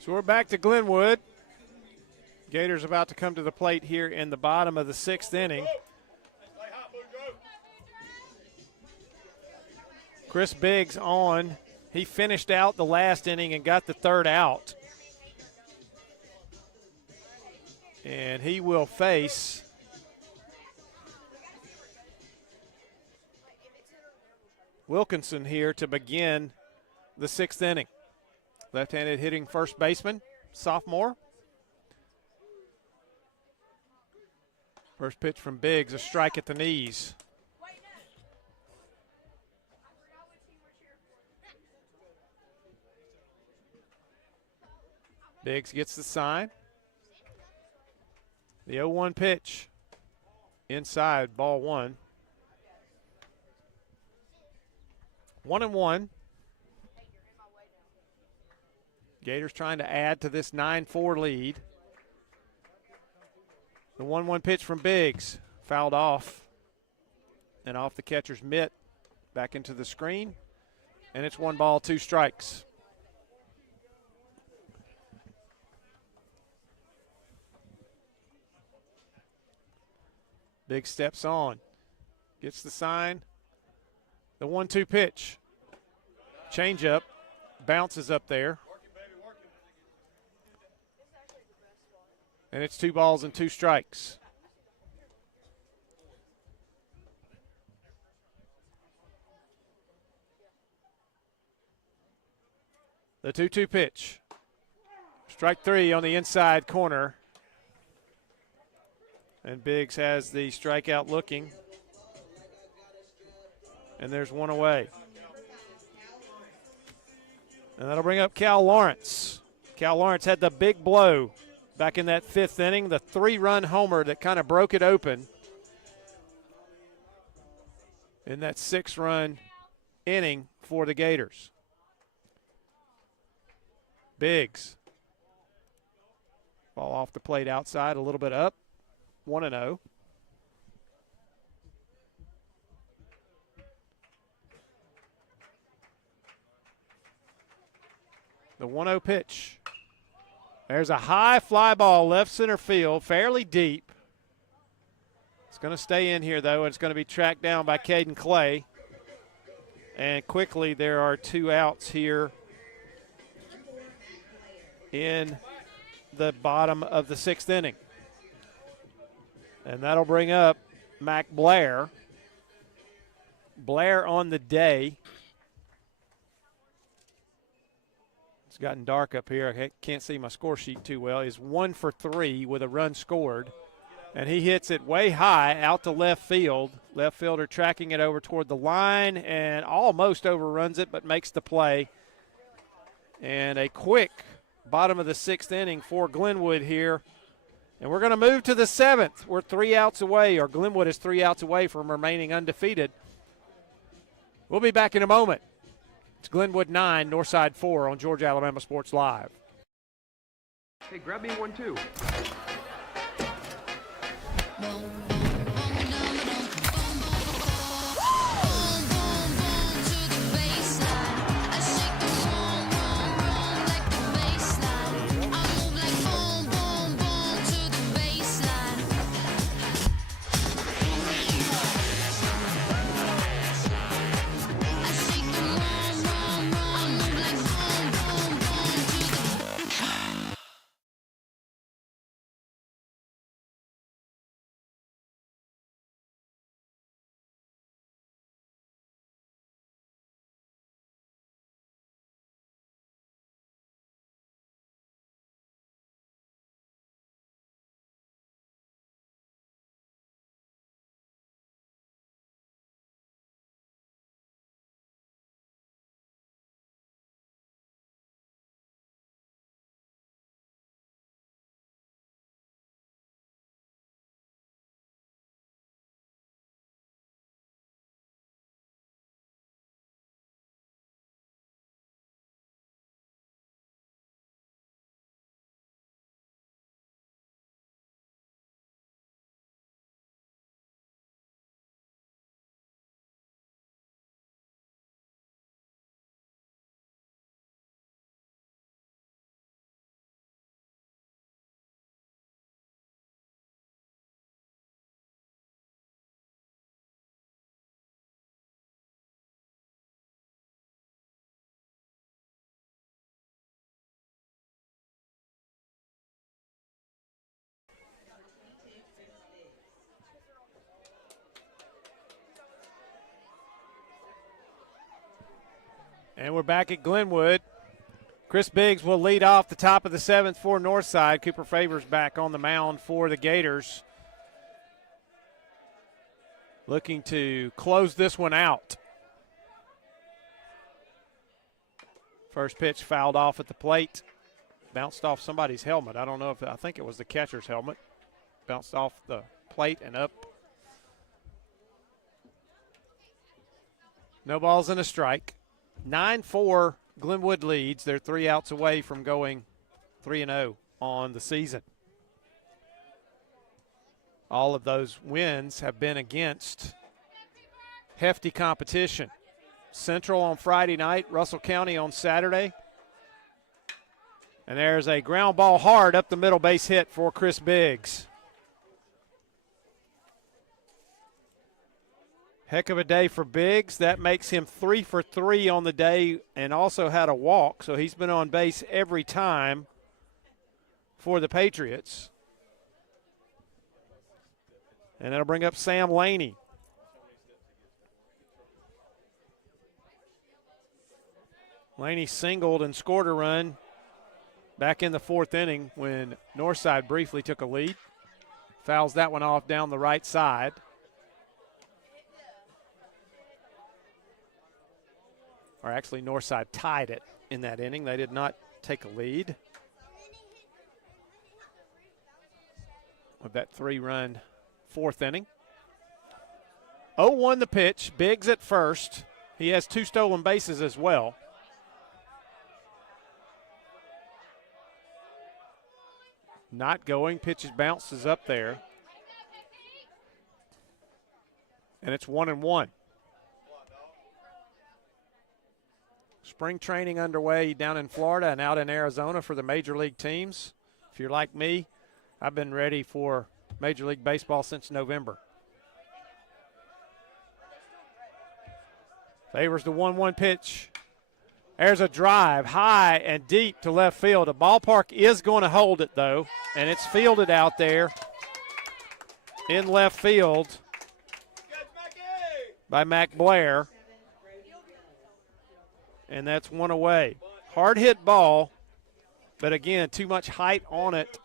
So we're back to Glenwood. Gators about to come to the plate here in the bottom of the 6th inning. Chris Biggs on. He finished out the last inning and got the 3rd out. And he will face Wilkinson here to begin the 6th inning. Left-handed hitting first baseman, sophomore. First pitch from Biggs, a strike at the knees. Biggs gets the sign. The 0-1 pitch. Inside, ball 1. 1-1. Gators trying to add to this 9-4 lead. The 1-1 pitch from Biggs, fouled off and off the catcher's mitt, back into the screen, and it's 1 ball, 2 strikes. Biggs steps on, gets the sign. The 1-2 pitch, changeup, bounces up there. And it's 2 balls and 2 strikes. The 2-2 pitch. Strike 3 on the inside corner. And Biggs has the strikeout looking. And there's one away. And that'll bring up Cal Lawrence. Cal Lawrence had the big blow back in that 5th inning, the 3-run homer that kind of broke it open in that 6-run inning for the Gators. Biggs. Ball off the plate outside, a little bit up. 1-0. The 1-0 pitch. There's a high fly ball left center field, fairly deep. It's going to stay in here, though, and it's going to be tracked down by Caden Clay. And quickly, there are 2 outs here in the bottom of the 6th inning. And that'll bring up Mac Blair. Blair on the day. It's gotten dark up here. I can't see my score sheet too well. Is 1 for 3 with a run scored. And he hits it way high out to left field. Left fielder tracking it over toward the line and almost overruns it, but makes the play. And a quick bottom of the 6th inning for Glenwood here. And we're going to move to the 7th. We're 3 outs away, or Glenwood is 3 outs away from remaining undefeated. We'll be back in a moment. It's Glenwood 9, Northside 4 on Georgia Alabama Sports Live. Hey, grab me one too. And we're back at Glenwood. Chris Biggs will lead off the top of the 7th for Northside. Cooper Favors back on the mound for the Gators. Looking to close this one out. First pitch fouled off at the plate. Bounced off somebody's helmet. I don't know I think it was the catcher's helmet. Bounced off the plate and up. No balls and a strike. 9-4 Glenwood leads. They're 3 outs away from going 3-0 on the season. All of those wins have been against hefty competition. Central on Friday night, Russell County on Saturday. And there's a ground ball hard up the middle base hit for Chris Biggs. Heck of a day for Biggs. That makes him 3 for 3 on the day and also had a walk, so he's been on base every time for the Patriots. And that'll bring up Sam Laney. Laney singled and scored a run back in the 4th inning when Northside briefly took a lead. Fouls that one off down the right side. or actually Northside tied it in that inning. They did not take a lead with that 3-run fourth inning. 0-1 the pitch. Biggs at first. He has 2 stolen bases as well. Not going. Pitches bounces up there. And it's 1-1. Spring training underway down in Florida and out in Arizona for the major league teams. If you're like me, I've been ready for Major League Baseball since November. Favors the 1-1 pitch. There's a drive high and deep to left field. The ballpark is going to hold it, though, and it's fielded out there in left field by Mac Blair. And that's 1 away. Hard hit ball, but again, too much height on it.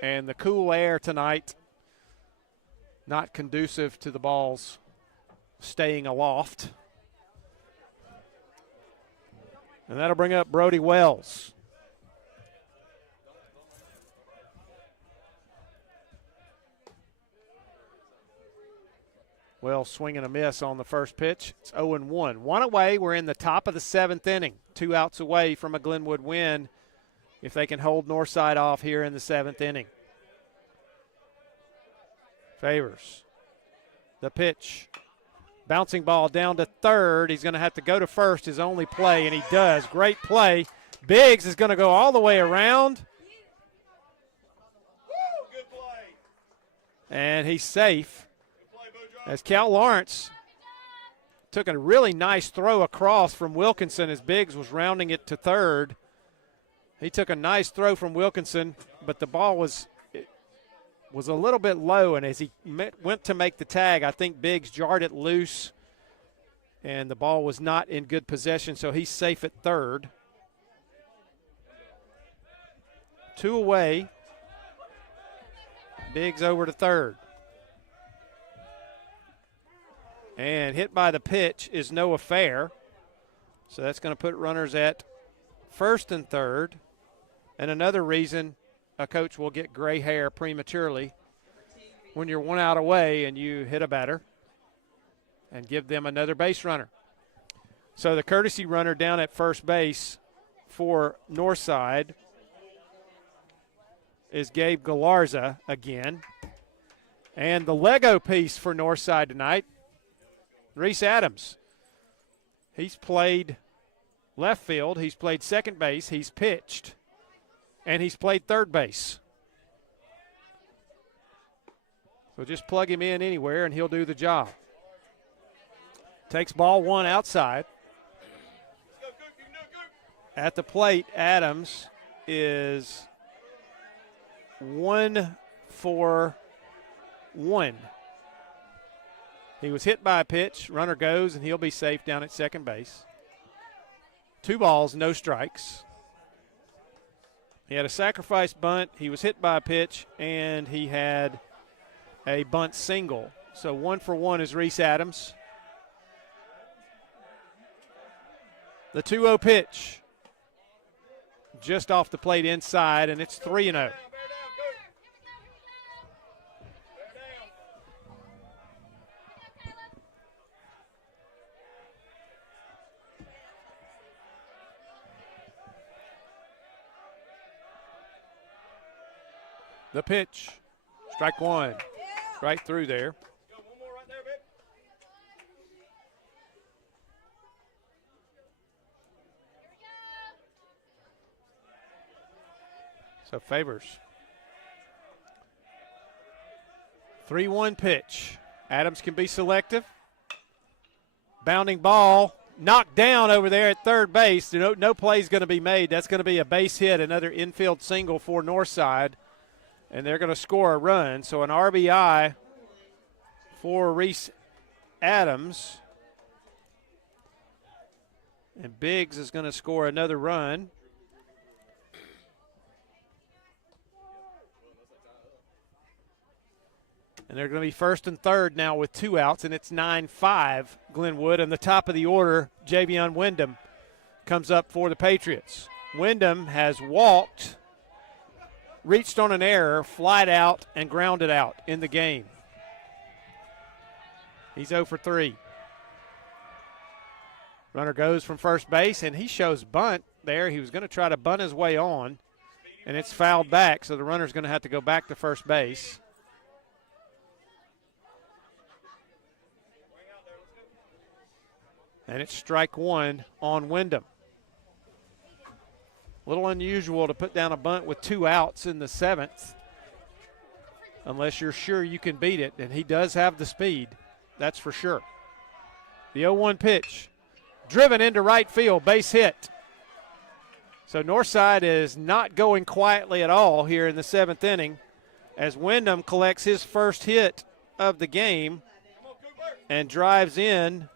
And the cool air tonight, not conducive to the balls staying aloft. And that'll bring up Brody Wells. Wells swinging a miss on the first pitch. It's 0-1. 1 away. We're in the top of the 7th inning. 2 outs away from a Glenwood win if they can hold Northside off here in the 7th inning. Favors the pitch. Bouncing ball down to third. He's going to have to go to first, his only play, and he does. Great play. Biggs is going to go all the way around. And he's safe. As Cal Lawrence took a really nice throw across from Wilkinson as Biggs was rounding it to third. He took a nice throw from Wilkinson, but the ball was a little bit low, and as he went to make the tag, I think Biggs jarred it loose, and the ball was not in good possession, so he's safe at third. 2 away. Biggs over to third. And hit by the pitch is Noah Fair, so that's going to put runners at first and third, and another reason a coach will get gray hair prematurely when you're 1 out away and you hit a batter and give them another base runner. So the courtesy runner down at first base for Northside is Gabe Galarza again. And the Lego piece for Northside tonight, Reese Adams. He's played left field, he's played second base, he's pitched, and he's played third base. So just plug him in anywhere and he'll do the job. Takes ball 1 outside. At the plate, Adams is 1 for 1. He was hit by a pitch. Runner goes, and he'll be safe down at second base. 2 balls, no strikes. He had a sacrifice bunt. He was hit by a pitch, and he had a bunt single. So 1 for 1 is Reese Adams. The 2-0 pitch. Just off the plate inside, and it's 3-0. The pitch, strike 1, right through there. So Favors. 3-1 pitch. Adams can be selective. Bounding ball, knocked down over there at third base. No play's going to be made. That's going to be a base hit, another infield single for Northside. And they're going to score a run. So an RBI for Reese Adams. And Biggs is going to score another run. And they're going to be first and third now with 2 outs, and it's 9-5 Glenwood. And the top of the order, Javion Wyndham comes up for the Patriots. Wyndham has walked, reached on an error, flied out, and grounded out in the game. He's 0 for 3. Runner goes from first base, and he shows bunt there. He was going to try to bunt his way on, and it's fouled back, so the runner's going to have to go back to first base. And it's strike 1 on Wyndham. A little unusual to put down a bunt with 2 outs in the 7th, unless you're sure you can beat it, and he does have the speed, that's for sure. The 0-1 pitch, driven into right field, base hit. So Northside is not going quietly at all here in the 7th inning as Wyndham collects his first hit of the game and drives in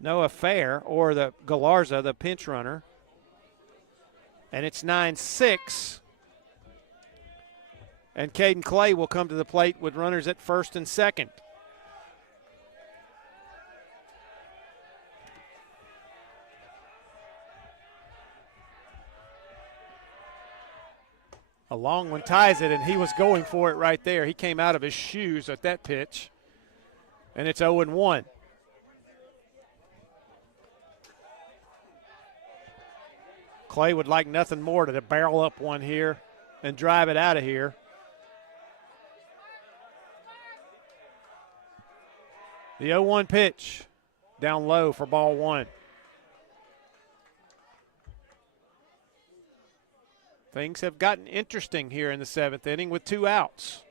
Noah Fair, or the Galarza, the pinch runner. And it's 9-6. And Caden Clay will come to the plate with runners at first and second. A long one ties it, and he was going for it right there. He came out of his shoes at that pitch. And it's 0-1. Clay would like nothing more to barrel up one here and drive it out of here. The 0-1 pitch down low for ball 1. Things have gotten interesting here in the 7th inning with 2 outs.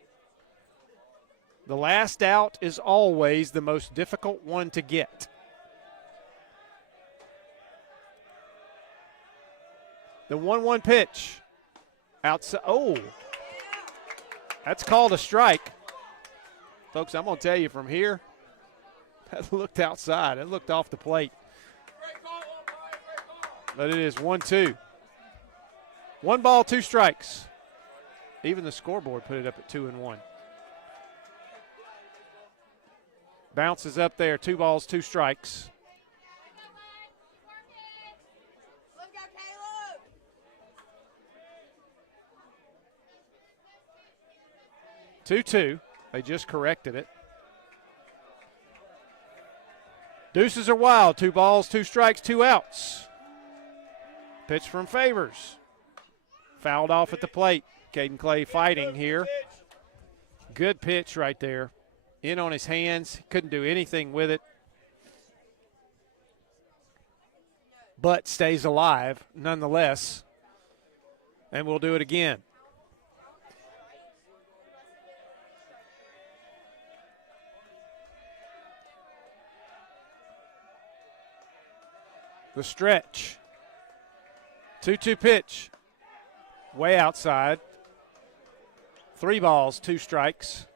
The last out is always the most difficult one to get. The 1-1 pitch. Outside. Oh, that's called a strike. Folks, I'm going to tell you from here, that looked outside. It looked off the plate. But it is 1-2. 1 ball, 2 strikes. Even the scoreboard put it up at 2-1. Bounces up there, 2 balls, 2 strikes. Two. They just corrected it. Deuces are wild. 2 balls, 2 strikes, 2 outs. Pitch from Favors. Fouled off at the plate. Caden Clay fighting here. Good pitch right there. In on his hands. Couldn't do anything with it. But stays alive nonetheless. And we'll do it again. The stretch. 2-2 pitch. Way outside. 3 balls, 2 strikes.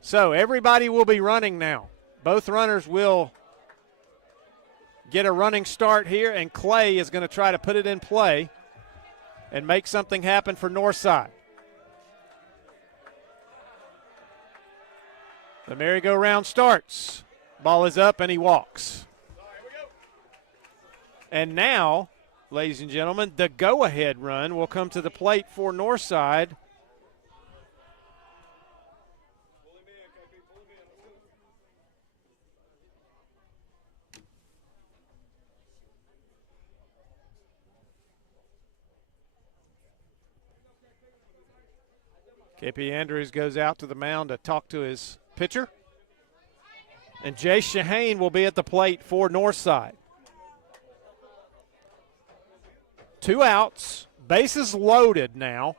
So everybody will be running now. Both runners will get a running start here, and Clay is going to try to put it in play and make something happen for Northside. The merry-go-round starts. Ball is up, and he walks. And now, ladies and gentlemen, the go-ahead run will come to the plate for Northside. KP Andrews goes out to the mound to talk to his pitcher. And Jay Shahane will be at the plate for Northside. 2 outs, bases loaded now.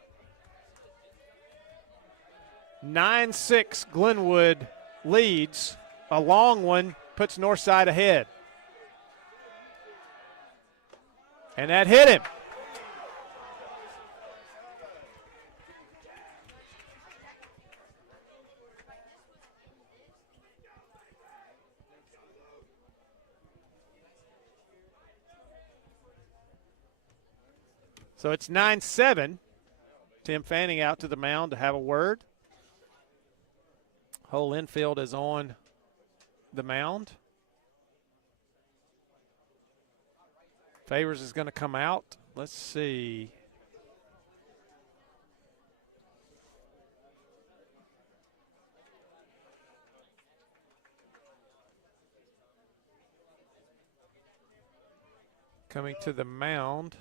9-6 Glenwood leads. A long one puts Northside ahead. And that hit him. So it's 9-7. Tim Fanning out to the mound to have a word. Whole infield is on the mound. Favors is going to come out. Let's see. Coming to the mound.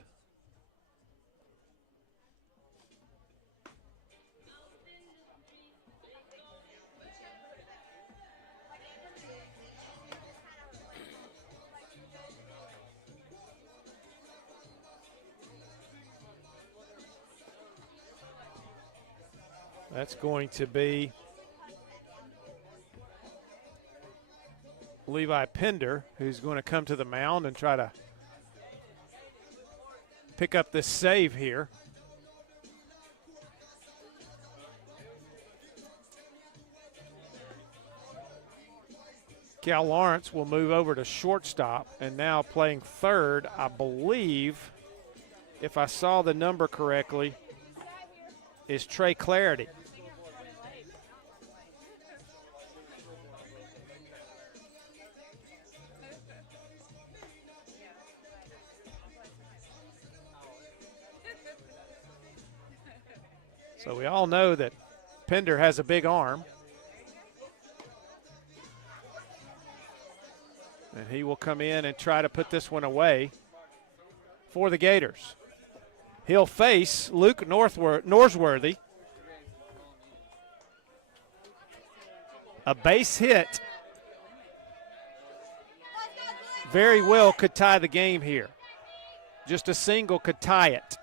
That's going to be Levi Pender, who's going to come to the mound and try to pick up this save here. Cal Lawrence will move over to shortstop, and now playing third, I believe, if I saw the number correctly, is Trey Clarity. So we all know that Pender has a big arm. And he will come in and try to put this one away for the Gators. He'll face Luke Norsworthy. A base hit very well could tie the game here. Just a single could tie it.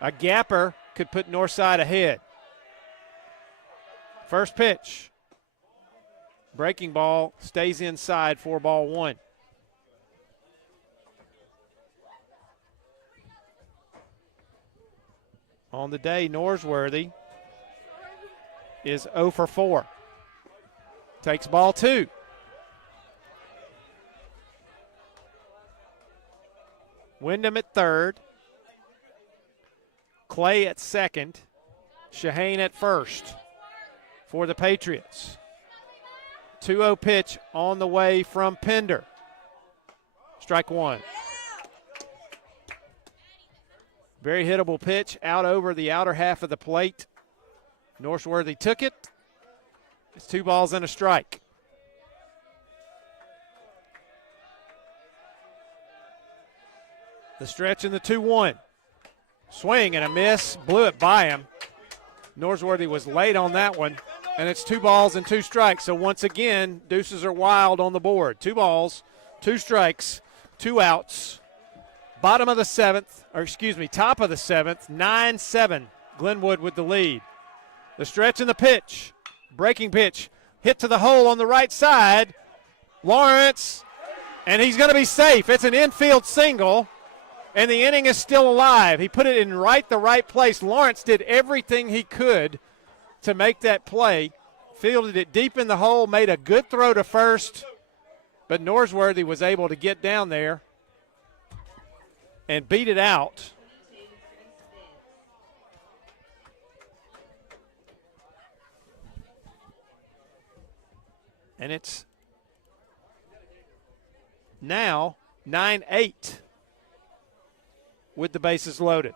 A gapper could put Northside ahead. First pitch. Breaking ball stays inside for ball one. On the day, Norsworthy is 0 for 4. Takes ball two. Wyndham at third. Clay at second. Shahane at first for the Patriots. 2-0 pitch on the way from Pender. Strike one. Very hittable pitch out over the outer half of the plate. Norsworthy took it. It's 2 balls and a strike. The stretch in the 2-1. Swing and a miss. Blew it by him. Norsworthy was late on that one. And it's 2 balls and 2 strikes. So once again, deuces are wild on the board. 2 balls, 2 strikes, 2 outs. Top of the 7th, 9-7. Glenwood with the lead. The stretch and the pitch. Breaking pitch. Hit to the hole on the right side. Lawrence, and he's going to be safe. It's an infield single, and the inning is still alive. He put it in the right place. Lawrence did everything he could to make that play. Fielded it deep in the hole, made a good throw to first, but Norsworthy was able to get down there and beat it out. And it's now 9-8 with the bases loaded.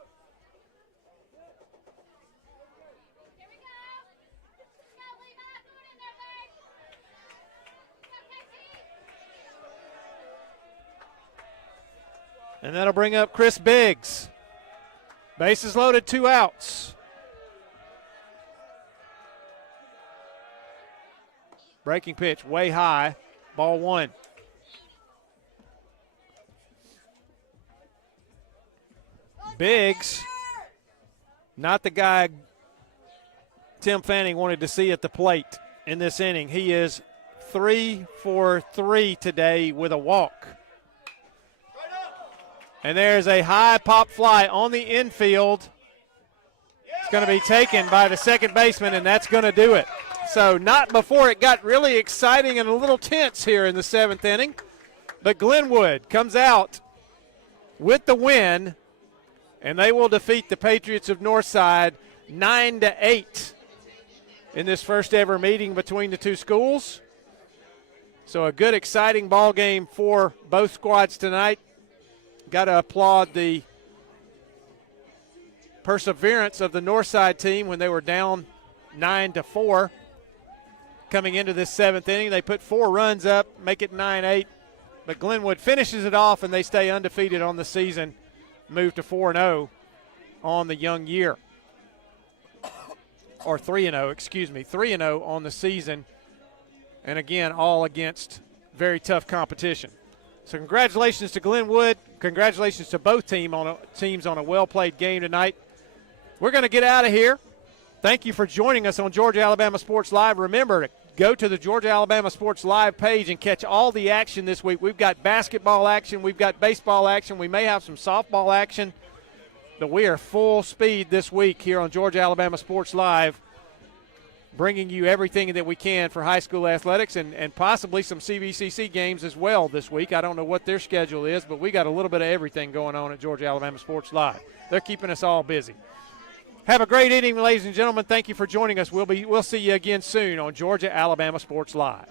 And that'll bring up Chris Biggs. Bases loaded, 2 outs. Breaking pitch way high, ball one. Biggs, not the guy Tim Fanning wanted to see at the plate in this inning. He is 3 for 3 today with a walk. And there's a high pop fly on the infield. It's going to be taken by the second baseman, and that's going to do it. So not before it got really exciting and a little tense here in the 7th inning. But Glenwood comes out with the win And they will defeat the Patriots of Northside 9-8 in this first ever meeting between the two schools. So a good, exciting ball game for both squads tonight. Got to applaud the perseverance of the Northside team when they were down 9-4 coming into this seventh inning. They put 4 runs up, make it 9-8. But Glenwood finishes it off, and they stay undefeated on the season, move to 4-0 on the young year. Or 3-0, excuse me, 3-0 on the season. And again, all against very tough competition. So congratulations to Glenwood. Congratulations to both teams on a well-played game tonight. We're going to get out of here. Thank you for joining us on Georgia-Alabama Sports Live. Remember to go to the Georgia-Alabama Sports Live page and catch all the action this week. We've got basketball action. We've got baseball action. We may have some softball action. But we are full speed this week here on Georgia-Alabama Sports Live, bringing you everything that we can for high school athletics and possibly some CVCC games as well this week. I don't know what their schedule is, but we got a little bit of everything going on at Georgia-Alabama Sports Live. They're keeping us all busy. Have a great evening, ladies and gentlemen. Thank you for joining us. We'll see you again soon on Georgia-Alabama Sports Live.